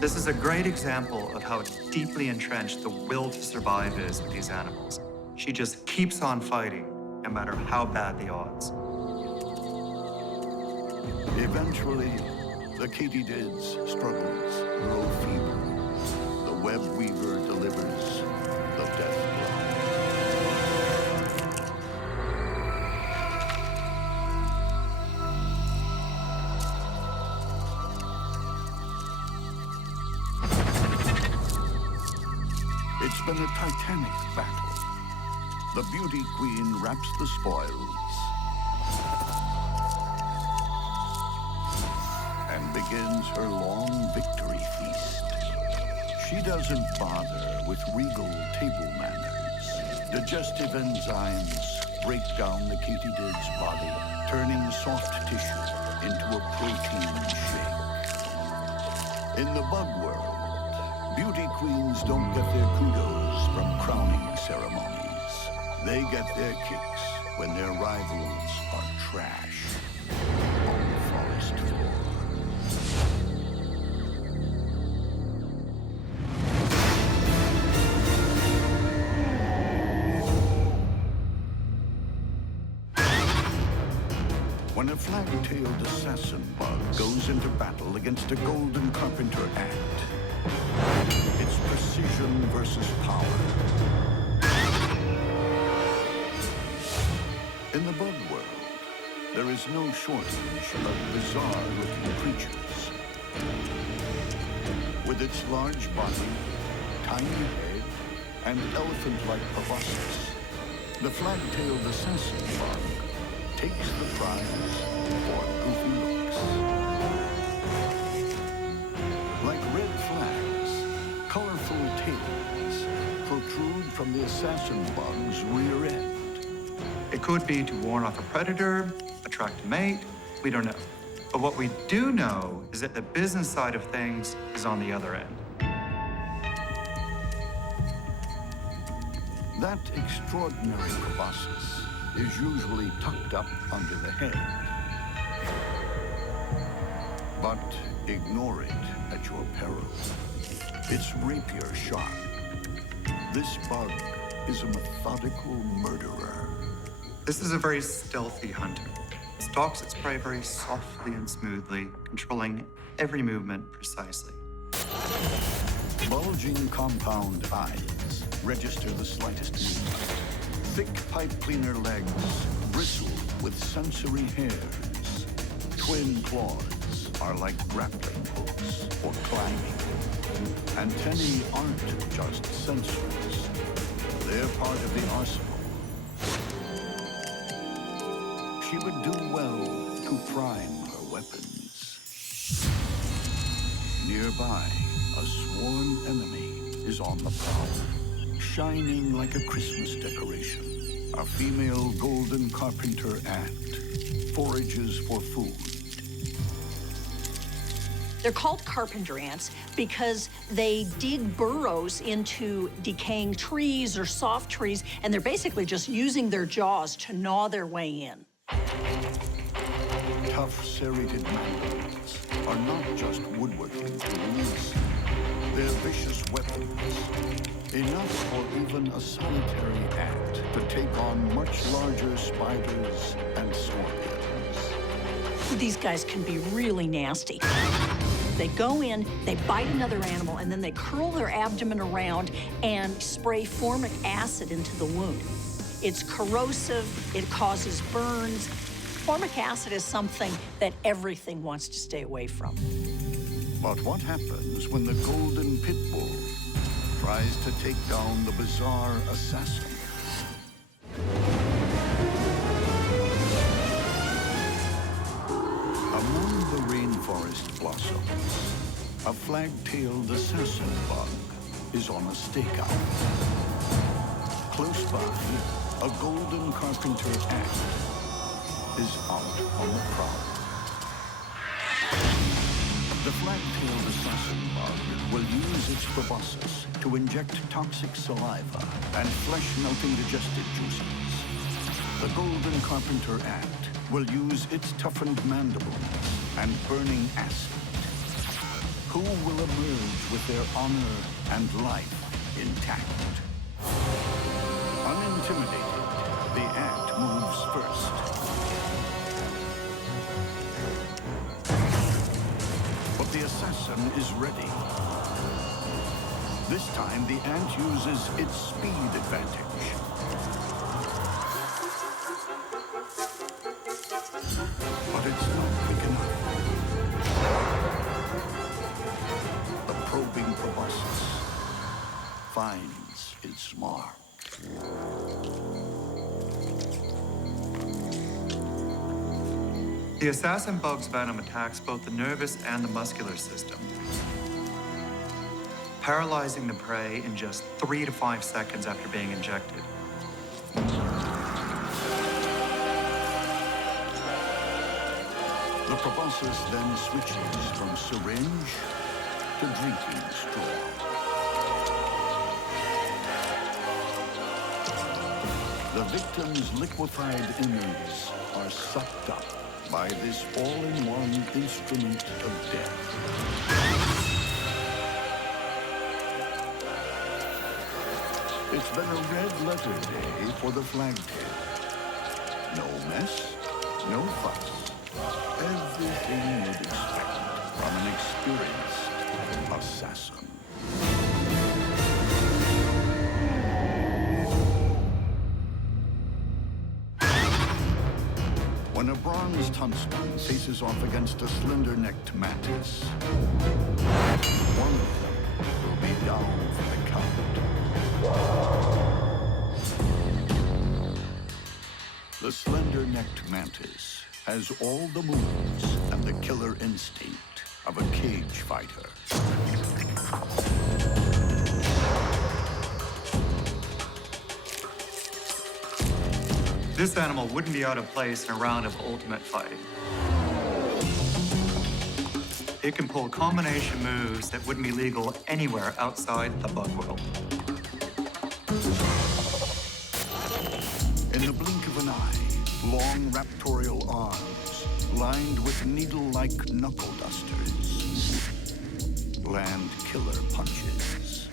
This is a great example of how deeply entrenched the will to survive is with these animals. She just keeps on fighting, no matter how bad the odds. Eventually, the katydid's struggles grow feeble. The web weaver delivers the death blow. It's been a titanic battle. The beauty queen wraps the spoils and begins her long victory feast. She doesn't bother with regal table manners. Digestive enzymes break down the katydid's body, turning soft tissue into a protein shake. In the bug world, beauty queens don't get their kudos from crowning ceremonies. They get their kicks when their rivals are trash on the forest floor. When a flag-tailed assassin bug goes into battle against a golden carpenter ant, it's precision versus power. In the bug world, there is no shortage of bizarre-looking creatures. With its large body, tiny head, and elephant-like proboscis, the flag-tailed assassin bug takes the prize for goofy looks. Like red flags, colorful tails protrude from the assassin bug's rear end. It could be to warn off a predator, attract a mate, we don't know. But what we do know is that the business side of things is on the other end. That extraordinary proboscis is usually tucked up under the head. But ignore it at your peril. It's rapier sharp. This bug is a methodical murderer. This is a very stealthy hunter. It stalks its prey very softly and smoothly, controlling every movement precisely. Bulging compound eyes register the slightest movement. Thick pipe cleaner legs bristle with sensory hairs. Twin claws are like grappling hooks for climbing. Antennae aren't just sensors. They're part of the arsenal. She would do well to prime her weapons. Nearby, a sworn enemy is on the prowl, shining like a Christmas decoration. A female golden carpenter ant forages for food. They're called carpenter ants because they dig burrows into decaying trees or soft trees, and they're basically just using their jaws to gnaw their way in. Tough serrated mandibles are not just woodworking tools. They're vicious weapons, enough for even a solitary ant to take on much larger spiders and scorpions. These guys can be really nasty. They go in, they bite another animal, and then they curl their abdomen around and spray formic acid into the wound. It's corrosive, it causes burns. Formic acid is something that everything wants to stay away from. But what happens when the golden pit bull tries to take down the bizarre assassin? Among the rainforest blossoms, a flag-tailed assassin bug is on a stakeout. Close by, a golden carpenter ant is out on the prowl. The flag-tailed assassin bug will use its proboscis to inject toxic saliva and flesh-melting digestive juices. The golden carpenter ant will use its toughened mandibles and burning acid. Who will emerge with their honor and life intact? Unintimidated, the ant moves first. But the assassin is ready. This time, the ant uses its speed advantage. But it's not quick enough. The probing proboscis finds its mark. The assassin bug's venom attacks both the nervous and the muscular system, paralyzing the prey in just 3 to 5 seconds after being injected. The proboscis then switches from syringe to drinking straw. The victim's liquefied innards are sucked up by this all-in-one instrument of death. It's been a red-letter day for the flagtail. No mess, no fuss. Everything you'd expect from an experienced assassin. When a bronzed huntsman faces off against a slender-necked mantis, one of them will be down for the count. The slender-necked mantis has all the moves and the killer instinct of a cage fighter. This animal wouldn't be out of place in a round of ultimate fighting. It can pull combination moves that wouldn't be legal anywhere outside the bug world. In the blink of an eye, long raptorial arms, lined with needle-like knuckle dusters, land killer punches.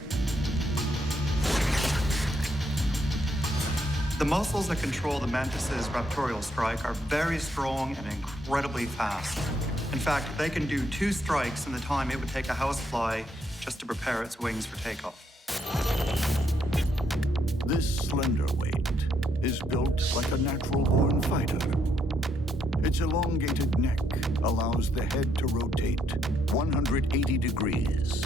The muscles that control the mantis's raptorial strike are very strong and incredibly fast. In fact, they can do 2 strikes in the time it would take a housefly just to prepare its wings for takeoff. This slender weight is built like a natural-born fighter. Its elongated neck allows the head to rotate 180 degrees.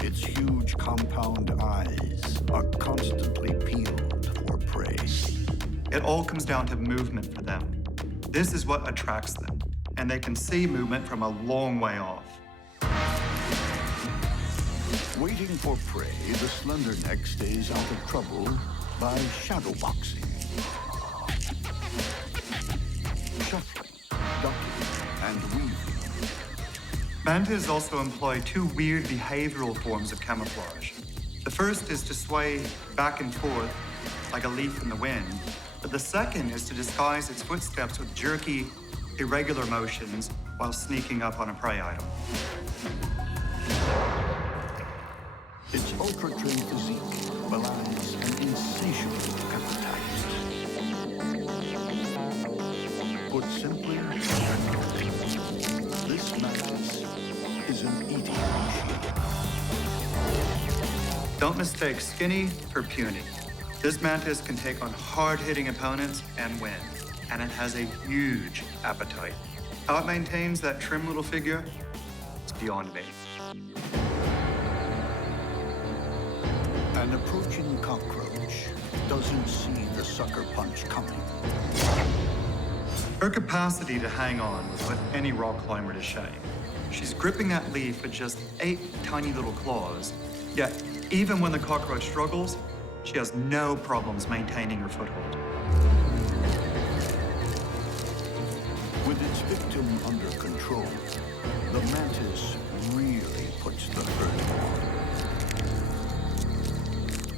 Its huge compound eyes are constantly peeled for prey. It all comes down to movement for them. This is what attracts them, and they can see movement from a long way off. Waiting for prey, the slender neck stays out of trouble by shadowboxing. Shuffling, ducking, and weaving. Mantis also employ two weird behavioral forms of camouflage. The first is to sway back and forth like a leaf in the wind, but the second is to disguise its footsteps with jerky, irregular motions while sneaking up on a prey item. Its ultra-trim physique belies an insatiable appetite. Put simply, this mantis is an eating machine. Don't mistake skinny for puny. This mantis can take on hard-hitting opponents and win, and it has a huge appetite. How it maintains that trim little figure is beyond me. An approaching cockroach doesn't see the sucker punch coming. Her capacity to hang on would put any rock climber to shame. She's gripping that leaf with just 8 tiny little claws, yet even when the cockroach struggles, she has no problems maintaining her foothold. With its victim under control, the mantis really puts the hurt on.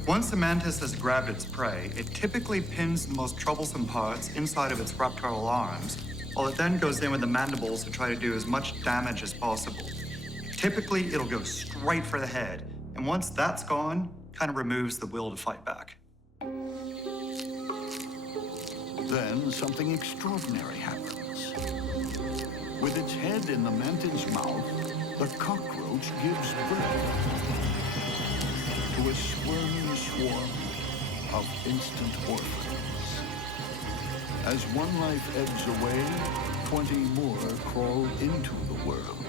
Once the mantis has grabbed its prey, it typically pins the most troublesome parts inside of its reptile arms, while it then goes in with the mandibles to try to do as much damage as possible. Typically, it'll go straight for the head, and once that's gone, kind of removes the will to fight back. Then something extraordinary happens. With its head in the mantis mouth, the cockroach gives birth to a squirming swarm of instant orphans. As one life ebbs away, 20 more crawl into the world.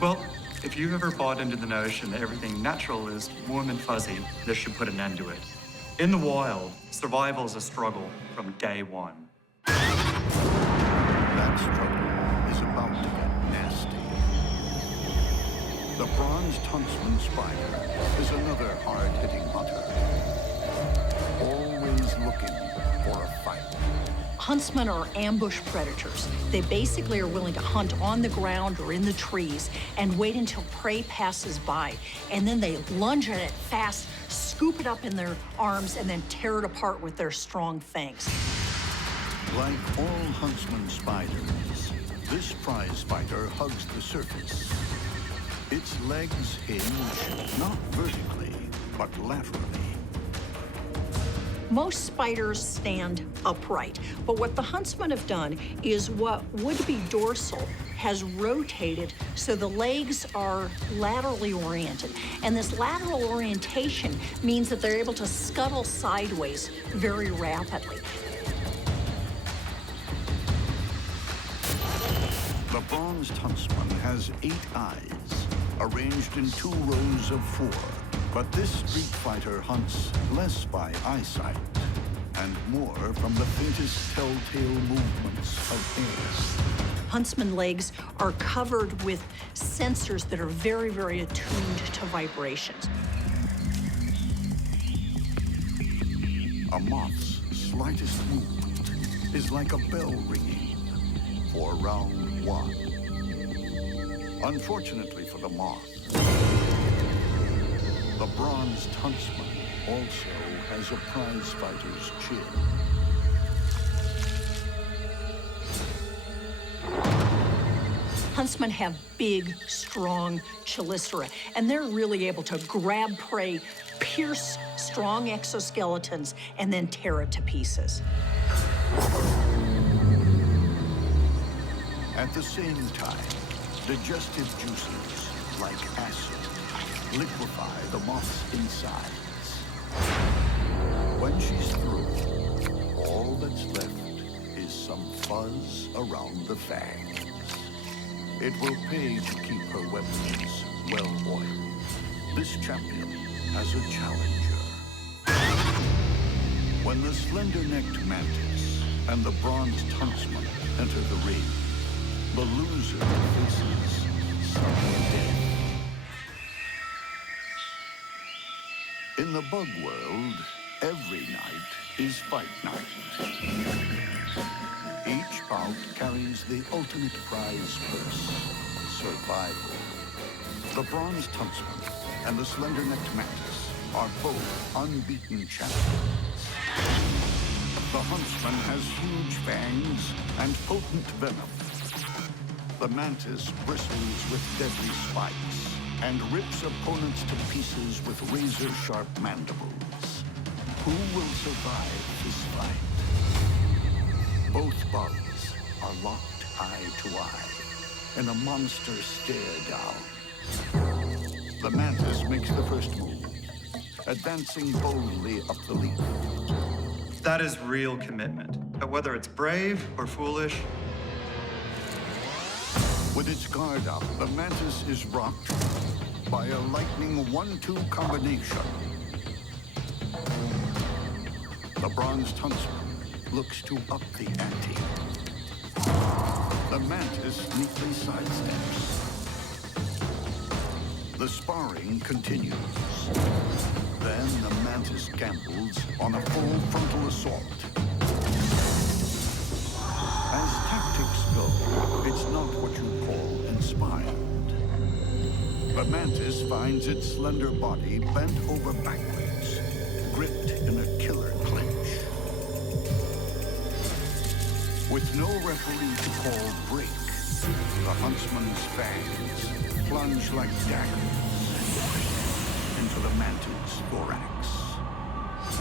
Well, if you've ever bought into the notion that everything natural is warm and fuzzy, this should put an end to it. In the wild, survival is a struggle from day one. That struggle is about to get nasty. The bronzed huntsman spider is another hard-hitting hunter, always looking for a fight. Huntsmen are ambush predators. They basically are willing to hunt on the ground or in the trees and wait until prey passes by. And then they lunge at it fast, scoop it up in their arms, and then tear it apart with their strong fangs. Like all huntsman spiders, this prize fighter hugs the surface. Its legs hinge not vertically, but laterally. Most spiders stand upright, but what the huntsmen have done is what would be dorsal has rotated so the legs are laterally oriented. And this lateral orientation means that they're able to scuttle sideways very rapidly. The bronzed huntsman has 8 eyes, arranged in 2 rows of 4. But this street fighter hunts less by eyesight and more from the faintest telltale movements of air. Huntsman legs are covered with sensors that are very, very attuned to vibrations. A moth's slightest movement is like a bell ringing for round 1. Unfortunately for the moth, the bronzed huntsman also has a prize fighter's chin. Huntsmen have big, strong chelicera, and they're really able to grab prey, pierce strong exoskeletons, and then tear it to pieces. At the same time, digestive juices like acid liquefy the moth's insides. When she's through, all that's left is some fuzz around the fangs. It will pay to keep her weapons well-oiled. This champion has a challenger. When the slender-necked mantis and the bronzed huntsman enter the ring, the loser faces sudden death. In the bug world, every night is fight night. Each bout carries carries the ultimate prize purse, survival. The bronzed huntsman and the slender-necked mantis are both unbeaten champions. The huntsman has huge fangs and potent venom. The mantis bristles with deadly spikes and rips opponents to pieces with razor-sharp mandibles. Who will survive this fight? Both bugs are locked eye to eye, and a monster stare down. The mantis makes the first move, advancing boldly up the leaf. That is real commitment. But whether it's brave or foolish, With its guard up, the mantis is rocked by a lightning 1-2 combination. The bronzed huntsman looks to up the ante. The mantis neatly sidesteps. The sparring continues. Then the mantis gambles on a full frontal assault. As tactics go, it's not what you call inspired. The mantis finds its slender body bent over backwards, gripped in a killer clinch. With no referee to call break, the huntsman's fangs plunge like daggers into the mantis' thorax.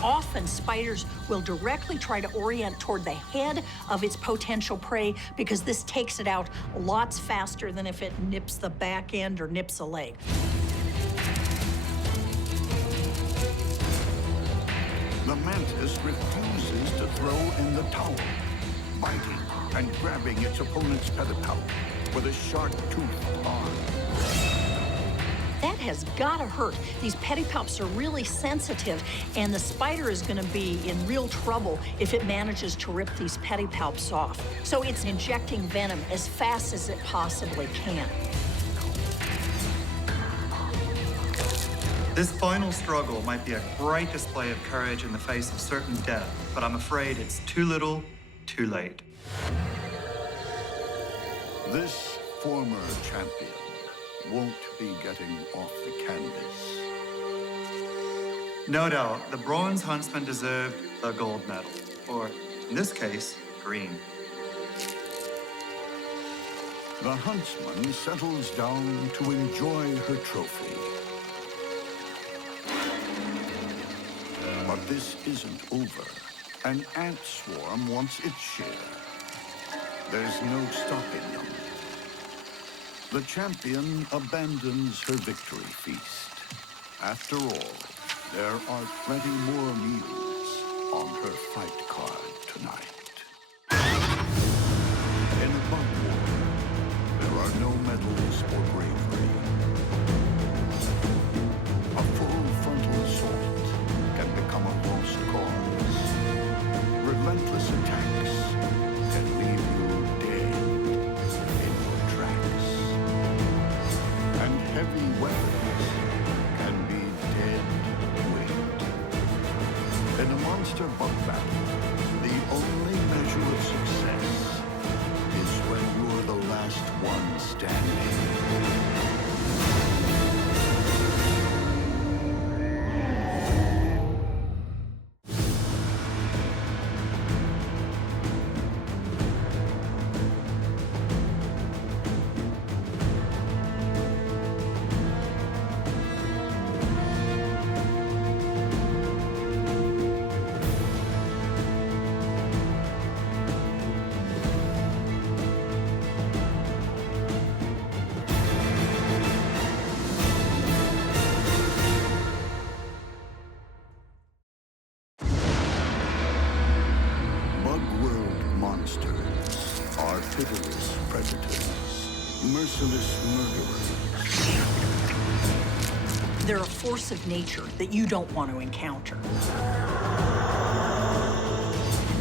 Often, spiders will directly try to orient toward the head of its potential prey because this takes it out lots faster than if it nips the back end or nips a leg. The mantis refuses to throw in the towel, biting and grabbing its opponent's pedipalp with a sharp-toothed arm. That has gotta hurt. These pedipalps are really sensitive, and the spider is gonna be in real trouble if it manages to rip these pedipalps off. So it's injecting venom as fast as it possibly can. this final struggle might be a great display of courage in the face of certain death, but I'm afraid it's too little, too late. This former champion won't be getting off the canvas. No doubt, the bronze huntsman deserved a gold medal, or in this case, green. The huntsman settles down to enjoy her trophy. But this isn't over. An ant swarm wants its share. There's no stopping them. The champion abandons her victory feast. After all, there are plenty more meals on her fight card tonight. In a bug war, there are no medals or bravery. A full frontal assault can become a lost cause. Relentless attacks can leave you dead in your tracks. And heavy weapons can be dead weight. In a monster bug battle, the only measure of success is when you're the last one standing. Pitiless predators, merciless murderers. They're a force of nature that you don't want to encounter.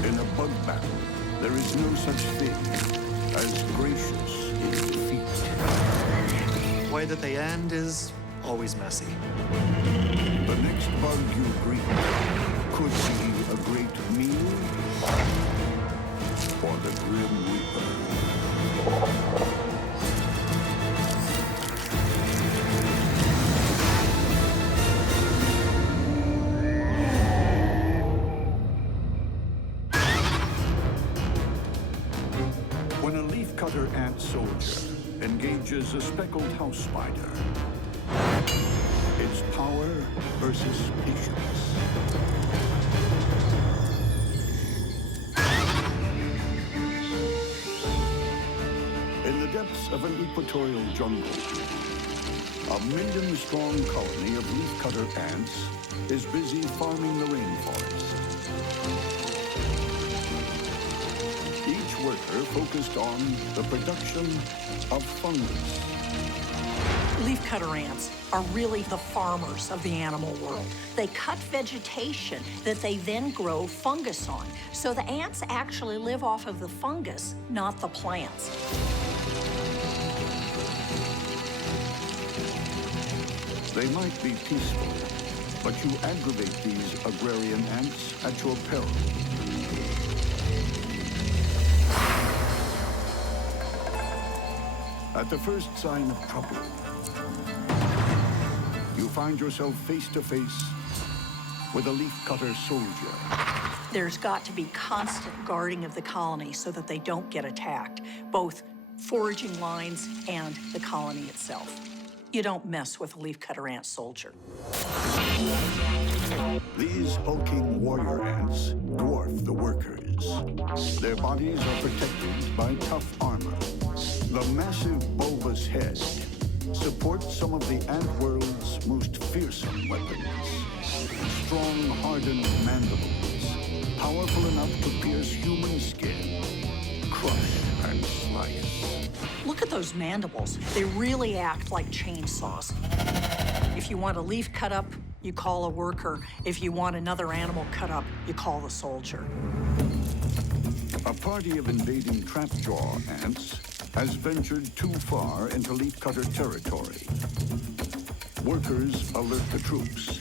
In a bug battle, there is no such thing as gracious in defeat. The way that they end is always messy. The next bug you greet could be a great meal or the Grim Reaper. leafcutter ant soldier engages a speckled house spider. It's power versus patience. In the depths of an equatorial jungle, a million-strong colony of leafcutter ants is busy farming the rainforest. Each worker focused on the production of fungus. Leafcutter ants are really the farmers of the animal world. They cut vegetation that they then grow fungus on. So the ants actually live off of the fungus, not the plants. They might be peaceful, but you aggravate these agrarian ants at your peril. At the first sign of trouble, you find yourself face to face with a leafcutter soldier. There's got to be constant guarding of the colony so that they don't get attacked, both foraging lines and the colony itself. You don't mess with a leafcutter ant soldier. These hulking warrior ants dwarf the workers. Their bodies are protected by tough armor. The massive bulbous head supports some of the ant world's most fearsome weapons. Strong, hardened mandibles, powerful enough to pierce human skin, crush and slice. Look at those mandibles. They really act like chainsaws. If you want a leaf cut up, you call a worker. If you want another animal cut up, you call the soldier. A party of invading trapjaw ants has ventured too far into leafcutter territory. Workers alert the troops.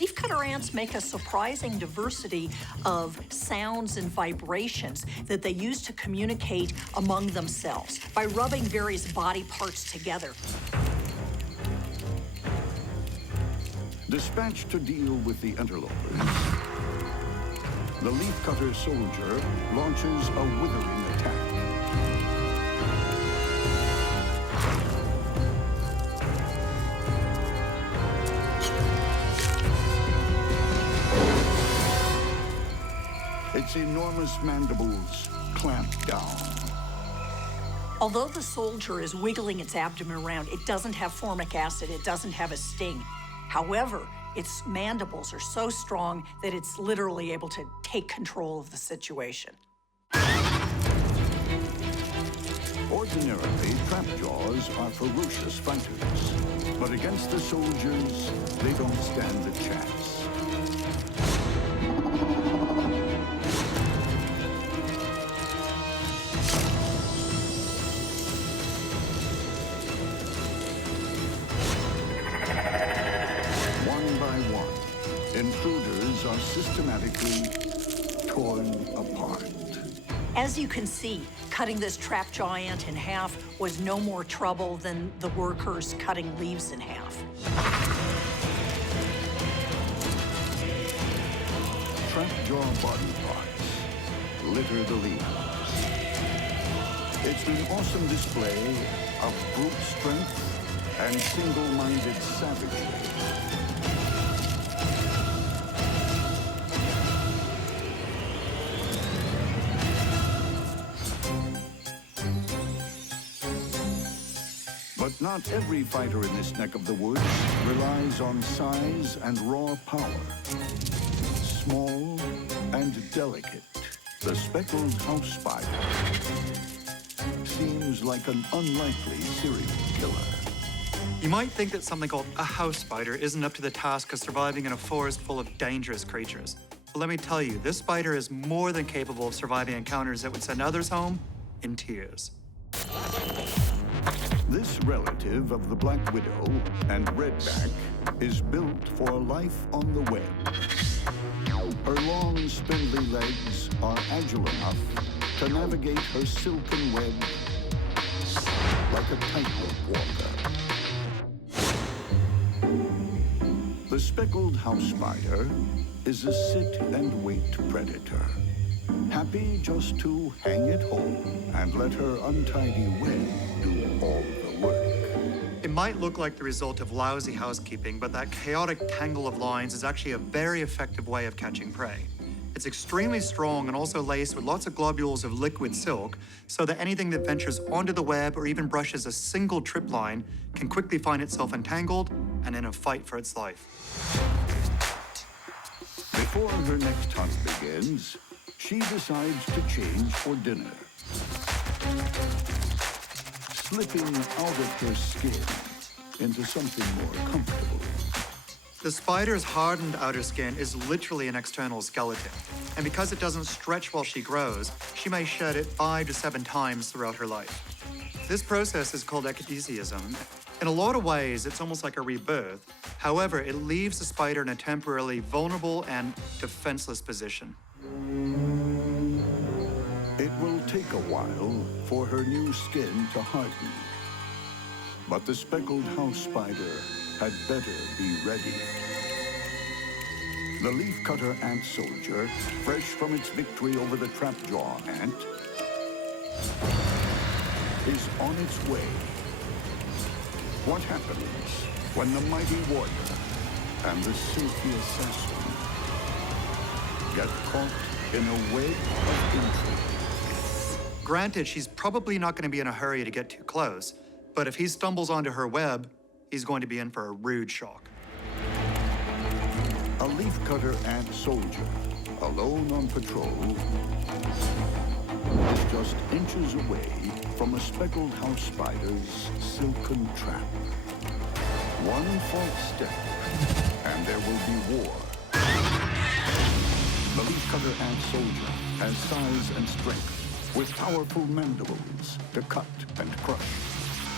Leafcutter ants make a surprising diversity of sounds and vibrations that they use to communicate among themselves by rubbing various body parts together. Dispatched to deal with the interlopers, the leafcutter soldier launches a withering attack. Its enormous mandibles clamp down. Although the soldier is wiggling its abdomen around, it doesn't have formic acid, it doesn't have a sting. However, its mandibles are so strong that it's literally able to take control of the situation. Ordinarily, trapjaws are ferocious fighters, but against the soldiers, they don't stand a chance. Intruders are systematically torn apart. As you can see, cutting this trapjaw ant in half was no more trouble than the workers cutting leaves in half. Trapjaw body parts litter the leaves. It's an awesome display of brute strength and single-minded savagery. But not every fighter in this neck of the woods relies on size and raw power. Small and delicate, the speckled house spider seems like an unlikely serial killer. You might think that something called a house spider isn't up to the task of surviving in a forest full of dangerous creatures. But let me tell you, this spider is more than capable of surviving encounters that would send others home in tears. This relative of the black widow and redback is built for a life on the web. Her long, spindly legs are agile enough to navigate her silken web like a tightrope walker. The speckled house spider is a sit-and-wait predator. happy just to hang it home and let her untidy web do all the work. It might look like the result of lousy housekeeping, but that chaotic tangle of lines is actually a very effective way of catching prey. It's extremely strong and also laced with lots of globules of liquid silk, so that anything that ventures onto the web or even brushes a single trip line can quickly find itself entangled and in a fight for its life. Before her next hunt begins, she decides to change for dinner. Slipping out of her skin into something more comfortable. The spider's hardened outer skin is literally an external skeleton, and because it doesn't stretch while she grows, she may shed it 5 to 7 times throughout her life. This process is called ecdysiasm. In a lot of ways, it's almost like a rebirth. However, it leaves the spider in a temporarily vulnerable and defenseless position. It will take a while for her new skin to harden. But the speckled house spider had better be ready. The leafcutter ant soldier, fresh from its victory over the trapjaw ant, is on its way. What happens when the mighty warrior and the silky assassin get caught in a web of intrigue? Granted, she's probably not going to be in a hurry to get too close, but if he stumbles onto her web, he's going to be in for a rude shock. A leafcutter ant soldier, alone on patrol, is just inches away from a speckled house spider's silken trap. One false step, and there will be war. The leafcutter ant soldier has size and strength, with powerful mandibles to cut and crush.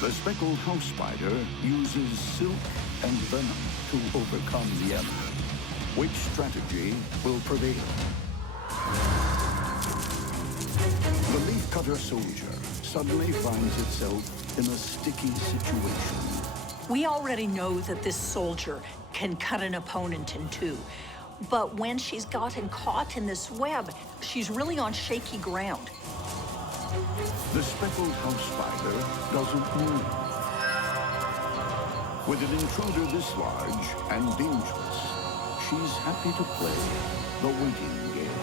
The speckled house spider uses silk and venom to overcome the enemy. Which strategy will prevail? The leafcutter soldier suddenly finds itself in a sticky situation. We already know that this soldier can cut an opponent in two. But when she's gotten caught in this web, she's really on shaky ground. The speckled house spider doesn't move. With an intruder this large and dangerous, she's happy to play the waiting game.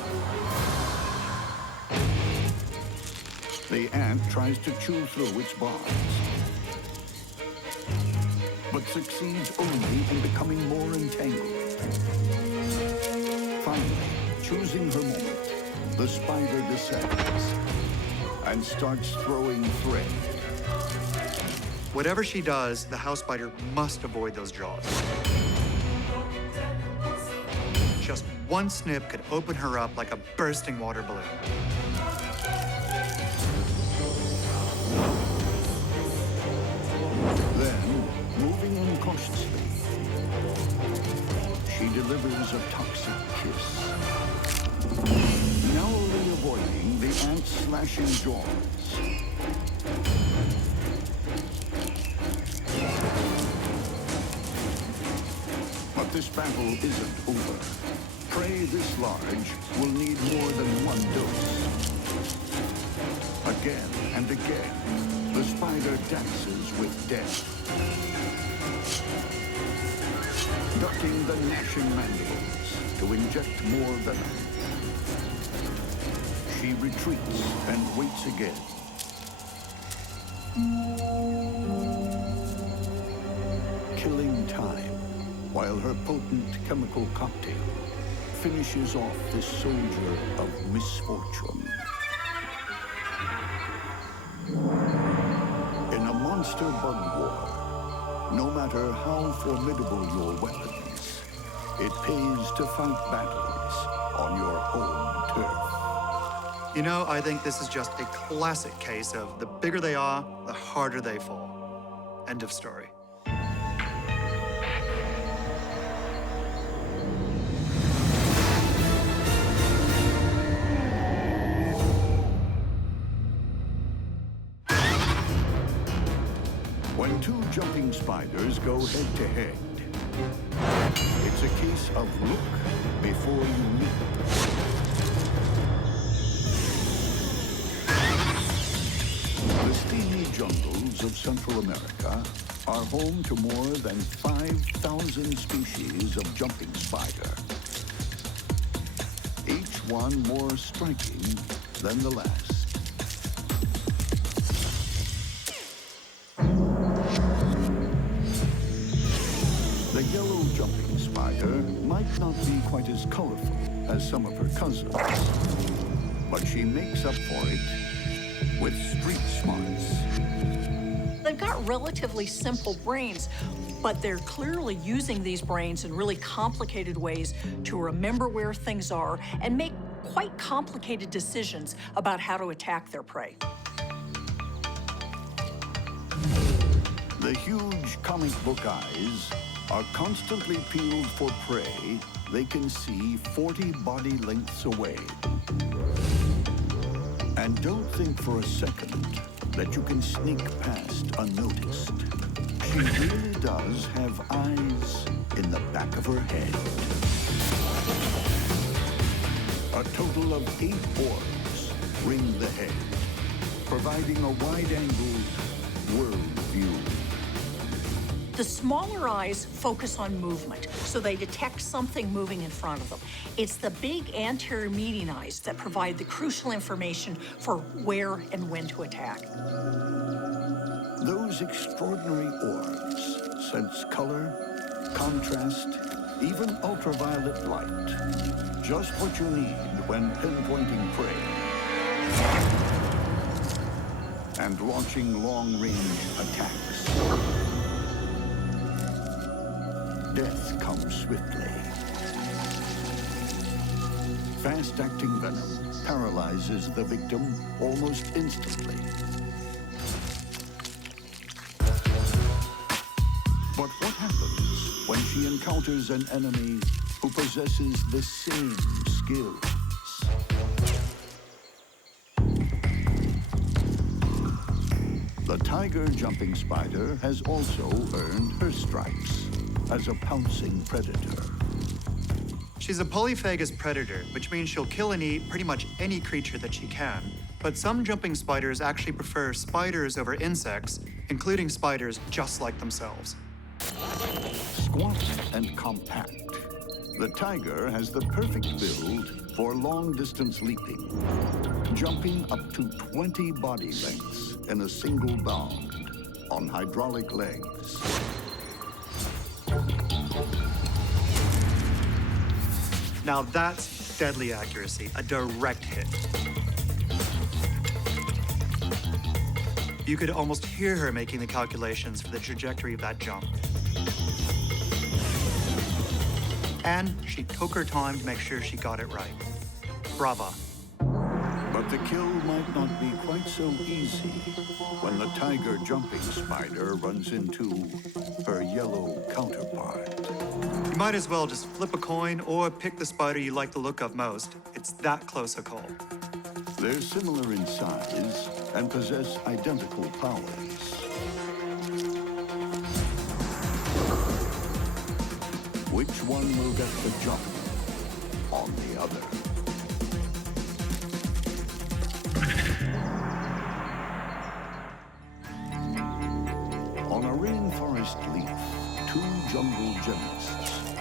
The ant tries to chew through its bonds, but succeeds only in becoming more entangled. Finally, choosing her moment, the spider descends and starts throwing thread. Whatever she does, the house spider must avoid those jaws. Just one snip could open her up like a bursting water balloon. Then, moving incautiously, she delivers a toxic kiss, narrowly avoiding the ant's slashing jaws. But this battle isn't over. Prey this large will need more than one dose. Again and again, the spider dances with death, ducking the gnashing mandibles to inject more venom. She retreats and waits again. Killing time, while her potent chemical cocktail finishes off this soldier of misfortune. In a monster bug war, no matter how formidable your weapons, it pays to fight battles on your home turf. You know, I think this is just a classic case of the bigger they are, the harder they fall. End of story. When two jumping spiders go head-to-head, it's a case of look before you leap. Central America are home to more than 5,000 species of jumping spider, each one more striking than the last. The yellow jumping spider might not be quite as colorful as some of her cousins, but she makes up for it with street smarts. They've got relatively simple brains, but they're clearly using these brains in really complicated ways to remember where things are and make quite complicated decisions about how to attack their prey. The huge comic book eyes are constantly peeled for prey they can see 40 body lengths away. And don't think for a second that you can sneak past unnoticed. She really does have eyes in the back of her head. A total of 8 orbs ring the head, providing a wide-angled world view. The smaller eyes focus on movement, so they detect something moving in front of them. It's the big anterior median eyes that provide the crucial information for where and when to attack. Those extraordinary orbs sense color, contrast, even ultraviolet light. Just what you need when pinpointing prey and launching long-range attacks. Death comes swiftly. Fast-acting venom paralyzes the victim almost instantly. But what happens when she encounters an enemy who possesses the same skills? The tiger jumping spider has also earned her stripes as a pouncing predator. She's a polyphagous predator, which means she'll kill and eat pretty much any creature that she can. But some jumping spiders actually prefer spiders over insects, including spiders just like themselves. Squat and compact, the tiger has the perfect build for long-distance leaping, jumping up to 20 body lengths in a single bound on hydraulic legs. Now that's deadly accuracy, a direct hit. You could almost hear her making the calculations for the trajectory of that jump. And she took her time to make sure she got it right. Brava. But the kill might not be quite so easy when the tiger jumping spider runs into her yellow counterpart. You might as well just flip a coin or pick the spider you like the look of most. It's that close a call. They're similar in size and possess identical powers. Which one will get the jump on the other? On a rainforest leaf, 2 jungle gymnasts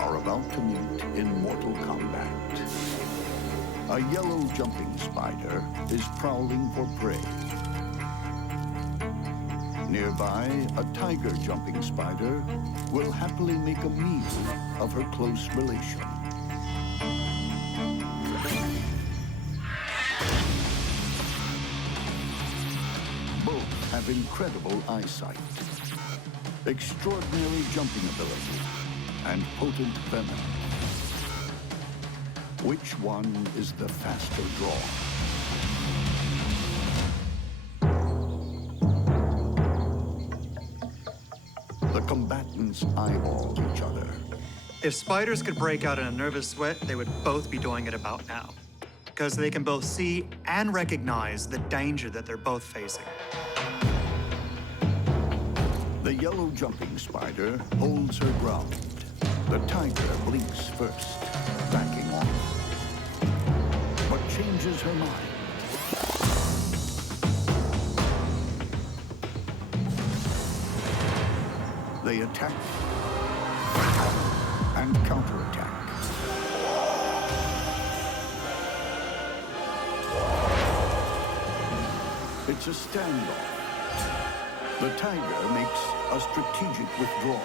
are about to meet in mortal combat. A yellow jumping spider is prowling for prey. Nearby, a tiger jumping spider will happily make a meal of her close relation. Both have incredible eyesight, extraordinary jumping ability, and potent venom. Which one is the faster draw? The combatants eyeball each other. If spiders could break out in a nervous sweat, they would both be doing it about now. Because they can both see and recognize the danger that they're both facing. The yellow jumping spider holds her ground. The tiger blinks first, backing off, but changes her mind. They attack and counterattack. It's a standoff. The tiger makes a strategic withdrawal.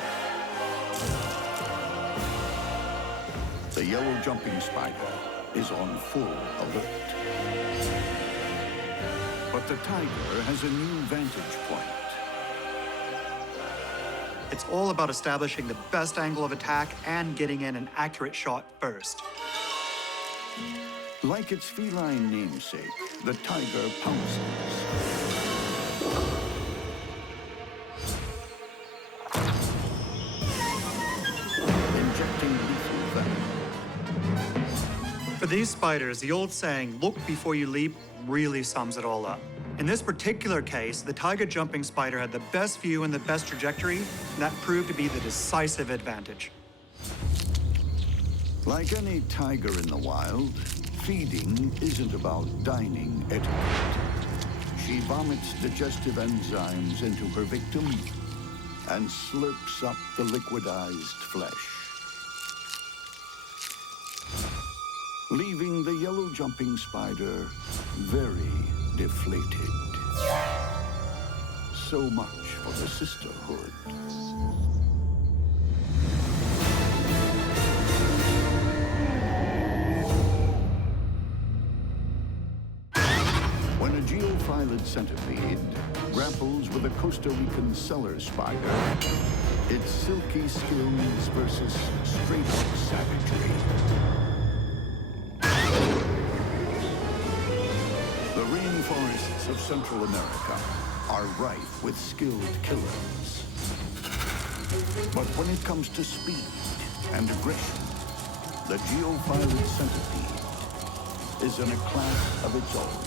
The yellow jumping spider is on full alert. But the tiger has a new vantage point. It's all about establishing the best angle of attack and getting in an accurate shot first. Like its feline namesake, the tiger pounces. Injecting lethal venom. For these spiders, the old saying, "Look before you leap," really sums it all up. In this particular case, the tiger jumping spider had the best view and the best trajectory, and that proved to be the decisive advantage. Like any tiger in the wild, feeding isn't about dining etiquette. She vomits digestive enzymes into her victim and slurps up the liquidized flesh, leaving the yellow jumping spider very deflated. So much for the sisterhood. When a geophyllid centipede grapples with a Costa Rican cellar spider, it's silky skills versus straight-up savagery. The rainforests of Central America are rife with skilled killers. But when it comes to speed and aggression, the geophyllid centipede is in a class of its own.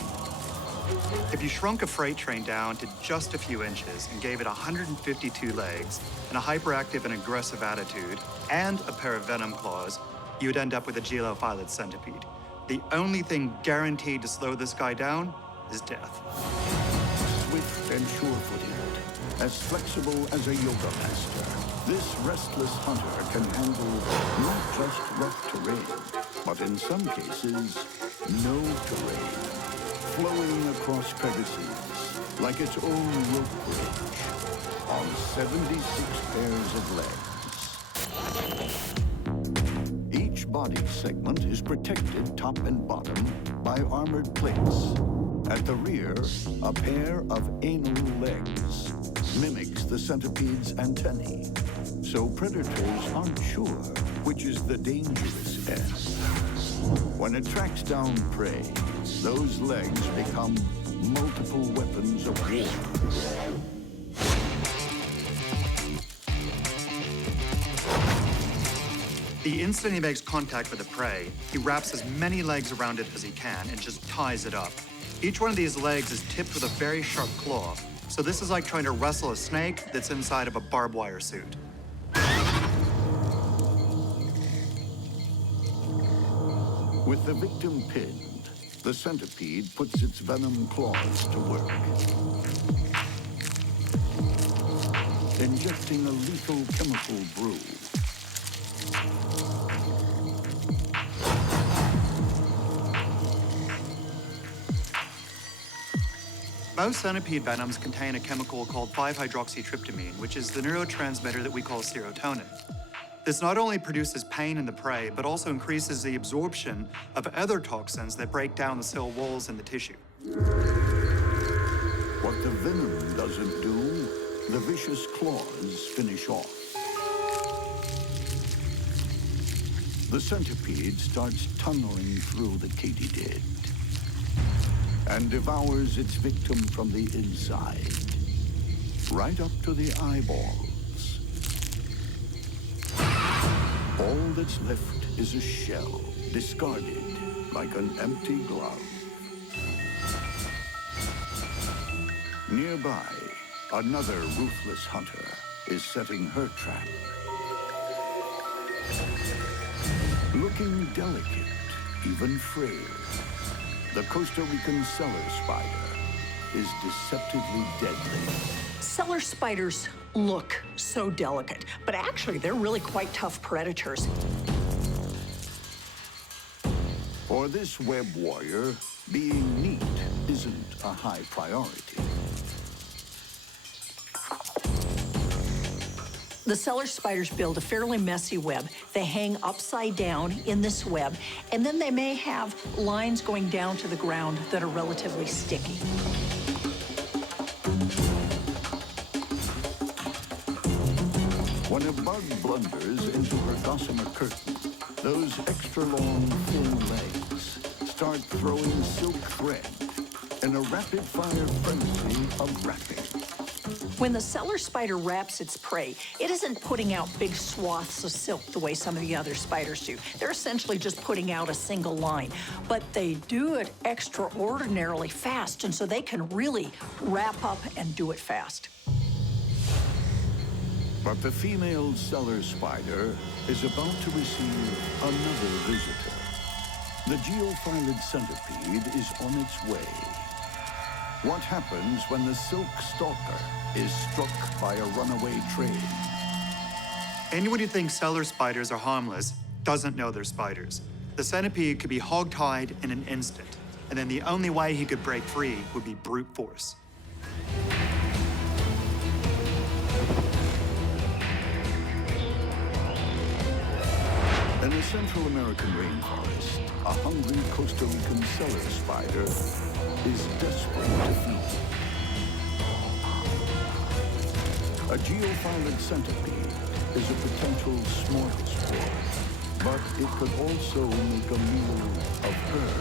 If you shrunk a freight train down to just a few inches and gave it 152 legs and a hyperactive and aggressive attitude and a pair of venom claws, you'd end up with a geophyllid centipede. The only thing guaranteed to slow this guy down is death. Swift and sure-footed, as flexible as a yoga master, this restless hunter can handle not just rough terrain, but in some cases, no terrain, flowing across crevices like its own rope bridge on 76 pairs of legs. Each body segment is protected top and bottom by armored plates. At the rear, a pair of anal legs mimics the centipede's antennae, so predators aren't sure which is the dangerous end. When it tracks down prey, those legs become multiple weapons of war. The instant he makes contact with the prey, he wraps as many legs around it as he can and just ties it up. Each one of these legs is tipped with a very sharp claw, so this is like trying to wrestle a snake that's inside of a barbed wire suit. With the victim pinned, the centipede puts its venom claws to work, injecting a lethal chemical brew. Most centipede venoms contain a chemical called 5-hydroxytryptamine, which is the neurotransmitter that we call serotonin. This not only produces pain in the prey, but also increases the absorption of other toxins that break down the cell walls in the tissue. What the venom doesn't do, the vicious claws finish off. The centipede starts tunneling through the Katy and devours its victim from the inside, right up to the eyeballs. All that's left is a shell, discarded like an empty glove. Nearby, another ruthless hunter is setting her trap. Looking delicate, even frail, the Costa Rican cellar spider is deceptively deadly. Cellar spiders look so delicate, but actually they're really quite tough predators. For this web warrior, being neat isn't a high priority. The cellar spiders build a fairly messy web. They hang upside down in this web, and then they may have lines going down to the ground that are relatively sticky. When a bug blunders into her gossamer curtain, those extra long, thin legs start throwing silk thread in a rapid-fire frenzy of wrapping. When the cellar spider wraps its prey, it isn't putting out big swaths of silk the way some of the other spiders do. They're essentially just putting out a single line. But they do it extraordinarily fast, and so they can really wrap up and do it fast. But the female cellar spider is about to receive another visitor. The geophyllid centipede is on its way. What happens when the silk stalker is struck by a runaway train? Anyone who thinks cellar spiders are harmless doesn't know they're spiders. The centipede could be hog-tied in an instant, and then the only way he could break free would be brute force. In a Central American rainforest, a hungry Costa Rican cellar spider is desperate to feed. A geophyllid centipede is a potential smorgasbord, but it could also make a meal of her.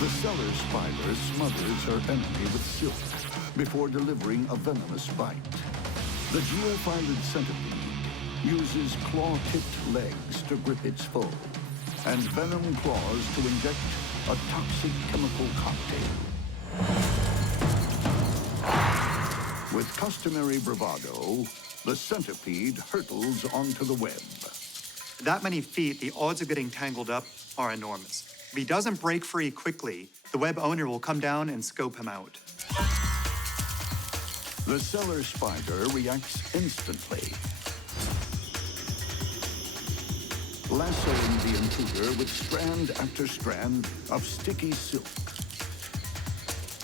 The cellar spider smothers her enemy with silk before delivering a venomous bite. The geophyllid centipede uses claw-tipped legs to grip its foe, and venom claws to inject a toxic chemical cocktail. With customary bravado, the centipede hurtles onto the web. That many feet, the odds of getting tangled up are enormous. If he doesn't break free quickly, the web owner will come down and scope him out. The cellar spider reacts instantly, lassoing the intruder with strand after strand of sticky silk.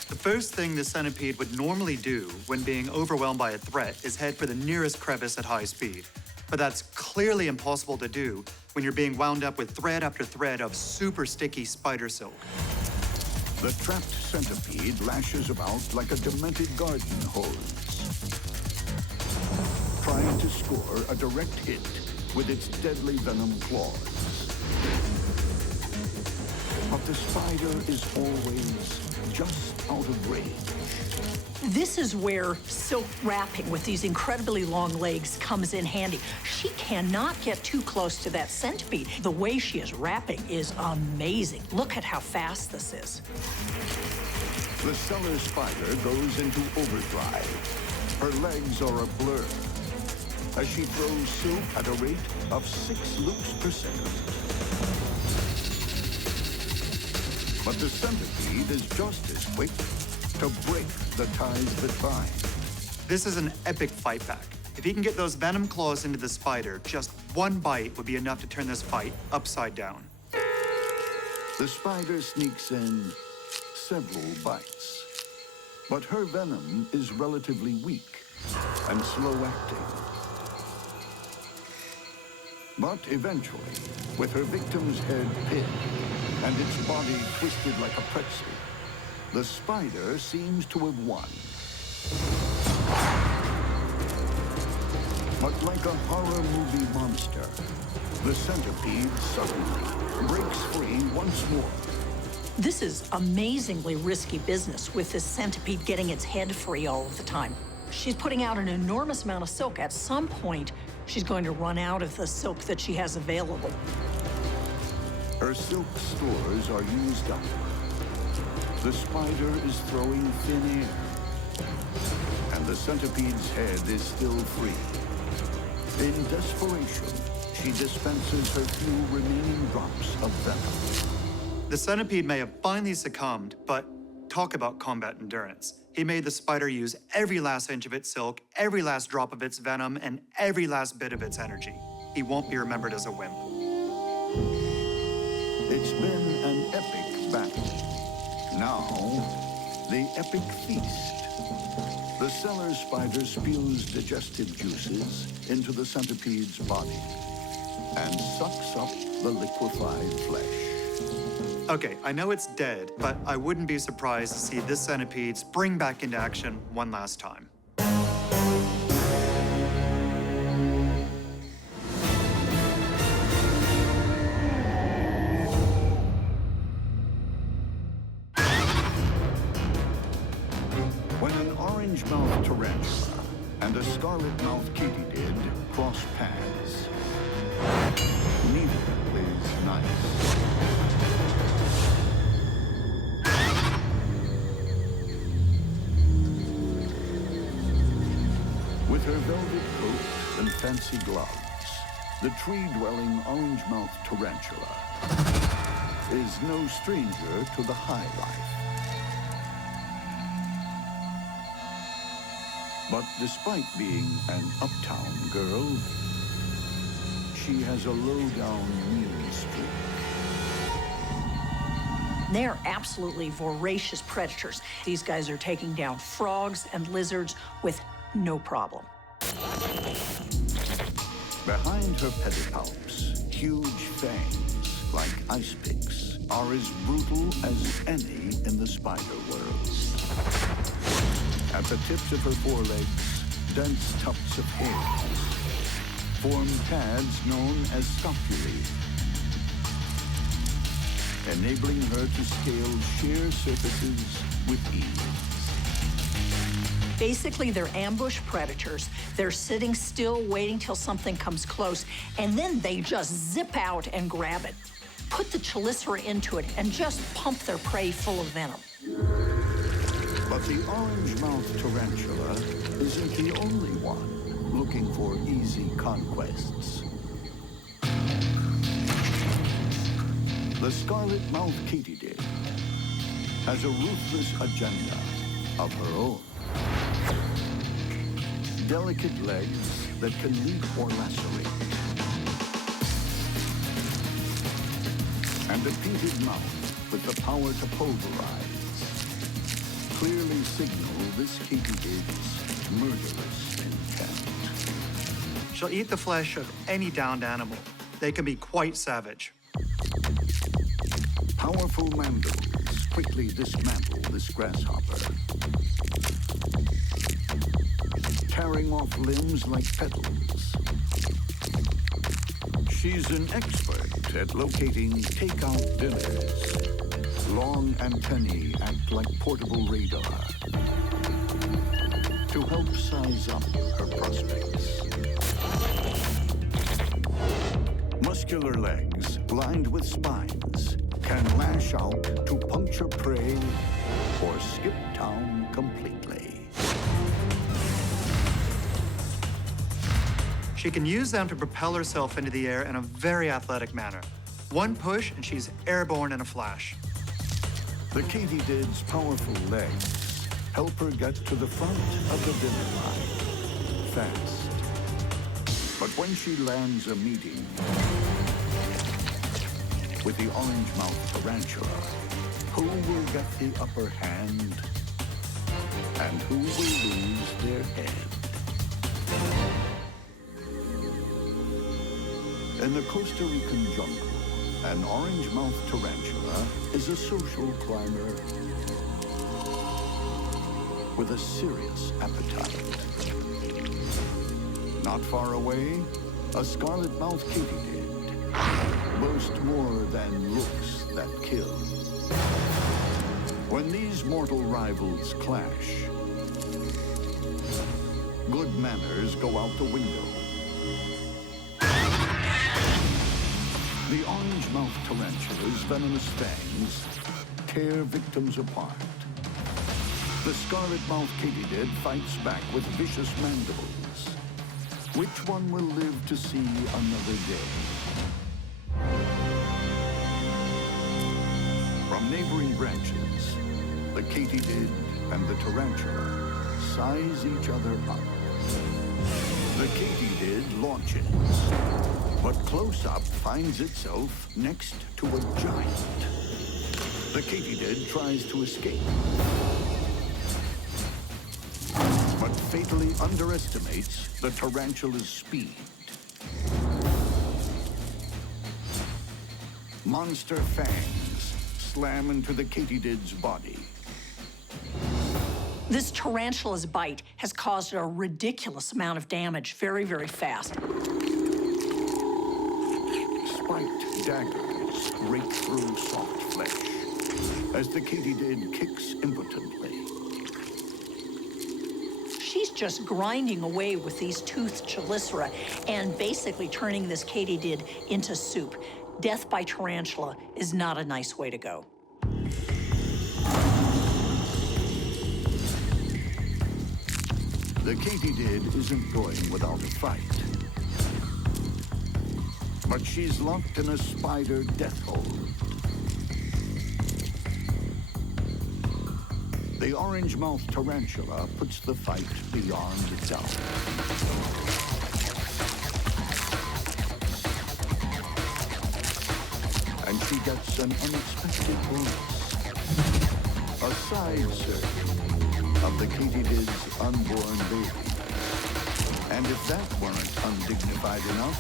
The first thing the centipede would normally do when being overwhelmed by a threat is head for the nearest crevice at high speed. But that's clearly impossible to do when you're being wound up with thread after thread of super sticky spider silk. The trapped centipede lashes about like a demented garden hose, trying to score a direct hit with its deadly venom claws. But the spider is always just out of range. This is where silk wrapping with these incredibly long legs comes in handy. She cannot get too close to that centipede. The way she is wrapping is amazing. Look at how fast this is. The cellar spider goes into overdrive. Her legs are a blur as she throws silk at a rate of 6 loops per second. But the centipede is just as quick to break the ties that bind. This is an epic fight back. If he can get those venom claws into the spider, just one bite would be enough to turn this fight upside down. The spider sneaks in several bites, but her venom is relatively weak and slow-acting. But eventually, with her victim's head pinned and its body twisted like a pretzel, the spider seems to have won. But like a horror movie monster, the centipede suddenly breaks free once more. This is amazingly risky business with this centipede getting its head free all of the time. She's putting out an enormous amount of silk. At some point, she's going to run out of the silk that she has available. Her silk stores are used up. The spider is throwing thin air, and the centipede's head is still free. In desperation, she dispenses her few remaining drops of venom. The centipede may have finally succumbed, but Talk about combat endurance. He made the spider use every last inch of its silk, every last drop of its venom, and every last bit of its energy. He won't be remembered as a wimp. It's been an epic battle. Now, the epic feast. The Cellar spider spews digestive juices into the centipede's body and sucks up the liquefied flesh. Okay, I know it's dead, but I wouldn't be surprised to see this centipede spring back into action one last time. When an orange-mouthed tarantula and a scarlet-mouthed katydid cross paths, neither is nice. With her velvet coat and fancy gloves, the tree-dwelling orange-mouthed tarantula is no stranger to the high life. But despite being an uptown girl, she has a low-down mean streak. They're absolutely voracious predators. These guys are taking down frogs and lizards with no problem. Behind her pedipalps, huge fangs, like ice picks, are as brutal as any in the spider world. At the tips of her forelegs, dense tufts of hair form pads known as scopulae, enabling her to scale sheer surfaces with ease. Basically, they're ambush predators. They're sitting still, waiting till something comes close, and then they just zip out and grab it, put the chelicera into it, and just pump their prey full of venom. But the orange-mouthed tarantula isn't the only one looking for easy conquests. The scarlet-mouthed katydid has a ruthless agenda of her own. Delicate legs that can leap or lacerate. And a painted mouth with the power to pulverize. Clearly signal this katydid's murderous intent. She'll eat the flesh of any downed animal. They can be quite savage. Powerful mandibles quickly dismantle this grasshopper, tearing off limbs like petals. She's an expert at locating takeout dinners. Long antennae act like portable radar to help size up her prospects. Muscular legs lined with spines can lash out to puncture prey or skip town completely. She can use them to propel herself into the air in a very athletic manner. One push and she's airborne in a flash. The katydid's powerful legs help her get to the front of the dinner line fast. But when she lands a meeting with the orange-mouthed tarantula, who will get the upper hand and who will lose their head? In the Costa Rican jungle, an orange-mouthed tarantula is a social climber with a serious appetite. Not far away, a scarlet-mouthed katydid boasts more than looks that kill. When these mortal rivals clash, good manners go out the window. The orange-mouthed tarantula's venomous fangs tear victims apart. The scarlet-mouthed katydid fights back with vicious mandibles. Which one will live to see another day? From neighboring branches, the katydid and the tarantula size each other up. The katydid launches, but close up finds itself next to a giant. The katydid tries to escape, but fatally underestimates the tarantula's speed. Monster fangs slam into the katydid's body. This tarantula's bite has caused a ridiculous amount of damage very, very fast. Spiked daggers rake through soft flesh as the katydid kicks impotently. She's just grinding away with these toothed chelicera and basically turning this katydid into soup. Death by tarantula is not a nice way to go. The katydid isn't going without a fight. But she's locked in a spider death hold. The orange-mouthed tarantula puts the fight beyond doubt. And she gets an unexpected bonus. A side search of the katydid's unborn baby. And if that weren't undignified enough,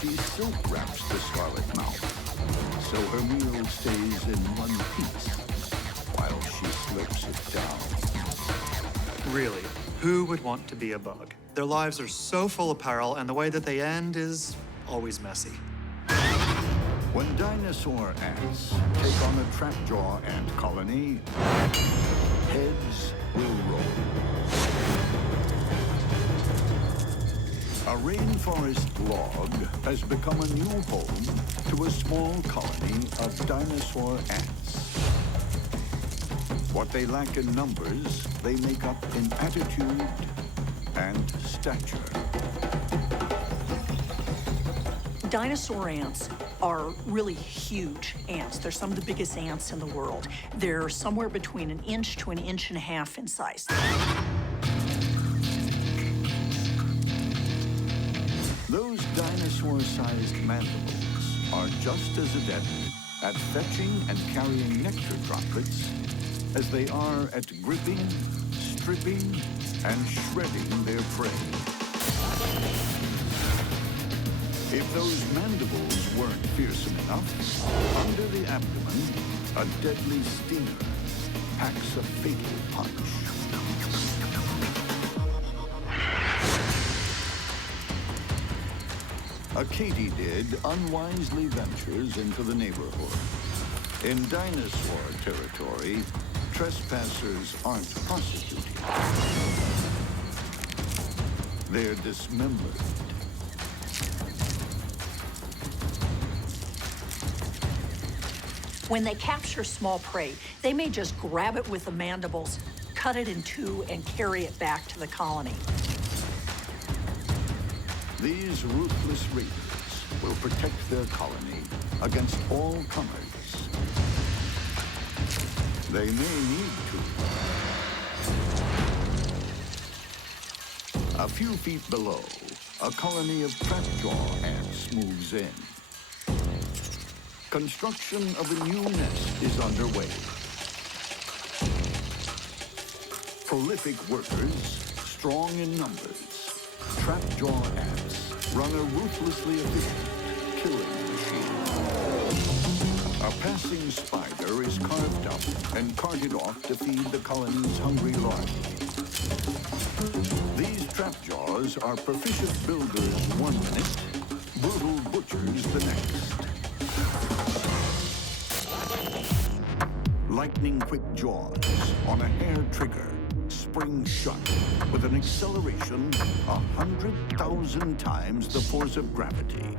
she silk wraps the scarlet mouth, so her meal stays in one piece while she slips it down. Really, who would want to be a bug? Their lives are so full of peril, and the way that they end is always messy. When dinosaur ants take on a trapjaw ant colony, heads will roll. A rainforest log has become a new home to a small colony of dinosaur ants. What they lack in numbers, they make up in attitude and stature. Dinosaur ants are really huge ants. They're some of the biggest ants in the world. They're somewhere between an inch to an inch and a half in size. Those dinosaur-sized mandibles are just as adept at fetching and carrying nectar droplets as they are at gripping, stripping, and shredding their prey. If those mandibles weren't fearsome enough, under the abdomen, a deadly stinger packs a fatal punch. A katydid unwisely ventures into the neighborhood. In dinosaur territory, trespassers aren't prosecuted. They're dismembered. When they capture small prey, they may just grab it with the mandibles, cut it in two, and carry it back to the colony. These ruthless raiders will protect their colony against all comers. They may need to. A few feet below, a colony of trapjaw ants moves in. Construction of a new nest is underway. Prolific workers, strong in numbers, trapjaw ants run a ruthlessly efficient killing machine. A passing spider is carved up and carted off to feed the colony's hungry larvae. These trapjaws are proficient builders one minute, brutal butchers the next. Lightning-quick jaws on a hair trigger spring shut with an acceleration 100,000 times the force of gravity.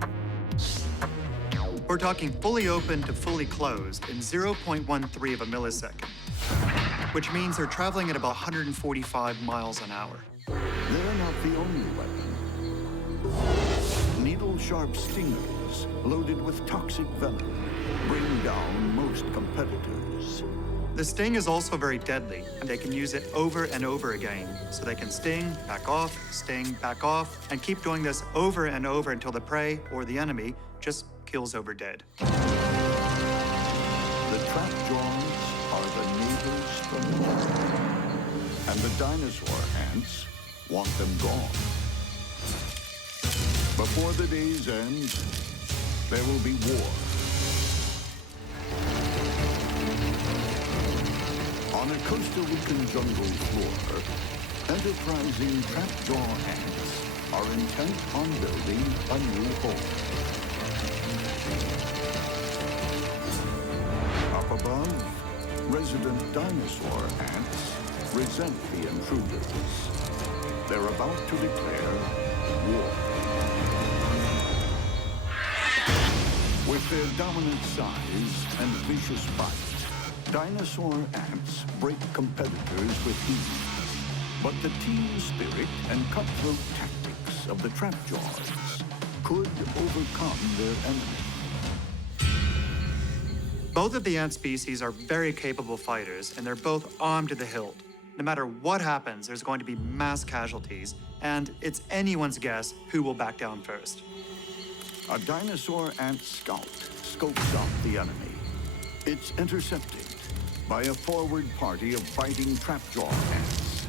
We're talking fully open to fully closed in 0.13 of a millisecond, which means they're traveling at about 145 miles an hour. They're not the only weapon. Needle-sharp stingers stings loaded with toxic venom bring down most competitors. The sting is also very deadly, and they can use it over and over again. So they can sting, back off, and keep doing this over and over until the prey or the enemy just keels over dead. The trapjaws are the neighbors from hell, and the dinosaur ants want them gone. Before the day's end, there will be war. On a Costa Rican jungle floor, enterprising trapjaw ants are intent on building a new home. Up above, resident dinosaur ants resent the intruders. They're about to declare war. With their dominant size and vicious bite, dinosaur ants break competitors with ease. But the team spirit and cutthroat tactics of the trapjaws could overcome their enemy. Both of the ant species are very capable fighters, and they're both armed to the hilt. No matter what happens, there's going to be mass casualties, and it's anyone's guess who will back down first. A dinosaur ant scout scopes out the enemy. It's intercepted by a forward party of fighting trapjaw ants.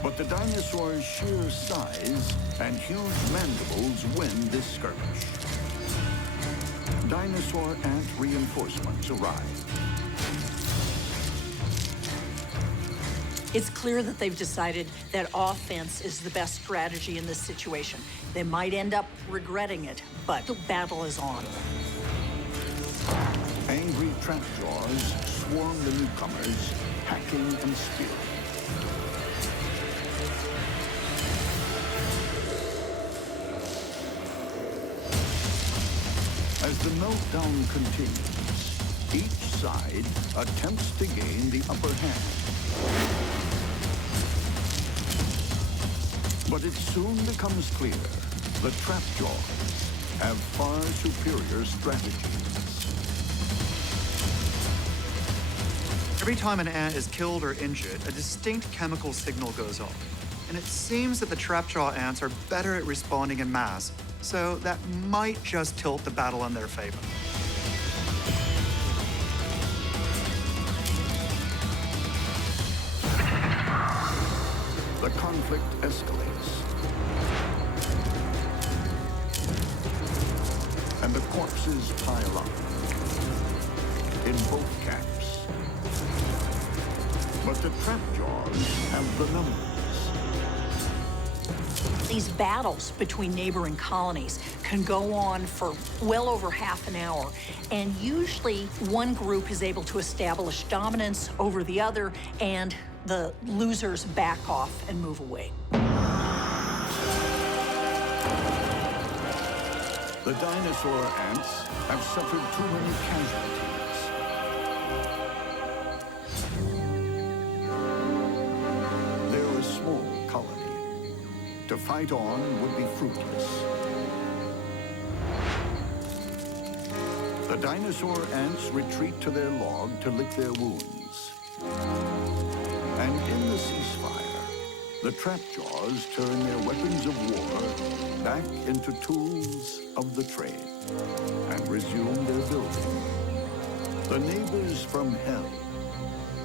But the dinosaur's sheer size and huge mandibles win this skirmish. Dinosaur ant reinforcements arrive. It's clear that they've decided that offense is the best strategy in this situation. They might end up regretting it, but the battle is on. Angry trapjaws swarm the newcomers, hacking and spearing. As the meltdown continues, each side attempts to gain the upper hand. But it soon becomes clear the trapjaws have far superior strategies. Every time an ant is killed or injured, a distinct chemical signal goes off. And it seems that the trapjaw ants are better at responding in mass, so that might just tilt the battle in their favor. The conflict escalates, and the corpses pile up in both camps. But the trapjaws have the numbers. These battles between neighboring colonies can go on for well over half an hour, and usually one group is able to establish dominance over the other, and the losers back off and move away. The dinosaur ants have suffered too many casualties. They're a small colony. To fight on would be fruitless. The dinosaur ants retreat to their log to lick their wounds. And in the ceasefire, the trapjaws turn their weapons of war back into tools of the trade and resume their building. The neighbors from hell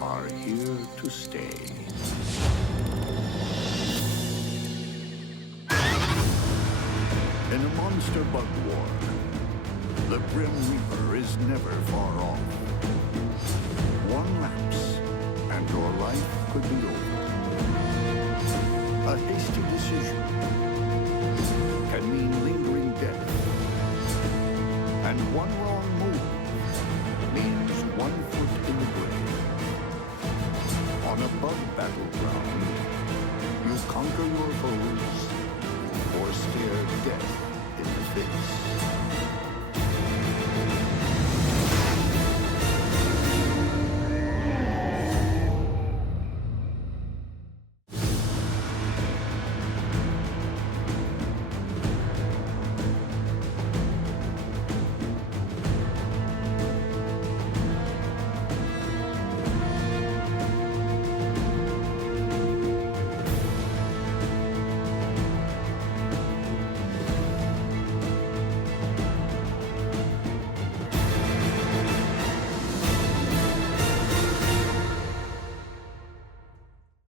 are here to stay. In a monster bug war, the Grim Reaper is never far off. One lapse, and your life could be over. A hasty decision can mean lingering death. And one wrong move means 1 foot in the grave. On a bug battleground, you conquer your foes or stare death in the face.